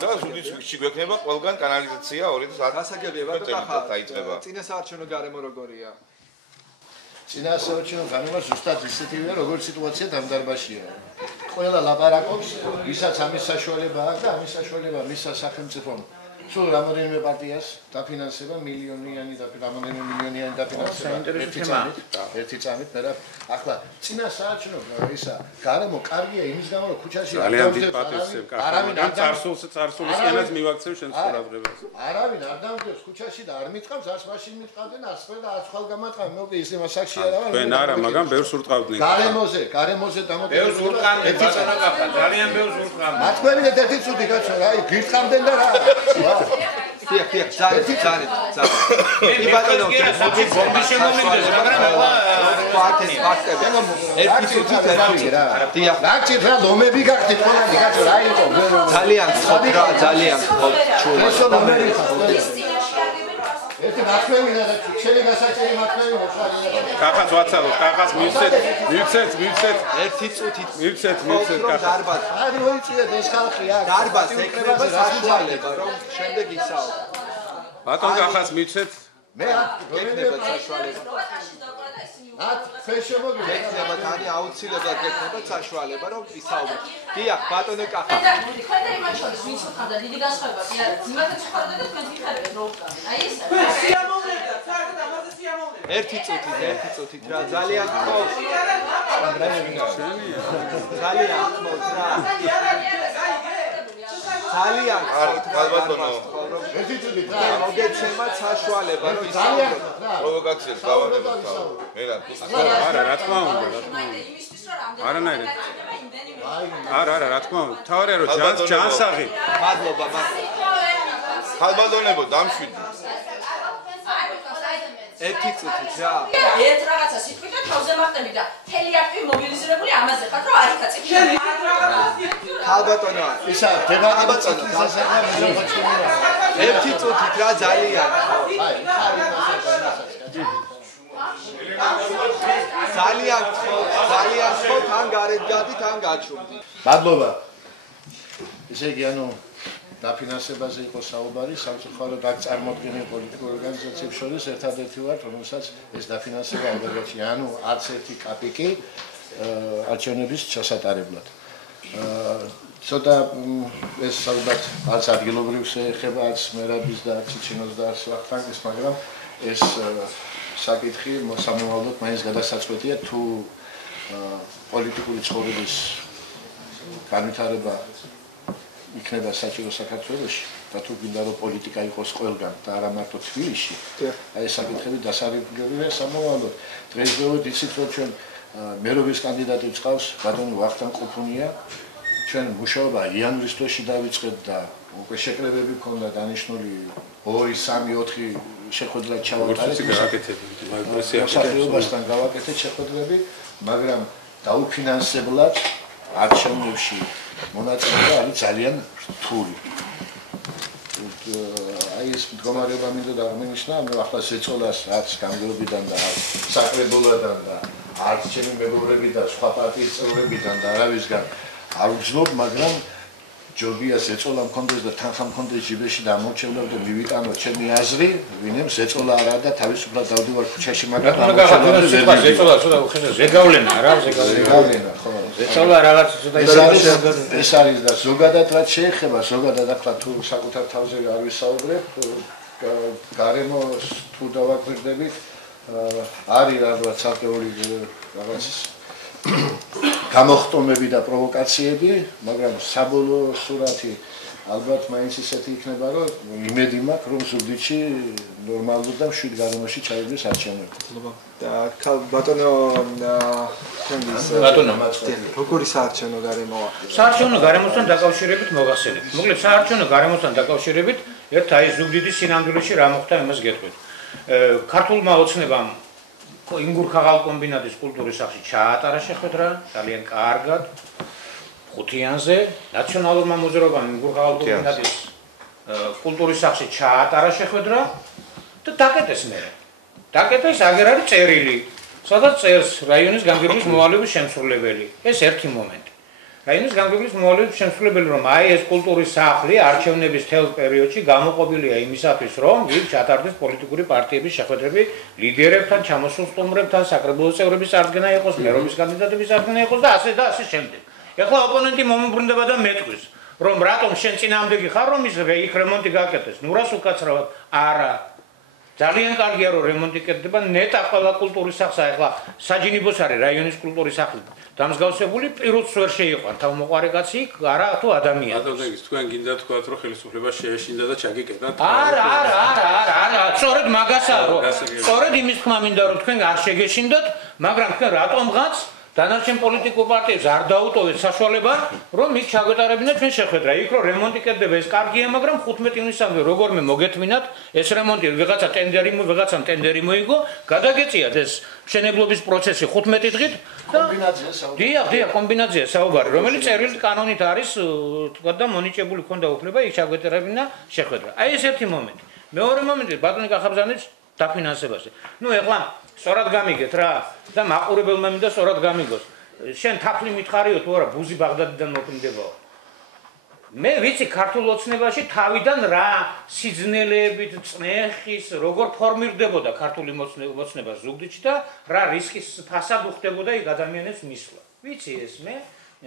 და ზუგდიდში გვექნება ყველგან კანალიზაცია 2010 გასაგებია ბატონო დაიწყება. წინა საარჩევნო გარემო როგორია? წინა საარჩევნო გარემო ზუსტად ისეთივეა, როგორც სიტუაცია დამდარბაშია. ყველა ლაპარაკობს, ვისაც ამის საშუალება აქვს და ამის საშუალება მისცა სახელმწიფომ. სულ რამოდენიმე პარტიას დაფინანსება მილიონიანი და რამოდენიმე მილიონიანი დაფინანსება ერთი წამით მე ახლა წინა საარჩევნო ისა გარემო კარგია იმის გამო რომ ქუჩაში არავინ არ წარსულისკენაც მივაქცევ შენს ყურადღებას. არავინ არ დამდგებს ქუჩაში და არ მიტყავს არც მაშინ მიტყავდნენ არც მე და არც ხვალ გამატყავ მე ის იმას აქში არა ვარ. თქვენ არა მაგრამ ბევრს ურტყავდნენ. გარემოზე დამოკიდებულება ბევრს ურტყავდნენ ბატონო კახა ძალიან ბევრს ურტყავდნენ. მათქმევინეთ ერთი წუთი კაცო რა გირტყავდნენ და რა დიახ, ძალიან. მე ბატონო ბომბი შემომიდგეს, მაგრამ ფაქტები. ერთი წუთით ერთი რა. დიახ. რაკი რა ლომები გახდით ყველანი კაცო რა იყო? ძალიან ხობრა, ძალიან ჩულა. ეს ლომები ერთი მათქმევინა და შენი გასაჭერი მათქმევინა ხარ. კახას ვაცალოთ, კახას მივცეთ. ერთი წუთით მივცეთ კახას. დარბაზ. არ მოიწიეთ ეს ხალხი აქ. დარბაზ ეკრება საშუალება რომ შემდეგ ისაო. ბატონ კახას მივცეთ. მე ეკრება საშუალება. ათ ფეშემოგი ეკრება თანი აუცილებლად ეკრება საშუალება რომ ისაუბროთ. დიახ, ბატონო კახა. თქვენ და იმათ შორის ვინც ხარდა დიდი გასხვება კი არა ძიმათაც ხარდა და თქვენ გიხარებთ რო უკრავენ აი ეს სიამოვნებდა საერთოდ ამაზე სიამოვნებდა ერთი წუთით რა ძალიან ხმოვთ ძალიან ხმოვთ რა ძალიან ბატონო ერთი წუთით რა მოგეცემათ საშუალება რომ ისაუბროთ პროვოკაციას გავანებოთ მე არა რა თქმა უნდა იმისთვის რომ რამდენი არანაირად არა რა თქმა უნდა თავარია რომ ჯანსაღი მადლობა ხალბატონებო დამშვიდე ერთი წუთით რა ერთ რაღაცა სიტყვით და თავზე მახტები და მთელი აქტივი მობილიზირებული ამაზე ხართ რომ არ იქაცეთ ხალბატონო ისა დებატი ბატონო ერთი წუთით რა ძალიან ძალიან ხო თან გარეთ გადით ან გაჩუმდი მადლობა ესე იგი ანუ დაფინანსებაზე იყო საუბარი სამწუხაროდ აქ წარმოქმნილ პოლიტიკურ ორგანიზაციებს შორის ერთადერთი ვართ რომელსაც ეს დაფინანსება არ გაჩნია ანუ არც ერთი კაპიკი არჩევნების ჩასატარებლად ცოტა ეს ალბათ არც ადგილობრივს ეხება არც მერაბის და ციცინოს და არც ვახტანგის მაგრამ ეს საკითხი სამომავლოდ მაინც გადასაწყვეტია თუ პოლიტიკური ცხოვრების განვითარება იქნება საჭირო საქართველოში და თუ გინდა რომ პოლიტიკა იყოს ყველგან და არა მარტო თბილისში აი ეს საკითხები დასარგებლობია სამომავლოდ დღესდღეობით იცით რომ ჩვენ მერობის კანდიდატებს ყავს ბატონი ვახტანგ ყიფუნია ჩვენ მუშაობა იანვრის თვეში დავიწყეთ და უკვე შეკრებები ქონდა დანიშნული 2 3 4 შეხვედრა ჩავატარეთ მოსახლეობასთან გავაკეთეთ შეხვედრები მაგრამ დაუფინანსებლად არჩევნებში მონაწილეობა არის ძალიან რთული. აი ეს მდგომარეობა მინდა აღმოჩნდა, მე ახლა შეცოლას რაც გამგეობიდან და საკრებულოდან და არც ჩემი მეგობრები და სხვა პარტიის წევრებიდან და არავისგან არ ვგზნობ, მაგრამ ჯობია ზეწოლა მქონდეს და თანხა მქონდეს ჯიბეში და ამორჩევნო და მივიტანო ჩემი აზრი, ვინემ ზეწოლა არა და თავისუფლად დავდივარ ქუჩაში, მაგრამ ზეწოლა ცოტა უხეშა ზეგავლენა რა ზეგავლენა ხო ზეწოლა რაღაც ცოტა ეს არის და ზოგადად რაც შეეხება ზოგადად ახლა თუ საკუთარ თავზე არ ვისაუბრებ გარემოს თუ დავაკვირდებით არის რაღაც ცალკეული რაღაც გამოხტომები და პროვოკაციები, მაგრამ საბოლოო სურათი ალბათ მაინც ისეთი იქნება, რომ იმედი მაქვს, რომ ზუგდიდში ნორმალურ და მშვიდ გარემოში ჩაიგდეს არჩევნები. ბატონო როგორი საარჩევნო გარემოა? საარჩევნო გარემოსთან დაკავშირებით მოგახსენებთ. მოკლედ საარჩევნო გარემოსთან დაკავშირებით ერთ აი ზუგდიდის სინამდვილეში რა მოხდა იმას გეტყვით. ქართულმა ოცნებამ ინგურ-ქაღალ კომბინატის კულტურის სახლში ჩაატარა შეხვედრა, ძალიან კარგად. ხუთიანზე ნაციონალურმა მოძრაობამ ინგურ-ქაღალ კომბინატის კულტურის სახლში ჩაატარა შეხვედრა და დაკეტეს მე. დაკეტეს აგერ არის წერილი, სადაც წერს რაიონის გამგებლობის მოვალეობის შემსრულებელი. ეს ერთი მომენტი. რაიონის გამგებლობის მოვალეობის შემსრულებელი რომ აი ეს კულტურის სახლი არჩევნების თელ პერიოდში გამოყოფილია იმისათვის რომ იქ ჩატარდეს პოლიტიკური პარტიების შეხვედრები ლიდერებთან, ჩამოსულ სტუმრებთან, საკრებულოს წევრების წარდგენა იყოს, მერობის კანდიდატების წარდგენა იყოს და ასე და ასე შემდეგ. ეხლა ოპონენტი მომუბრუნდება და მეტყვის რომ რატომ შენ წინააღმდეგი ხარ რომ ის იქ რემონტი გაკეთდეს. ნუ რას უკაცრავად? არა. ძალიან კარგია რომ რემონტი კეთდება, ნეტა ყველა კულტურის სახლსა ეხლა საჯინიბოს არის რაიონის კულტურის სახლი. დამსგავსებული პირუც ვერ შეიყვან თავმოყარე კაცი იქ არა თუ ადამიანს. ბატონო, თქვენ გინდა თქვათ რომ ხელისუფლება შეეშინდა და ჩაგიკეტათ? არა, სწორედ მაგასაა რომ სწორედ იმის თქმა მინდა რომ თქვენ არ შეგეშინდოთ, მაგრამ თქვენ რატომღაც დანარჩენ პოლიტიკურ პარტიებს არ დაუტოვეთ საშუალება რომ იქ ჩაგვეტარებინათ ჩვენ შეხვედრა. იქ რომ რემონტი კეთდება ეს კარგია, მაგრამ 15 ივნისამდე როგორმე მოგეთმინათ ეს რემონტი ვიღაცამ ტენდერი მოიგო, გადაგეწიათ ეს მშენებლობის პროცესი 15 დღით და დიახ, კომბინაცია საუბარი, რომელიც წერილით კანონით არის თქვა და მონიჭებული ქონდა უფლება იქ ჩაგვეტარებინა შეხვედრა. აი ეს ერთი მომენტი. მეორე მომენტი ბატონი კახაბზანის დაფინანსებაზე. ნუ ეხლა სწორად გამიგეთ რა და მაყურებელმა მინდა სწორად გამიგოს. შენ თაფლი მითხარიო თუ არა ბუზი ბაღდადიდან მოქმედებაო. მე ვიცი ქართულ ოცნებაში თავიდან რა სიძნელეებით წნეხის როგორ ფორმირდებოდა ქართული ოცნება ზუგდიდში და რა რისკის ფასად უხდებოდა იქ ადამიანებს მისვლა. ვიცი ეს მე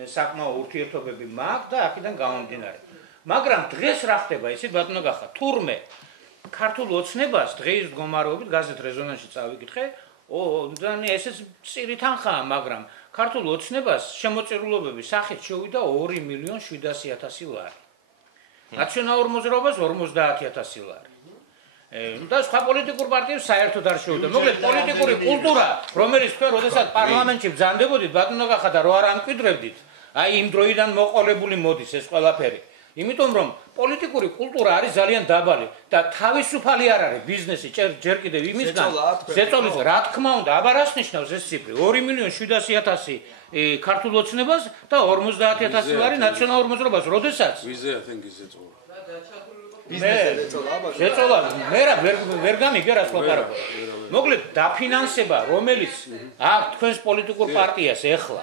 საკმაო ურთიერთობები მაქვს და აქედან გამომდინარე. მაგრამ დღეს რა ხდება ისე ბატონო გახა თურმე ქართულ ოცნებას დღეის მდგომარეობით გაზეთ რეზონანსში წავიკითხე, ესეც წირი თანხაა, მაგრამ ქართულ ოცნებას შემოწირულობების სახით შევიდა 2.700.000 ლარი. ნაციონალურ მოძრაობას 50.000 ლარი. და სხვა პოლიტიკურ პარტიებს საერთოდ არ შევიდა. მოკლედ პოლიტიკური კულტურა, რომელიც თქვენ როდესაც პარლამენტში ბრძანდებოდით, ბატონო გახა და რო არ ამკვიდრებდით, აი იმ დროიდან მოყოლებული მოდის ეს ყველაფერი. იმიტომ რომ პოლიტიკური კულტურა არის ძალიან დაბალი და თავისუფალი არ არის ბიზნესი ჯერ კიდევ იმისგან ზეწოლის რა თქმა უნდა აბა რას ნიშნავს ეს ციფრი 2.700.000 ქართულ ოცნებას და 50.000 ლარი ნაციონალურ მოძრაობას როდესაც ვიზეა თენგის ზეწოლა ზეწოლა მე რა ვერ გამიგე რას ლაპარაკობ მოკლედ დაფინანსება რომელიც აქ თქვენს პოლიტიკურ პარტიას ეხლა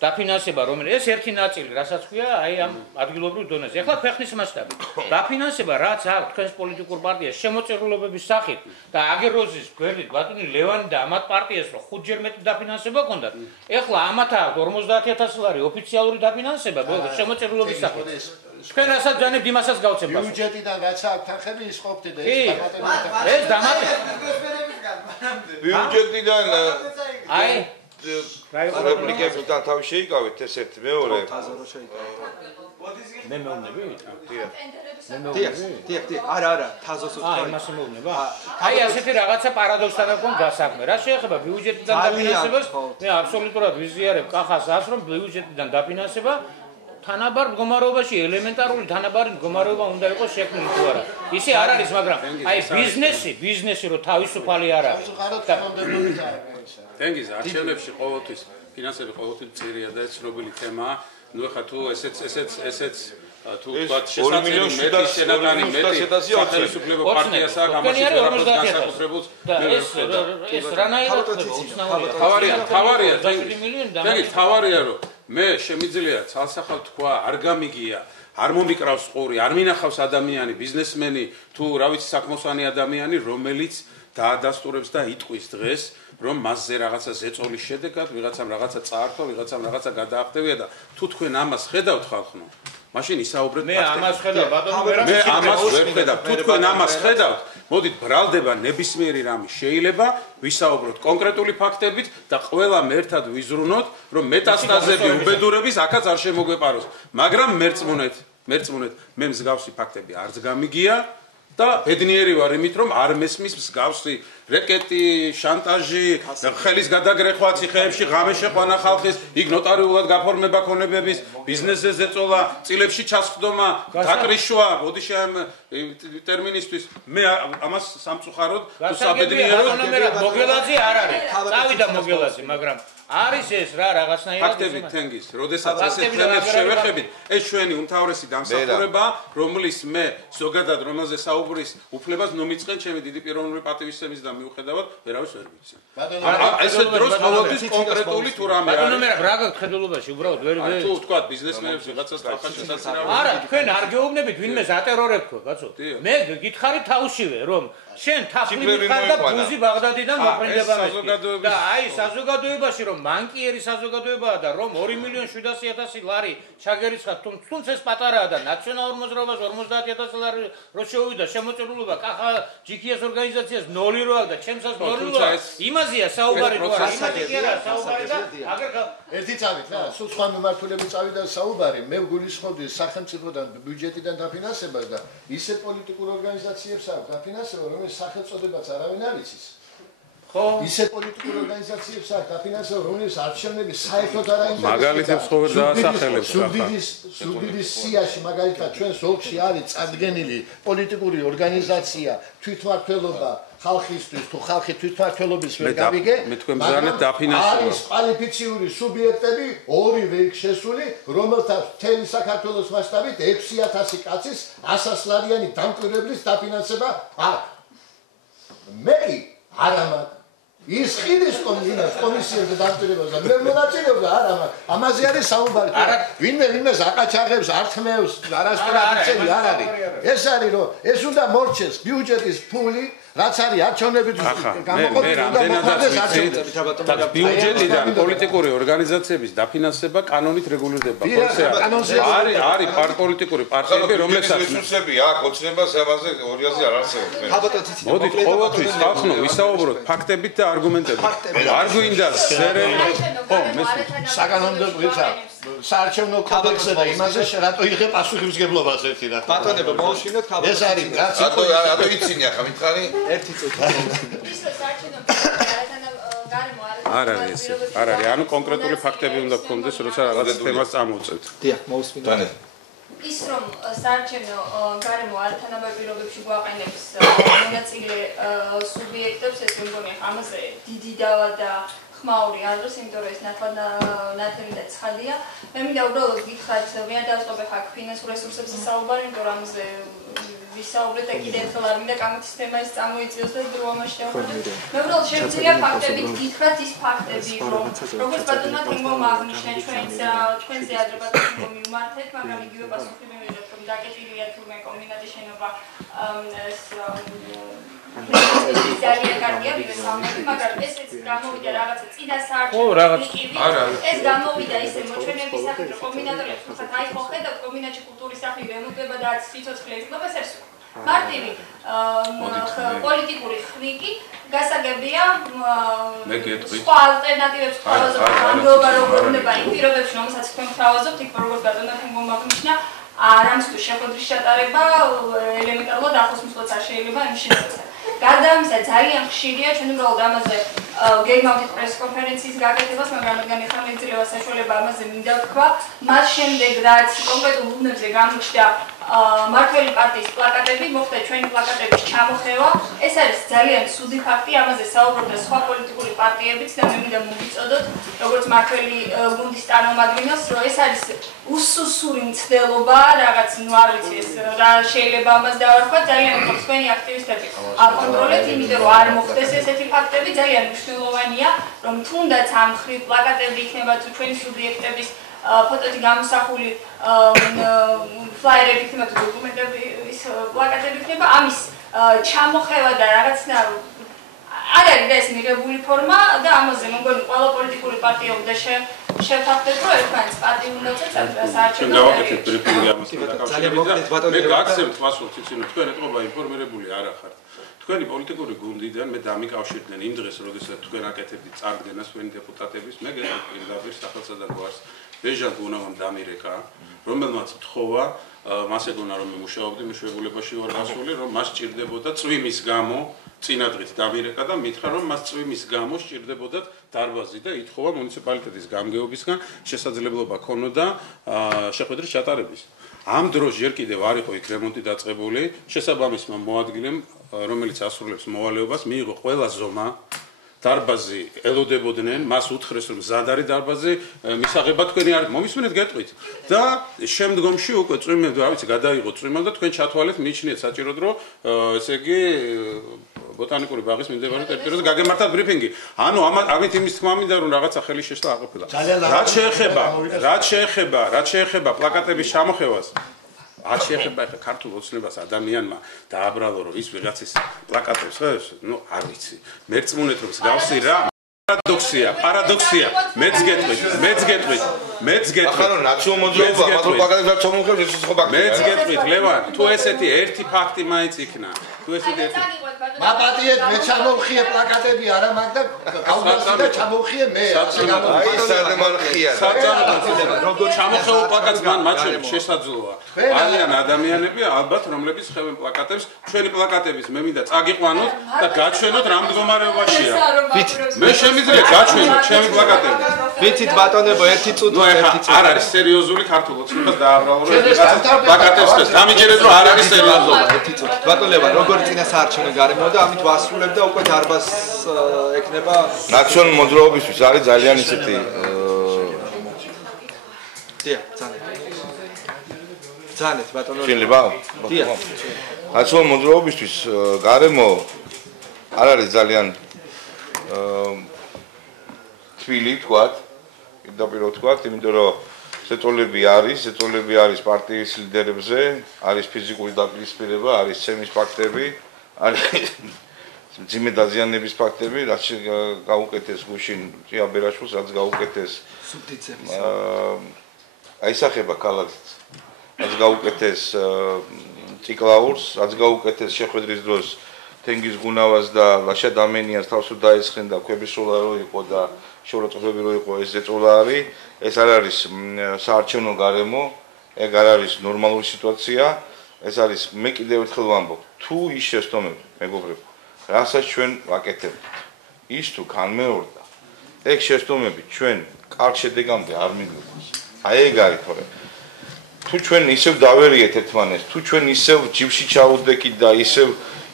დაფინანსება რომელიც ეს ერთი ნაწილი რასაც ქვია აი ამ ადგილობრივ დონეზე ეხლა ქვეყნის მასშტაბით დაფინანსება რაც აქვს თქვენს პოლიტიკურ პარტიას შემოწირულობების სახით და აგეროზის გვერდით ბატონი ლევანი და ამათ პარტიას რო 5 ჯერ მეტი დაფინანსება ჰქონდათ ეხლა ამათ აქვს 50.000 ლარი ოფიციალური დაფინანსება შემოწირულობის სახით თქვენ რასაც ძანებთ იმასაც გავცემ ბიუჯეტიდან რაც აქვს თანხები ის ყოფთი და ეს დამატება ბიუჯეტიდან აი რეპლიკებიდან თავი შეიკავეთ ესეთ მეორე მე მეუბნები? დიახ, არა, თაზოს აი, იმასე მეუბნება? აი, ასეთი რაღაცა პარადოქსთან აქვს გასაქმე. რა შეეხება ბიუჯეტიდან დაფინანსებას? მე აბსოლუტურად ვიზიარებ კახას ას, რომ ბიუჯეტიდან დაფინანსება თანაბარ მდგომარეობაში ელემენტარული თანაბარი მდგომარეობა უნდა იყოს შექმნილი თუ არა. ისე არ არის, მაგრამ აი ბიზნესი რო თავისუფალი არ არის. თენგიზ არჩევნებში ყოველთვის ფინანსები ყოველთვის წირია და ეს ცნობილი თემაა. ნუ ახლა თუ ესეც თუ ვთქვათ შესაძლებელი მეტი შენატანი მეტი სახელმწიფო პარტიას აქვს ამაში ვერაფერს განსაკუთრებულს ეს რანაირად თავარია თენგიზ თავარია რომ მე შემიძლია ცალსახად თქვა არ გამიგია არ მომიკრავს ყური, არ მინახავს ადამიანი, ბიზნესმენი თუ რა ვიცი საქმოსანი ადამიანი, რომელიც დაადასტურებს და იტყვის დღეს, რომ მასზე რაღაცა ზეწოლის შედეგად ვიღაცამ რაღაცა წაართვა, ვიღაცამ რაღაცა გადაახტევია და თუ თქვენ ამას ხედავთ ხალხო, მაშინ ისაუბრეთ მე ამას ხედავ, ბატონო, მე ამას ვერ ხედავ. თუ თქვენ ამას ხედავთ, მოდით ბრალდება ნებისმიერი რამე შეიძლება ვისაუბროთ კონკრეტული ფაქტებით და ყველამ ერთად ვიზრუნოთ, რომ მეტასტაზები უბედურების აქაც არ შემოგვეპაროს. მაგრამ მერწმუნეთ, მე მსგავსი ფაქტები არც გამიგია და ბედნიერი ვარ იმით, რომ არ მესმის მსგავსი რეკეტი, შანტაჟი, ხელის გადაგრეხვა ციხეებში, ღამე შეყვანა ხალხის, იქ ნოტარიულად გაფორმება ქონებების, ბიზნესზე ზეწოლა, წილებში ჩასხდომა, დაკრიშვა, ოდიში ამ ტერმინისთვის მე ამას სამწუხაროდ თუ საბედნიეროდ მოგელაძე არ არის. წავიდა მოგელაძე, მაგრამ არის ეს რა რაღაცნაირად ფაქტები თენგის, როდესაც ესეთ თემებს შევეხებით, ეს ჩვენი უმთავრესი დამსახურება, რომლის მე ზოგადად რომელზე საუბრის უფლებას მომიწყენ ჩემი დიდი პიროვნული პატივისცემის და მიუხედავად ვერავის ვერ ვიცი. ესე დროს ყოველთვის კონკრეტული თუ რამე ბატონო მე რა გაქვთ ხედულობაში უბრალოდ ვერ თუ თქვა ბიზნესმენებს ვიღაცას ხალხა შესაძლოა არა თქვენ არ გეუბნებით ვინმეს ატერორებ ხო კაცო მე გითხარი თავშივე რომ შენ თაფლი მიხარ და ბუზი ბაღდადიდან მოფრინდება და აი საზოგადოებაში რომ მანკიერი საზოგადოებაა და რომ 2.700.000 ლარი ჩაგერიცხა თუმცა ეს პატარაა და ნაციონალურ მოძრაობას 50.000 ლარი რო შეუვიდა შემოწირულობა კახა GKS ორგანიზაციას 0 რო აქვს და ჩემსაც 0 რო იმაზეა საუბარი თუ არა იმაზე კი არა საუბარი და აგერ ერთი წავით რა სულ სხვა მიმართულებით წავიდა საუბარი მე გულისხმობდი სახელმწიფოდან ბიუჯეტიდან დაფინანსებას და ისე პოლიტიკურ ორგანიზაციებს აქვს დაფინანსება რომელიც სახელწოდებაც არავინ არ იცის ხო ისე პოლიტიკურ ორგანიზაციებს აქვს დაფინანსება რომელიც არჩევნების საერთოდ არ აინტერესებს მაგალითებს ხო ვერ დაასახელებს სუდიდის სიაში მაგალითად ჩვენს ოლქში არის წარდგენილი პოლიტიკური ორგანიზაცია თვითმმართველობა ხალხისთვის თუ ხალხი თვითმმართველობის ვერ გავიგე არის კვალიფიციური სუბიექტები ორივე იქ შესული რომელთაც მთელი საქართველოს მასშტაბით 6,000 კაცის 100 ლარიანი დამკვირვებლის დაფინანსება აქვს მე არა მაქვს ის ხილის კომისიაზე დამკვირვებელს და მე მონაწილეობდა არა მაქვს ამაზე არის საუბარი ვინმეს აყაჩაღებს ართმევს არასწორად არ არის ეს არის რომ ეს უნდა მორჩეს ბიუჯეტის ფული რაც არის არჩევნებით გამოყოფილი და მოხდეს არჩევნები და ბიუჯეტიდან პოლიტიკური ორგანიზაციების დაფინანსება კანონით რეგულირდება არის პოლიტიკური პარტიები რომლებსაც რესურსები აქვს ოცნებას ამაზე 200-ზე არ არსებობს მოდით ყოველთვის ხალხო ვისაუბროთ ფაქტებით და არგუმენტებით არ გვინდა ხო მე საკანონმდებლო ვიცა საარჩევნო კოდექსზე და იმაზე რატო იღე პასუხისმგებლობას ერთი რა ბატონებო მოუშინოთ ხალხს ეს არის რაც რატო იცინი ახლა მითხარი ერთი წუთი ის საარჩევნო გარემო არ არის ანუ კონკრეტული ფაქტები უნდა გქონდეს როცა რაღაც თემას წამოვწევთ დიახ მოусმინოთ ის რომ საარჩევნო გარემო არათანაბარ პირობებში გვაყენებს მონაწილე სუბიექტებს ეს მგონია ამაზე დიდი დავა და ხმაური არ არის იმიტომ რომ ეს ნათელი და ცხადია მე მინდა უბრალოდ გითხრათ მე არ დავწყობ ხა ფინანსურ რესურსებზე საუბარი იმიტომ რომ ამაზე ვისაუბრეთ და კიდევ ერთხელ არ მინდა კამათის თემა ის წამოიწიოს და დროამაში დავხარდეთ მე უბრალოდ შემიძლია ფაქტებით გითხრათ ის ფაქტები რომ როგორც ბატონმა თემომ აღნიშნა ჩვენზე ადრებატონო მიმართეთ მაგრამ იგივე პასუხი მივიღეთ რომ დაკეტილია თურმე კომბინატის შენობა ძალიან კარგია ვისაუბრეთ მაგრამ ესეც გამოვიდა რაღაცა წინა საარჩევნო ეს გამოვიდა ისე მოჩვენების სახით რომ კომბინატორებს თუმცა აი ხო ხედავთ კომბინატში კულტურის სახით რემონტება და სიცოცხლე ეცნობას ეს მარტივი პოლიტიკური ხნიკი გასაგებია სხვა ალტერნატივებს ხავაზობთ ანგლობა როგორ უნდა იმ პირობებში რომელსაც თქვენ ხავაზობთ იქ როგორც ბატონმა თემომ აღნიშნა არამისთვის შეხვედრის ჩატარება ელემენტარულად ახლოს მისვლაც არ შეიძლება იმ შემთხვევაში გარდა ამისა ძალიან ხშირია ჩვენ უბრალოდ ამაზე გეგმავთ პრესკონფერენციის გაკეთებას მაგრამ რადგან ეხლა მეძლევა საშუალება ამაზე მინდა ვთქვა მას შემდეგ რაც კონკრეტულ უბნებზე გამოჩნდა მართველი პარტიის პლაკატები მოხდა ჩვენი პლაკატების ჩამოხევა ეს არის ძალიან ცუდი ფაქტი ამაზე საუბრობდა სხვა პოლიტიკური პარტიებიც და მე მინდა მოგიწოდოთ როგორც მართველი გუნდის წარმომადგენელს რომ ეს არის უსუსური მცდელობა რაღაც ნუ არ ვიცი ეს რა შეიძლება ამას დავარქვა ძალიან მოგწონს თქვენი აქტივისტები აკონტროლეთ იმიტომ რომ არ მოხდეს ესეთი ფაქტები ძალიან მნიშვნელოვანია რომ თუნდაც ამ ხრი პლაკატები იქნება თუ ჩვენი სუბიექტების ფოტოთი გამოსახული ფლაიერები იქნება თუ დოკუმენტები ის პლაკატები იქნება ამის ჩამოხევა და რაღაცნაირ არ არის და ეს მიღებული ფორმა და ამაზე მგონი ყველა პოლიტიკური პარტია უნდა შევთანხმდეთ რომ ერთმანეთს პარტიულ უნდაცა საარჩევნო გავაკეთეთ ბრიფინგი ამასთან დაკავშირებით მე გაგცემთ პასუხს იცინო თქვენ ეთყობა ინფორმირებული არ ახართ თქვენი პოლიტიკური გუნდიდან მე დამიკავშირდნენ იმ დღეს როდესაც თქვენ აკეთებდით წარდგენას თქვენი დეპუტატების მე გეტყვით სახელმწიფო გვარს ბეჟან გუნავამ დამირეკა რომელმაც თხოვა მას ეგონა რომ მუშაობდი მეშვეულებაში ვარ გასული რომ მას სჭირდებოდა წვიმის გამო წინადღით დამირეკა და მითხრა რომ მას წვიმის გამო სჭირდებოდა დარბაზი და ითხოვა მუნიციპალიტეტის გამგეობისგან შესაძლებლობა ქონოდა შეხვედრის ჩატარების ამ დროს ჯერ კიდევ არ იყო იქ რემონტი დაწყებული შესაბამისმა მოადგილემ რომელიც ასრულებს მოვალეობას მიიღო ყველა ზომა დარბაზი ელოდებოდნენ მას უთხრეს რომ მზად არის დარბაზი მისაღება თქვენი არ მომისმენთ გეტყვით და შემდგომში უკვე წვიმები რა ვიცი გადაიღო წვიმა და თქვენ ჩათვალეთ მიჩნიეთ საჭიროდ რომ ესე იგი ბოტანიკური ბაღის მიმდებარე ტერიტორიაზე გაგემართათ ბრიფინგი ანუ ამით იმის თქმა მინდა რომ რაღაცა ხელი შეშლა აყოფილა რაც შეეხება პლაკატების ჩამოხევას არ შეეხება ხა ქართულ ოცნებას ადამიანმა დააბრალო რომ ის ვიღაცის პლაკატებს ხეს ნუ არ ვიცი მერწმუნეთ რომ გავსი რა პარადოქსია მეც გეტყვით ახლა რომ ნაციონალ მოძრაობა მაგალ პლაკატებს არ ჩამოხევს ეს ხო ბაქი მეც გეტყვით ლევან თუ ესეთი ერთი ფაქტი მაინც იქნა თუ ესეთი ერთი მაპატიეთ მე ჩამოვხიე პლაკატები არა მაგ და გავგასი და ჩამოვხიე მე აი სადემარხია როგორ ჩამოხეულ პლაკატს მან მაჩვენებს შესაძლოა არიან ადამიანები ალბათ რომლებიც ხევენ პლაკატებს ჩვენი პლაკატების მე მინდა წაგიყვანოთ და გაჩვენოთ რა მდგომარეობაშია მე შემიძლია გაჩვენოთ ჩემი პლაკატები ვიცით ბატონებო ერთი წუთი არ არის სერიოზული ქართულ ოცნებას დააბრალო რომ პლაკატებს ხეს დამიჯერეთ რომ არ არის სერიოზული ერთი წუთი ბატონებო როგორ წინა საარჩევნო გარემო და ამით ვასრულებ და უკვე დარბაზ ექნება ნაციონალ მოძრაობისთვის არის ძალიან ისეთი ძანეთ ბატონო შეიძლება ნაციონალ მოძრაობისთვის გარემო არ არის ძალიან თბილი თქვათ პირდაპირ თქვათ იმიტომ რომ ზეწოლები არის პარტიის ლიდერებზე არის ფიზიკური დაპირისპირება არის ცემის ფაქტები არის ძიმე დაზიანების ფაქტები რაც გაუკეთეს გუშინ ჭიაბერაშვილს რაც გაუკეთეს სუბდიცების აისახება ქალაქით რაც გაუკეთეს ციკლაურს რაც გაუკეთეს შეხვედრის დროს თენგიზ გუნავას და ლაშა დამენიას თავს დაესხენ და ქვებისროლა რო იყო და შეურაცხყოფები რო იყო ეს ზეწოლა არის ეს არ არის საარჩევნო გარემო ეგ არ არის ნორმალური სიტუაცია ეს არის მე კიდევ ერთხელ ვამბობ თუ ის შეცდომები მეგობრებო რასაც ჩვენ ვაკეთებთ ის თუ განმეორდა ეგ შეცდომები ჩვენ კარგ შედეგამდე არ მიგვიყვანს აი ეგ არის თორე თუ ჩვენ ისევ დავერიეთ ერთმანეთს თუ ჩვენ ისევ ჯიბში ჩავუდექით და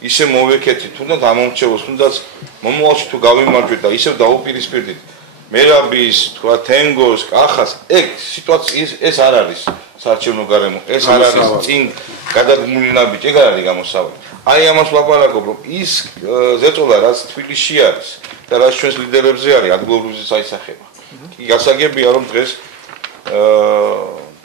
ისე მოვეკეთით თუნდაც ამომრჩევოს თუნდაც მომავალში თუ გავიმარჯვეთ და ისევ დაუპირისპირდით მერაბის თქვა თენგოს კახას ეგ სიტუაცია ეს არ არის საარჩევნო გარემო ეს არ არის წინ გადადგმული ნაბიჯი ეგ არ არის გამოსავალი აი ამას ვლაპარაკობ რომ ის ზეწოლა რაც თბილისში არის და რაც ჩვენს ლიდერებზე არის ადგილობრივი საისახება კი გასაგებია რომ დღეს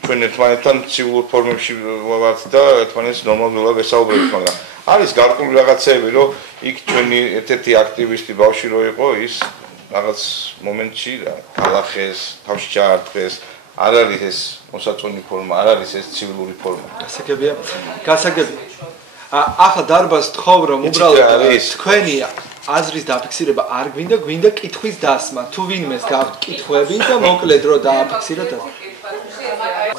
ჩვენ ერთმანეთთან ცივილურ ფორმებში ვართ და ერთმანეთს ნორმალურად ვესაუბრებთ მაგრამ არის გარკვეული რაღაცეები რომ იქ ჩვენი ერთ-ერთი აქტივისტი ბავშვი რო იყო ის რაღაც მომენტში ალახეს თავში ჩაარტყეს არ არის ეს მოსაწონი ფორმა არ არის ეს ცივილური ფორმა გასაგებია გასაგები ახლა დარბაზ თხოვ რომ უბრალოდ თქვენი აზრის დაფიქსირება არ გვინდა კითხვის დასმა თუ ვინმეს გაქვთ კითხვები და მოკლედ რო დააფიქსიროთ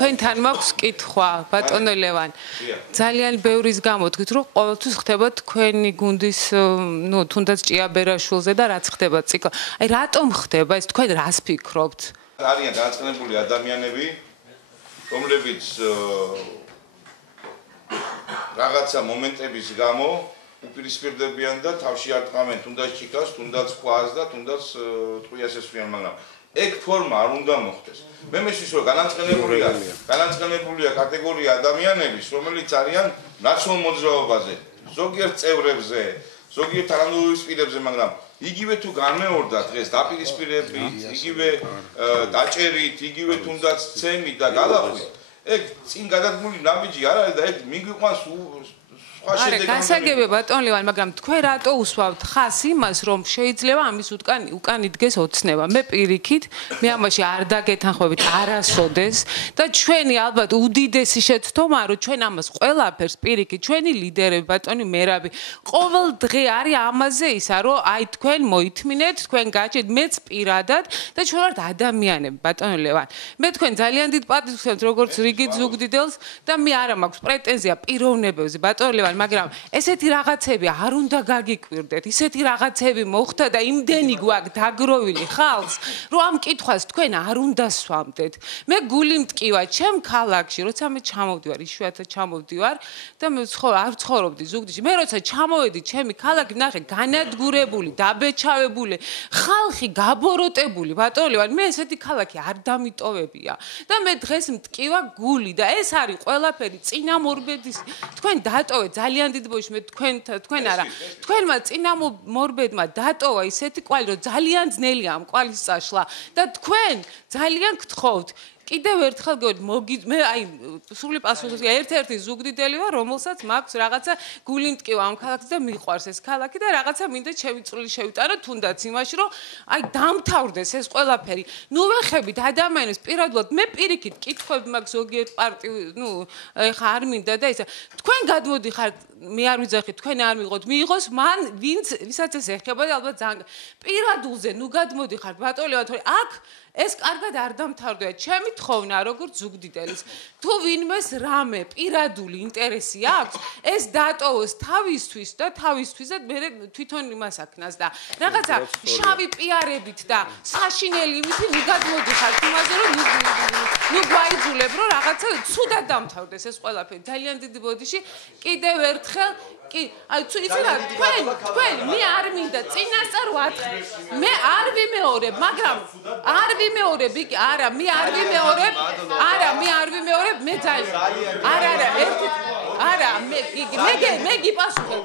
თქვენთან მაქვს კითხვა ბატონო ლევან ძალიან ბევრის გამოთქვით რომ ყოველთვის ხდება თქვენი გუნდის ნუ თუნდაც ჭიაბერაშვილზე და რაც ხდება ციკლ აი რატომ ხდება ეს თქვენ რას ფიქრობთ არიან განაცხადებული ადამიანები რომლებიც რაღაცა მომენტების გამო უპირისპირდებიან და თავში არტყამენ თუნდაც ჭიქას თუნდაც ქვას და თუნდაც ტყვიას ესვიან მაგრამ ეგ ფორმა არ უნდა მოხდეს. მე მესმის რომ განაცხადებულია კატეგორია ადამიანების, რომელიც არიან ნაციონალ მოძრაობაზე, ზოგიერთ წევრებზე, ზოგიერთ თანამდებობის პირებზე, მაგრამ იგივე თუ განმეორდა დღეს დაპირისპირებით, იგივე დაჭერით, იგივე თუნდაც ცემით და გადახვით, ეგ წინ გადადგმული ნაბიჯი არ არის და ეგ მიგვიყვანს არა, გასაგებია ბატონ ლევან, მაგრამ თქვენ რატო უსვავთ ხას იმას, რომ შეიძლება ამის უკან იდგეს ოცნება. მე პირიქით, მე ამაში არ დაგეთანხმებით არასოდეს და ჩვენი ალბათ უდიდესი შეცდომაა, რომ ჩვენ ამას ყველაფერს პირიქით, ჩვენი ლიდერები, ბატონი მერაბი, ყოველ დღე არის ამაზე ისა, რომ აი თქვენ მოითმინეთ, თქვენ გაჩეთ, მეც პირადად და ჩვენ ვართ ადამიანები, ბატონ ლევან. მე თქვენ ძალიან დიდ პატივს ვქცევთ, როგორც რიგით ზუგდიდელს და მე არა მაქვს პრეტენზია პიროვნებებზე, ბატონ ლევან. მაგრამ ესეთი რაღაცები არ უნდა გაგიკვირდეთ, ისეთი რაღაცები მოხდა და იმდენი გვაქვს დაგროვილი ხალხს, რომ ამ კითხვას თქვენ არ უნდა სვამდეთ. მე გული მტკივა ჩემ ქალაქში, როცა მე ჩამოვდივარ, იშვიათად ჩამოვდივარ და მე არ ცხოვრობდი ზუგდიდში. მე როცა ჩამოვედი ჩემი ქალაქი, ნახე განადგურებული, დაბეჭავებული, ხალხი გაბოროტებული, ბატონ ლევან, მე ესეთი ქალაქი არ დამიტოვებია. და მე დღეს მტკივა გული და ეს არის ყველაფერი წინამორბედის თქვენ დატოვეთ ძალიან დიდ ბოშ მე თქვენ არა თქვენმა წინამორბედმა დატოვა ისეთი კვალი რომ ძალიან ძნელია ამ კვალის წაშლა და თქვენ ძალიან გთხოვთ კიდევ ერთხელ გეუბნებით მე აი სრული პასუხი ერთ-ერთი ზუგდიდელი ვარ რომელსაც მაქვს რაღაცა გული მტკივა ამ ქალაქს და მიყვარს ეს ქალაქი და რაღაცა მინდა შევიწრული შევიტანო თუნდაც იმაში რომ აი დამთავრდეს ეს ყველაფერი ნუ ვეხებით ადამიანებს პირადულად მე პირიქით კითხვები მაქვს ზოგიერთ პარტიულ ნუ ეხა არ მინდა და ისა თქვენ გადმოდიხართ მე არ ვიძახით თქვენ არ მიიღოთ მიიღოს მან ვისაც ეს ეხება და ალბათ ძალიან პირადულზე ნუ გადმოდიხართ ბატონებად თორე აქ ეს კარგად არ დამთავრდება ჩემი თხოვნა როგორც ზუგდიდელის თუ ვინმეს რამე პირადული ინტერესი აქვს ეს დატოვოს თავისთვის და მე თვითონ იმას აქნას და რაღაცა შავი პიარებით და საშინელი იმითი ნუ გადმოდიხართ იმაზე რომ ნუ გვაიძულებ რომ რაღაცა ცუდად დამთავრდეს ეს ყველაფერი ძალიან დიდი ბოდიში კიდევ ერთხელ კი აი თუ იცი რა თქვენ მე არ მინდა წინასწარ ვათხრი მე არ ვიმეორებ მაგრამ არ ვიმეორებ იგი არა მე არ ვიმეორებ მე ძალიან არა ერთი არა მე გიპასუხებ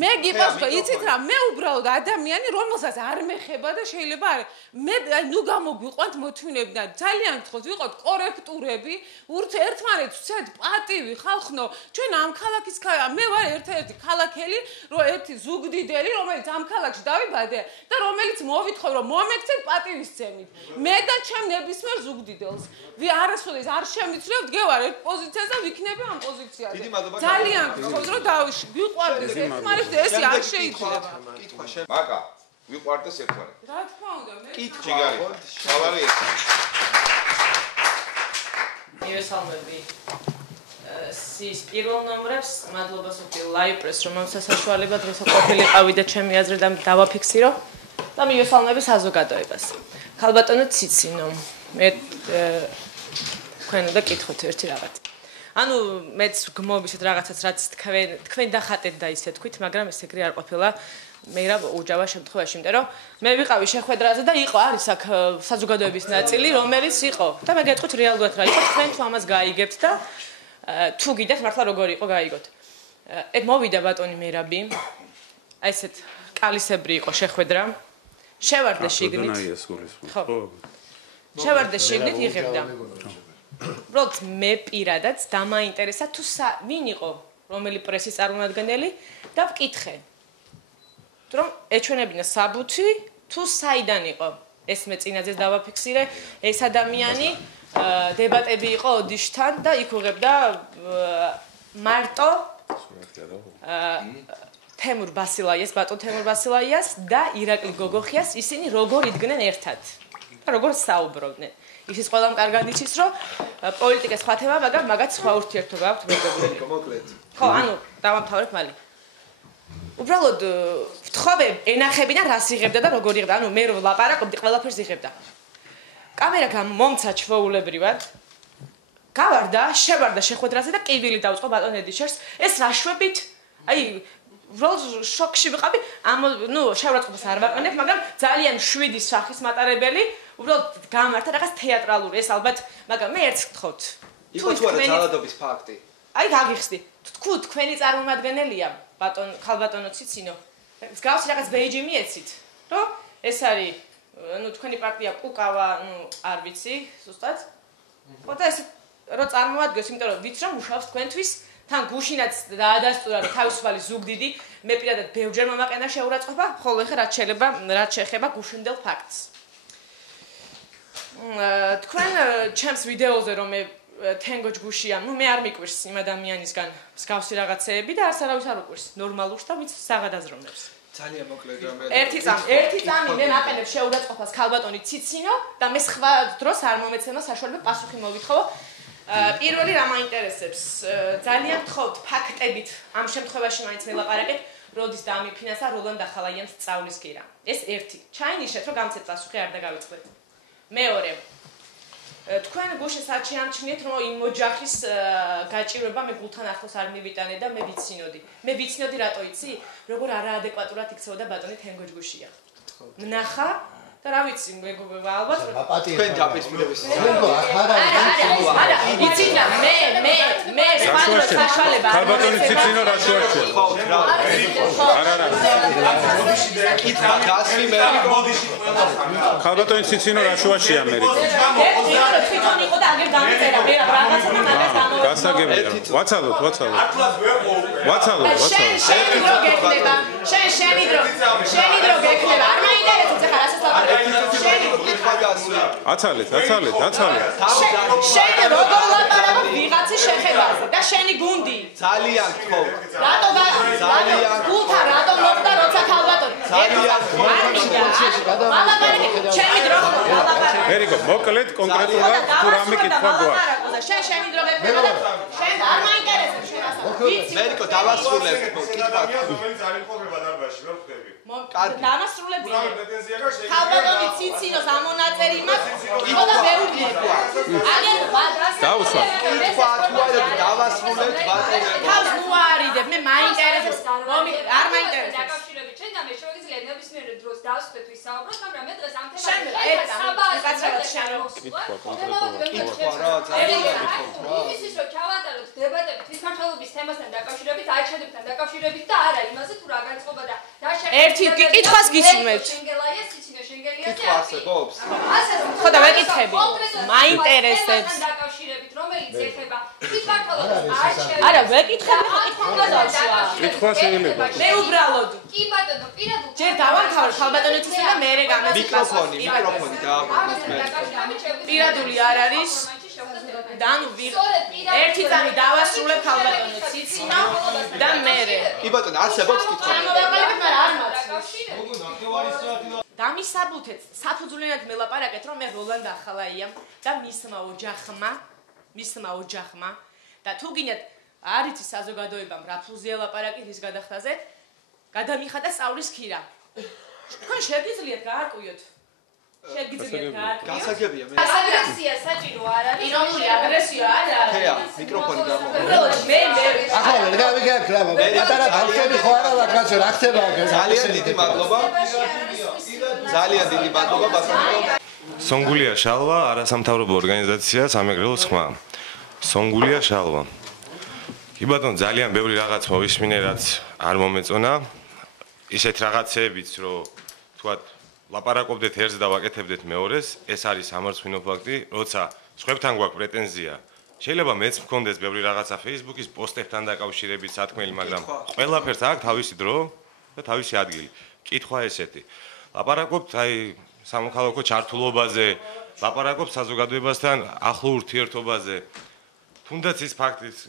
მე გიპასუხებ იცით რა მე უბრალოდ ადამიანი რომელსაც არ მეხება და შეიძლება მე ნუ გამოგვიყვანთ მოთმინები და ძალიან გთხოვთ ვიყოთ კორექტურები ერთმანეთს ვცეთ პატივი ხალხნო ჩვენ ამ ქალაქის მე ვარ ერთ-ერთი ქალაქელი რომ ერთი ზუგდიდელი რომელიც ამ ქალაქში დავიბადე და რომელიც მოვითხოვ რომ მომექცეთ პატივისცემით მე და ჩემ ნებისმიერ ზუგდიდელს არასოდეს არ შემიცვლებ დგევარ ერთ პოზიციაზე და ვიქნები ამ პოზიციაზე ძალიან გთხოვთ რომ გვიყვარდეს ერთმანეთს ეს არ შეიძლება კითხვა მაგა ვიყვარდეს ერთმანეთს რა თქმა უნდა მე კითხვა სავალი ეს მივესალმები სის პირველ ნომრებს მადლობა სოფიო ლაიპრეს რომ ამ სასაშუალებლად დღეს ყოფილიყავი და ჩემი აზრით დავაფიქსირო და მივესალმები საზოგადოებას ხალბატონო ციცინო მე თქვენ და კითხოთ ერთი რაღაც ანუ მეც გმობისეთ რაღაცაც რაც თქვენ დახატეთ და ისე თქვით მაგრამ ეს ეგრე არ ყოფილა მე რა უჯავა შემთხვევაში იმიტომ რომ მე ვიყავი შეხვედრაზე და იყო არის აქ საზოგადოების ნაწილი რომელიც იყო და მე გეტყვით რეალურად რა იყო თქვენ თუ ამას გაიგებთ და თუ გიდეთ მართლა როგორ იყო გაიგოთ ეგ მოვიდა ბატონი მერაბი აი ესეთ კალისებრი იყო შეხვედრა შევარდე შიგნით ხო შევარდე შიგნით იღებდა უბრალოდ მე პირადად დამაინტერესა თუ ვინ იყო რომელი პრესის წარმომადგენელი და ვკითხე რომ ეჩვენებინა საბუთი თუ საიდან იყო ეს მე წინაძეს დავაფიქსირე ეს ადამიანი დებატები იყო ოდიშთან და იქ უღებდა მარტო თემურ ბასილაიას ბატონ თემურ ბასილაიას და ირაკლი გოგოხიას ისინი როგორ იდგნენ ერთად და როგორ საუბრობდნენ ისიც ყველამ კარგად იცის რომ პოლიტიკის სხვა თემა მაგრამ მაგაც სხვა ურთიერთობა აქვს მეგობრები მოკლედ ხო ანუ დავამთავრებ მალე უბრალოდ ვთხოვე ენახებინა რას იღებდა და როგორ იღებდა ანუ მე რო ვლაპარაკობდი ყველაფერს იღებდა კამერა მომცა ჩვეულებრივად გავარდა შევარდა შეხვედრაზე და ყივილი დავწყო ბატონ ედიშერს ეს რაშვებით აი უბრალოდ შოკში ვიყავი ნუ შევრაცხყოფას არ ვაყენებ მაგრამ ძალიან 7 სახის მატარებელი უბრალოდ გამართა რაღაც თეატრალური ეს ალბათ მაგრამ მე ერთს გთხოვთ იყო თუ არა ძალადობის ფაქტი აი გაგიხსნი თქვი თქვენი წარმომადგენელია ხალბატონო ციცინო. მსგავსი რაღაც ბეიჯი მიეცით, რომ ეს არის თქვენი პარტია კუკავა, არ ვიცი, ზუსტად. ხო და ეს რო წარმოვადგეს, იმიტომ რომ ვიცი რომ მუშაობს თქვენთვის, თან გუშინაც დაადასტურა რომ თავისუფალი ზუგდიდი, მე პირადად ბევრჯერ მომაყენა შეურაცხყოფა, ხოლო ეხლა რაც შეეხება გუშინდელ ფაქტს. თქვენ ჩემს ვიდეოზე რომ მე თენგო ჯგუშია, მე არ მიკვირს იმ ადამიანისგან მსგავსი რაღაცეები და არც არავის არ უკვირს ნორმალურს და ვინც საღადაზრდომებს. ძალიან მოკლედ რამე. ერთი წამი მე მაყენებ შეურაცხყოფას ხალბატონი ციცინო და მე სხვა დროს არ მომეცემა საშუალება პასუხი მოვითხოვო. პირველი რა მაინტერესებს, ძალიან გთხოვთ ფაქტებით ამ შემთხვევაში მაინც ველაპარაკეთ, როდის დამიფინანსა როლან დახალაიანს სწავლის გირა. ეს ერთი. ჩაინიშეთ რომ გამცეთ პასუხი არ დაგავიწყდეთ. მეორე თქვენ გუშინ საჩიამჩნიეთ რომ იმ ოჯახის გაჭირვება მე გულთან ახლოს არ მივიტანე და მე ვიცინოდი რატო იცი როგორ არაადეკვატურად იქცეოდა ბატონი თენგო ჯგუშია ნახა და რა ვიცი ალბათ თქვენ დაპირისპირების არა იცინა მე სპანდრო საშუალება არ ბატონი ციცინო რა შუაშია არა კითხვა გასვი მე ხალბატონი ციცინო რა შუაშია ამერიკა თვითონ იყო და აგერ დამწერა მე რაღაცა და მაგას გამოვიდა გასაგებია ვაცალოთ შენი დრო გექნება შენი დრო გექნება არ მაინტერესებს ახლა რასაც შენი კითხვა გასვი აცალეთ შენ როგორ ლაპარაკობ ვიღაცის შეხებაზე და შენი გუნდი ძალიან გთხოვ რატო გულთა რატო მოხდა როცა ხალბატონი შენი დრო მერიკო მოკლედ კონკრეტულად თუ რამე კითხვა გვაქვს შენი დრო გექნება და შენ არ მაინტერესებს შენ ასე მერიკო დავასრულებ კითხვა რომელიც არ იმყოფება დარბაზში ვერ ხვდები დამასრულებდი ხალბატონი ციცინოს ამონაწერი მაქვს იყო და ბევრი აგერ დაუსვა კითხვა თუ არა დავასრულებ ბატონო თავს ნუ არიდებ მე მაინტერესებს არ მაინტერესებს დაკავშირებით ჩვენ და მე შევიძლია ნებისმიერ დროს დავსვეთ ვისაუბროთ მაგრამ მე დღეს ამ შენ კაცრავად შენ იმისთვის რომ ჩავატაროთ დებატები თვითმმართველობის თემასთან დაკავშირებით აჩვენებთან დაკავშირებით და არა იმაზე თუ რა განწყობა და ერთი კითხვას გისურვებთ შენგელაია ციცინო შენგელია კითხვა არსებობს ხო და ვეკითხები მაინტერესებს დაკავშირებით რომელიც ეხება თვითმმართველობის არჩევანს არა ვეკითხები კითხვა დავსვა კითხვა შეიძლება მე უბრალოდ კი ბატონო პირად ჯერ დავამთავრ ხალბატონი ციცინო და მე გამეცი მიკროფონი პირადული არ არის დანუ ერთი წამი დავასრულებ ხალბატონი ციცინო და მე კი ბატონო არსებობს კითხვა შემოვაყალიბებ მაგრამ არ მაქვს დამისაბუთეთ საფუძვლიანად მელაპარაკეთ რომ მე როლან დახალაია და მისმა ოჯახმა და თუ გინდათ არ იცი საზოგადოებამ რა ფულზეა ლაპარაკი რის გადახდაზე გადამიხადა სწავლის ქირა თქვენ შეგიძლიათ გაარკვიოთ გასაგებია მე აგრესია საჭირო არ არის ირონული აგრესია არ არის ხეა მიკროფონი გამო მე ახლა ვერ გავიგებ რა პატარა ბავშვები ხო არა ვარ კაცო რა ხდება ძალიან დიდი მადლობა ბატონო სონგულია შალვა არასამთავრობო ორგანიზაცია სამეგრელოს ხმა სონგულია შალვა კი ბატონო ძალიან ბევრი რაღაც მოვისმინე რაც არ მომეწონა ისეთ რაღაცეებიც რომ თქვათ ლაპარაკობდეთ ერთს და ვაკეთებდეთ მეორეს ეს არის სამარცხვინო ფაქტი როცა სხვებთან გვაქვს პრეტენზია შეიძლება მეც მქონდეს ბევრი რაღაცა Facebook-ის პოსტებთან დაკავშირებით სათქმელი მაგრამ ყველაფერს აქვს თავისი დრო და თავისი ადგილი კითხვა ესეთი ლაპარაკობთ აი სამოქალაქო ჩართულობაზე ლაპარაკობთ საზოგადოებასთან ახლო ურთიერთობაზე თუნდაც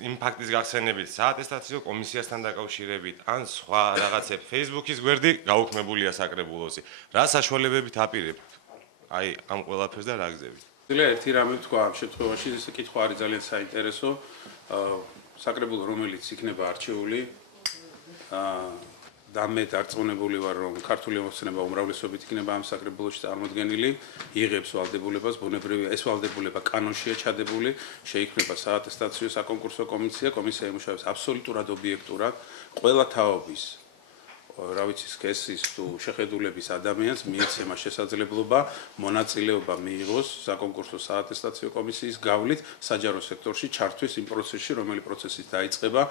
იმ ფაქტის გახსენებით საატესტაციო კომისიასთან დაკავშირებით ან სხვა რაღაცებს Facebook-ის გვერდი გაუქმებულია საკრებულოში რა საშუალებებით აპირებთ აი ამ ყველაფერს და რა გზებით ერთი რამე თქვა ამ შემთხვევაში ეს კითხვა არის ძალიან საინტერესო საკრებულო რომელიც იქნება არჩეული და მე დარწმუნებული ვარ რომ ქართული ემოცნება უმრავლესობით იქნება ამ საკრებულოში წარმოდგენილი იღებს ვალდებულებას ბუნებრივია ეს ვალდებულება კანონშია ჩადებული შეიქმნება საატესტაციო საკონკურსო კომისია იმუშავებს აბსოლუტურად ობიექტურად ყველა თაობის რა ვიცი, სქესის თუ შეხედულების ადამიანს მიეცემა შესაძლებლობა მონაწილეობა მიიღოს საკონკურსო საატესტაციო კომისიის გავლით საჯარო სექტორში ჩართვის იმ პროცესში, რომელიც პროცესით დაიწყება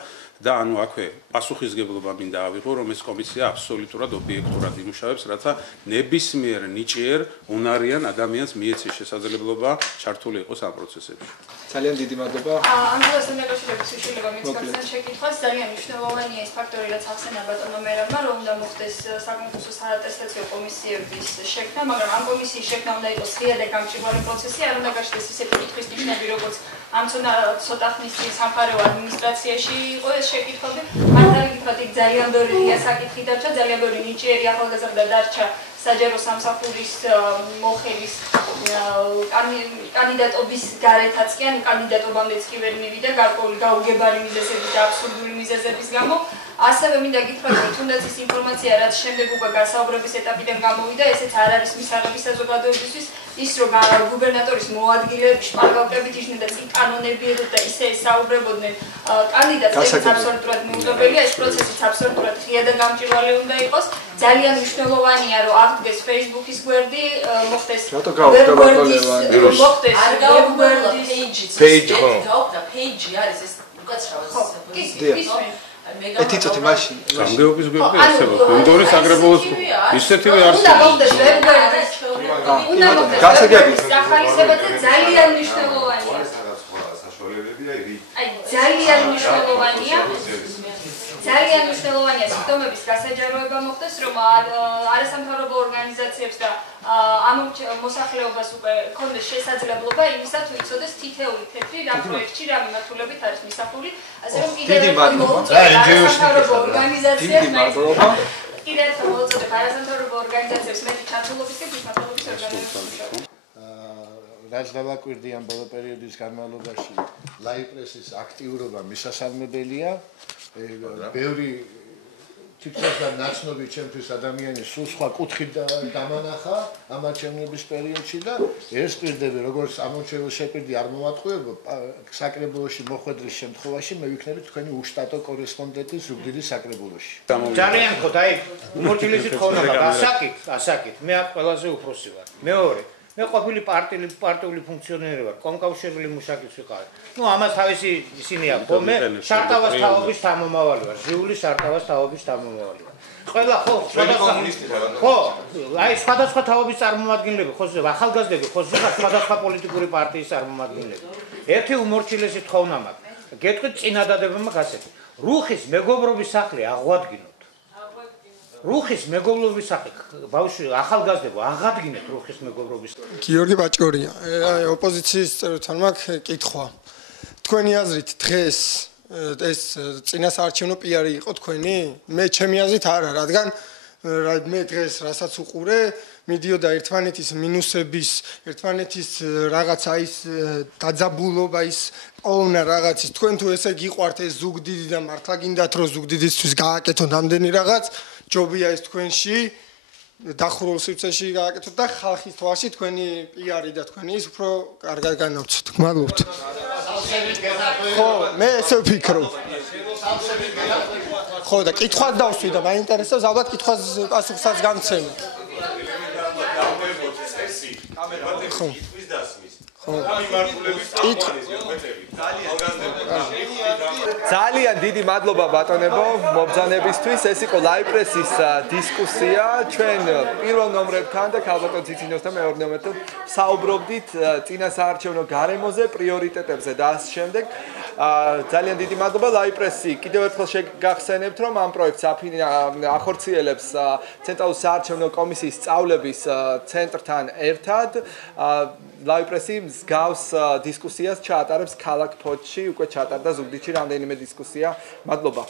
და ანუ აქვე პასუხისგებლობა მინდა ავიღო, რომ ეს კომისია აბსოლუტურად ობიექტურად იმუშავებს, რათა ნებისმიერ ნიჭიერ უნარიან ადამიანს მიეცეს შესაძლებლობა ჩართული იყოს ამ პროცესებში. ძალიან დიდი მადლობა. ამ დროასთან დაკავშირებით შეიძლება მიცხოვრებთან შეკითხვას ძალიან მნიშვნელოვანია ეს ფაქტორი, რაც ახსენა ბატონო მერაბმა, რომ უნდა მოხდეს საკონკურსო საატესტაციო კომისიების შექმნა, მაგრამ ამ კომისიის შექმნა უნდა იყოს ღია და გამჭვირვალე პროცესი, არ უნდა გაჩნდეს ისეთი კითხვის ნიშნები, როგორც ამ ცოტა ხნის წინ სამხარეო ადმინისტრაციაში იყო ეს შეკითხვები. მართალია იქ ძალიან ბევრი ღია საკითხი დარჩა, ძალიან ბევრი ნიჭიერი ახალგაზრდა დარჩა საჯარო სამსახურის მოხელის კანდიდატობის გარეთაც კი ან კანდიდატობამდეც კი ვერ მივიდა გარკვეული გაუგებარი მიზეზების და აბსურდული მიზეზების გამო. ასევე მინდა გითხრათ, რომ თუნდაც ის ინფორმაცია, რაც შემდეგ უკვე გასაუბრების ეტაპიდან გამოვიდა, ესეც არ არის მისაღები საზოგადოებისთვის, ის რომ გუბერნატორის მოადგილეები შპარგალკებით იჯდნენ და წინ კანონები ედოთ და ისე საუბრებოდნენ კანდიდატს, ეს აბსოლუტურად მიუღებელია, ეს პროცესიც აბსოლუტურად ღია და გამჭვირვალე უნდა იყოს. ძალიან მნიშვნელოვანია, რომ აღდგეს Facebook-ის გვერდი, მოხდეს page page არის ეს უკაცრავად ეთიცოთი მაშინ გამგეობის გვერდი არსებობს. გუნდორის აგრებულოს ისეთივე არსებობს. უნდა გასაგები სახალისება და ძალიან მნიშვნელოვანია. ძალიან მნიშვნელოვანია. ძალიან მნიშვნელოვანია სისტემების გასაჯაროება მოხდეს, რომ არასამთავრობო ორგანიზაციებს და ამ მოსახლეობას უკვე ქონდეს შესაძლებლობა იმისა, თუ იცოდეს თითეული თეთრი რა პროექტში რა მიმართულებით არის მისახული, ასე რომ კიდევ ერთხელ მოუწოდეთ არასამთავრობო ორგანიზაციებს კიდევ ერთხელ მოუწოდეთ არასამთავრობო ორგანიზაციებს მეტი ჩართულობის და თვითმმართველობის ორგანიზაციებს. რაც დავაკვირდი ამ ბოლო პერიოდის განმავლობაში, ლაიპრესის აქტიურობა მისასალმებელია. ბევრი თითქოს და ნაცნობი ჩემთვის ადამიანი სულ სხვა კუთხით დამანახა ამ არჩევნების პერიოდში და ეს პირდები, როგორც ამორჩეულ შეპირდი არ მოვატყუებო, საკრებულოში მოხვედრის შემთხვევაში მე ვიქნები თქვენი უშტატო კორესპონდენტი ზუგდიდის საკრებულოში. ძალიან ხო, დაი, უმორჩილესი თხოვნება, ასაკით, მე აქ ყველაზე უფროსი ვარ. მეორე მე ყოფილი პარტიული ფუნქციონერი ვარ, კონკავშირული მუშაკიც ვიყავი. ნუ ამას თავისი ისინი აქვს, ხო მე შარტავას თაობის თანამომავალი ვარ, ჟიულის შარტავას თაობის თანამომავალი ვარ. ყველა ხო, აი სხვადასხვა თაობის წარმომადგენლები, ხო ახალგაზრდები, ხო სხვადასხვა პოლიტიკური პარტიის წარმომადგენლები. ერთი უმორჩილესი თხოვნა მაქვს. გეტყვით წინადადებებმა გასცეთ. რუხის მეგობრობის სახლი აღვადგინოთ. რუხის მეგობრობის სახლი ბავშვი ახალგაზრდებო აღადგინეთ რუხის მეგობრობის. გიორგი ბაჭკორია, ოპოზიციის წევრთან მაქვს კითხვა. თქვენი აზრით დღეს ეს წინასაარჩევნო პიარი იყო თქვენი? მე ჩემი აზრით არა, რადგან მე დღეს რასაც უყურე, მიდიოდა ერთმანეთის მინუსების, ერთმანეთის რაღაცა ის დაძაბულობა, ის პოვნა რაღაცის. თქვენ თუ ესე გიყვართ ეს ზუგდიდი და მართლა გინდათ რომ ზუგდიდისთვის გააკეთოთ ამდენი რაღაც, ჯობია ეს თქვენში დახურულ სივრცეში გააკეთოთ და ხალხის თვალში თქვენი პიარი და თქვენი ის უფრო კარგად განავცოთ. გმადლობთ. ხო, მე ესე ვფიქრობ. ხო და კითხვას დავსვი და მაინტერესებს ალბათ კითხვას პასუხსაც გამცემი. ხო. ძალიან დიდი მადლობა ბატონებო მობრძანებისთვის. ეს იყო ლაიპრესის დისკუსია. ჩვენ პირველ ნომრებთან და ქალბატონ ციცინოსთან მეორე ნომერთან საუბრობდით წინასაარჩევნო გარემოზე, პრიორიტეტებზე და ამ შემდეგ. ძალიან დიდი მადლობა ლაიპრესი. კიდევ ერთხელ შეგახსენებთ, რომ ამ პროექტს ახორციელებს ცენტრალური საარჩევნო კომისიის სწავლების ცენტრთან ერთად. ლაიპრესი მსგავს დისკუსიას ჩაატარებს ქალაქ ფოთში, უკვე ჩატარდა ზუგდიდში რამდენიმე დისკუსია. მადლობა.